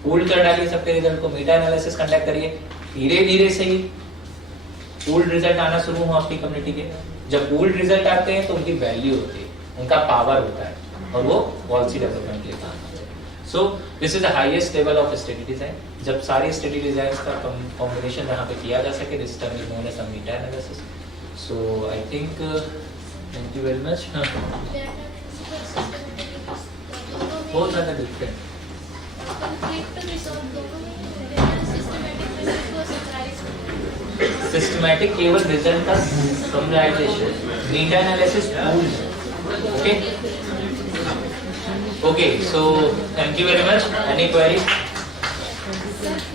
पूल कर डालिए सबके रिजल्ट को, मेटा एनालिसिस कंडक्ट करिए। धीरे धीरे से ही पूल रिजल्ट आना शुरू हो आपकी कम्युनिटी के। जब पूल रिजल्ट आते हैं तो उनकी वैल्यू होती है, उनका पावर होता है और वो पॉलिसी डेवलपमेंट के लिए काम होते हैं। So this is the highest level of study design. जब सारी स्टडी डिजाइन का कॉम्बिनेशन यहाँ पे किया जा सके, this term is known as meta analysis. So I think thank you very much. बहुत ज्यादा डिफरेंट सिस्टमैटिक केवल रिजल्ट का summarization, meta analysis pool. Okay, so thank you very much. Any query?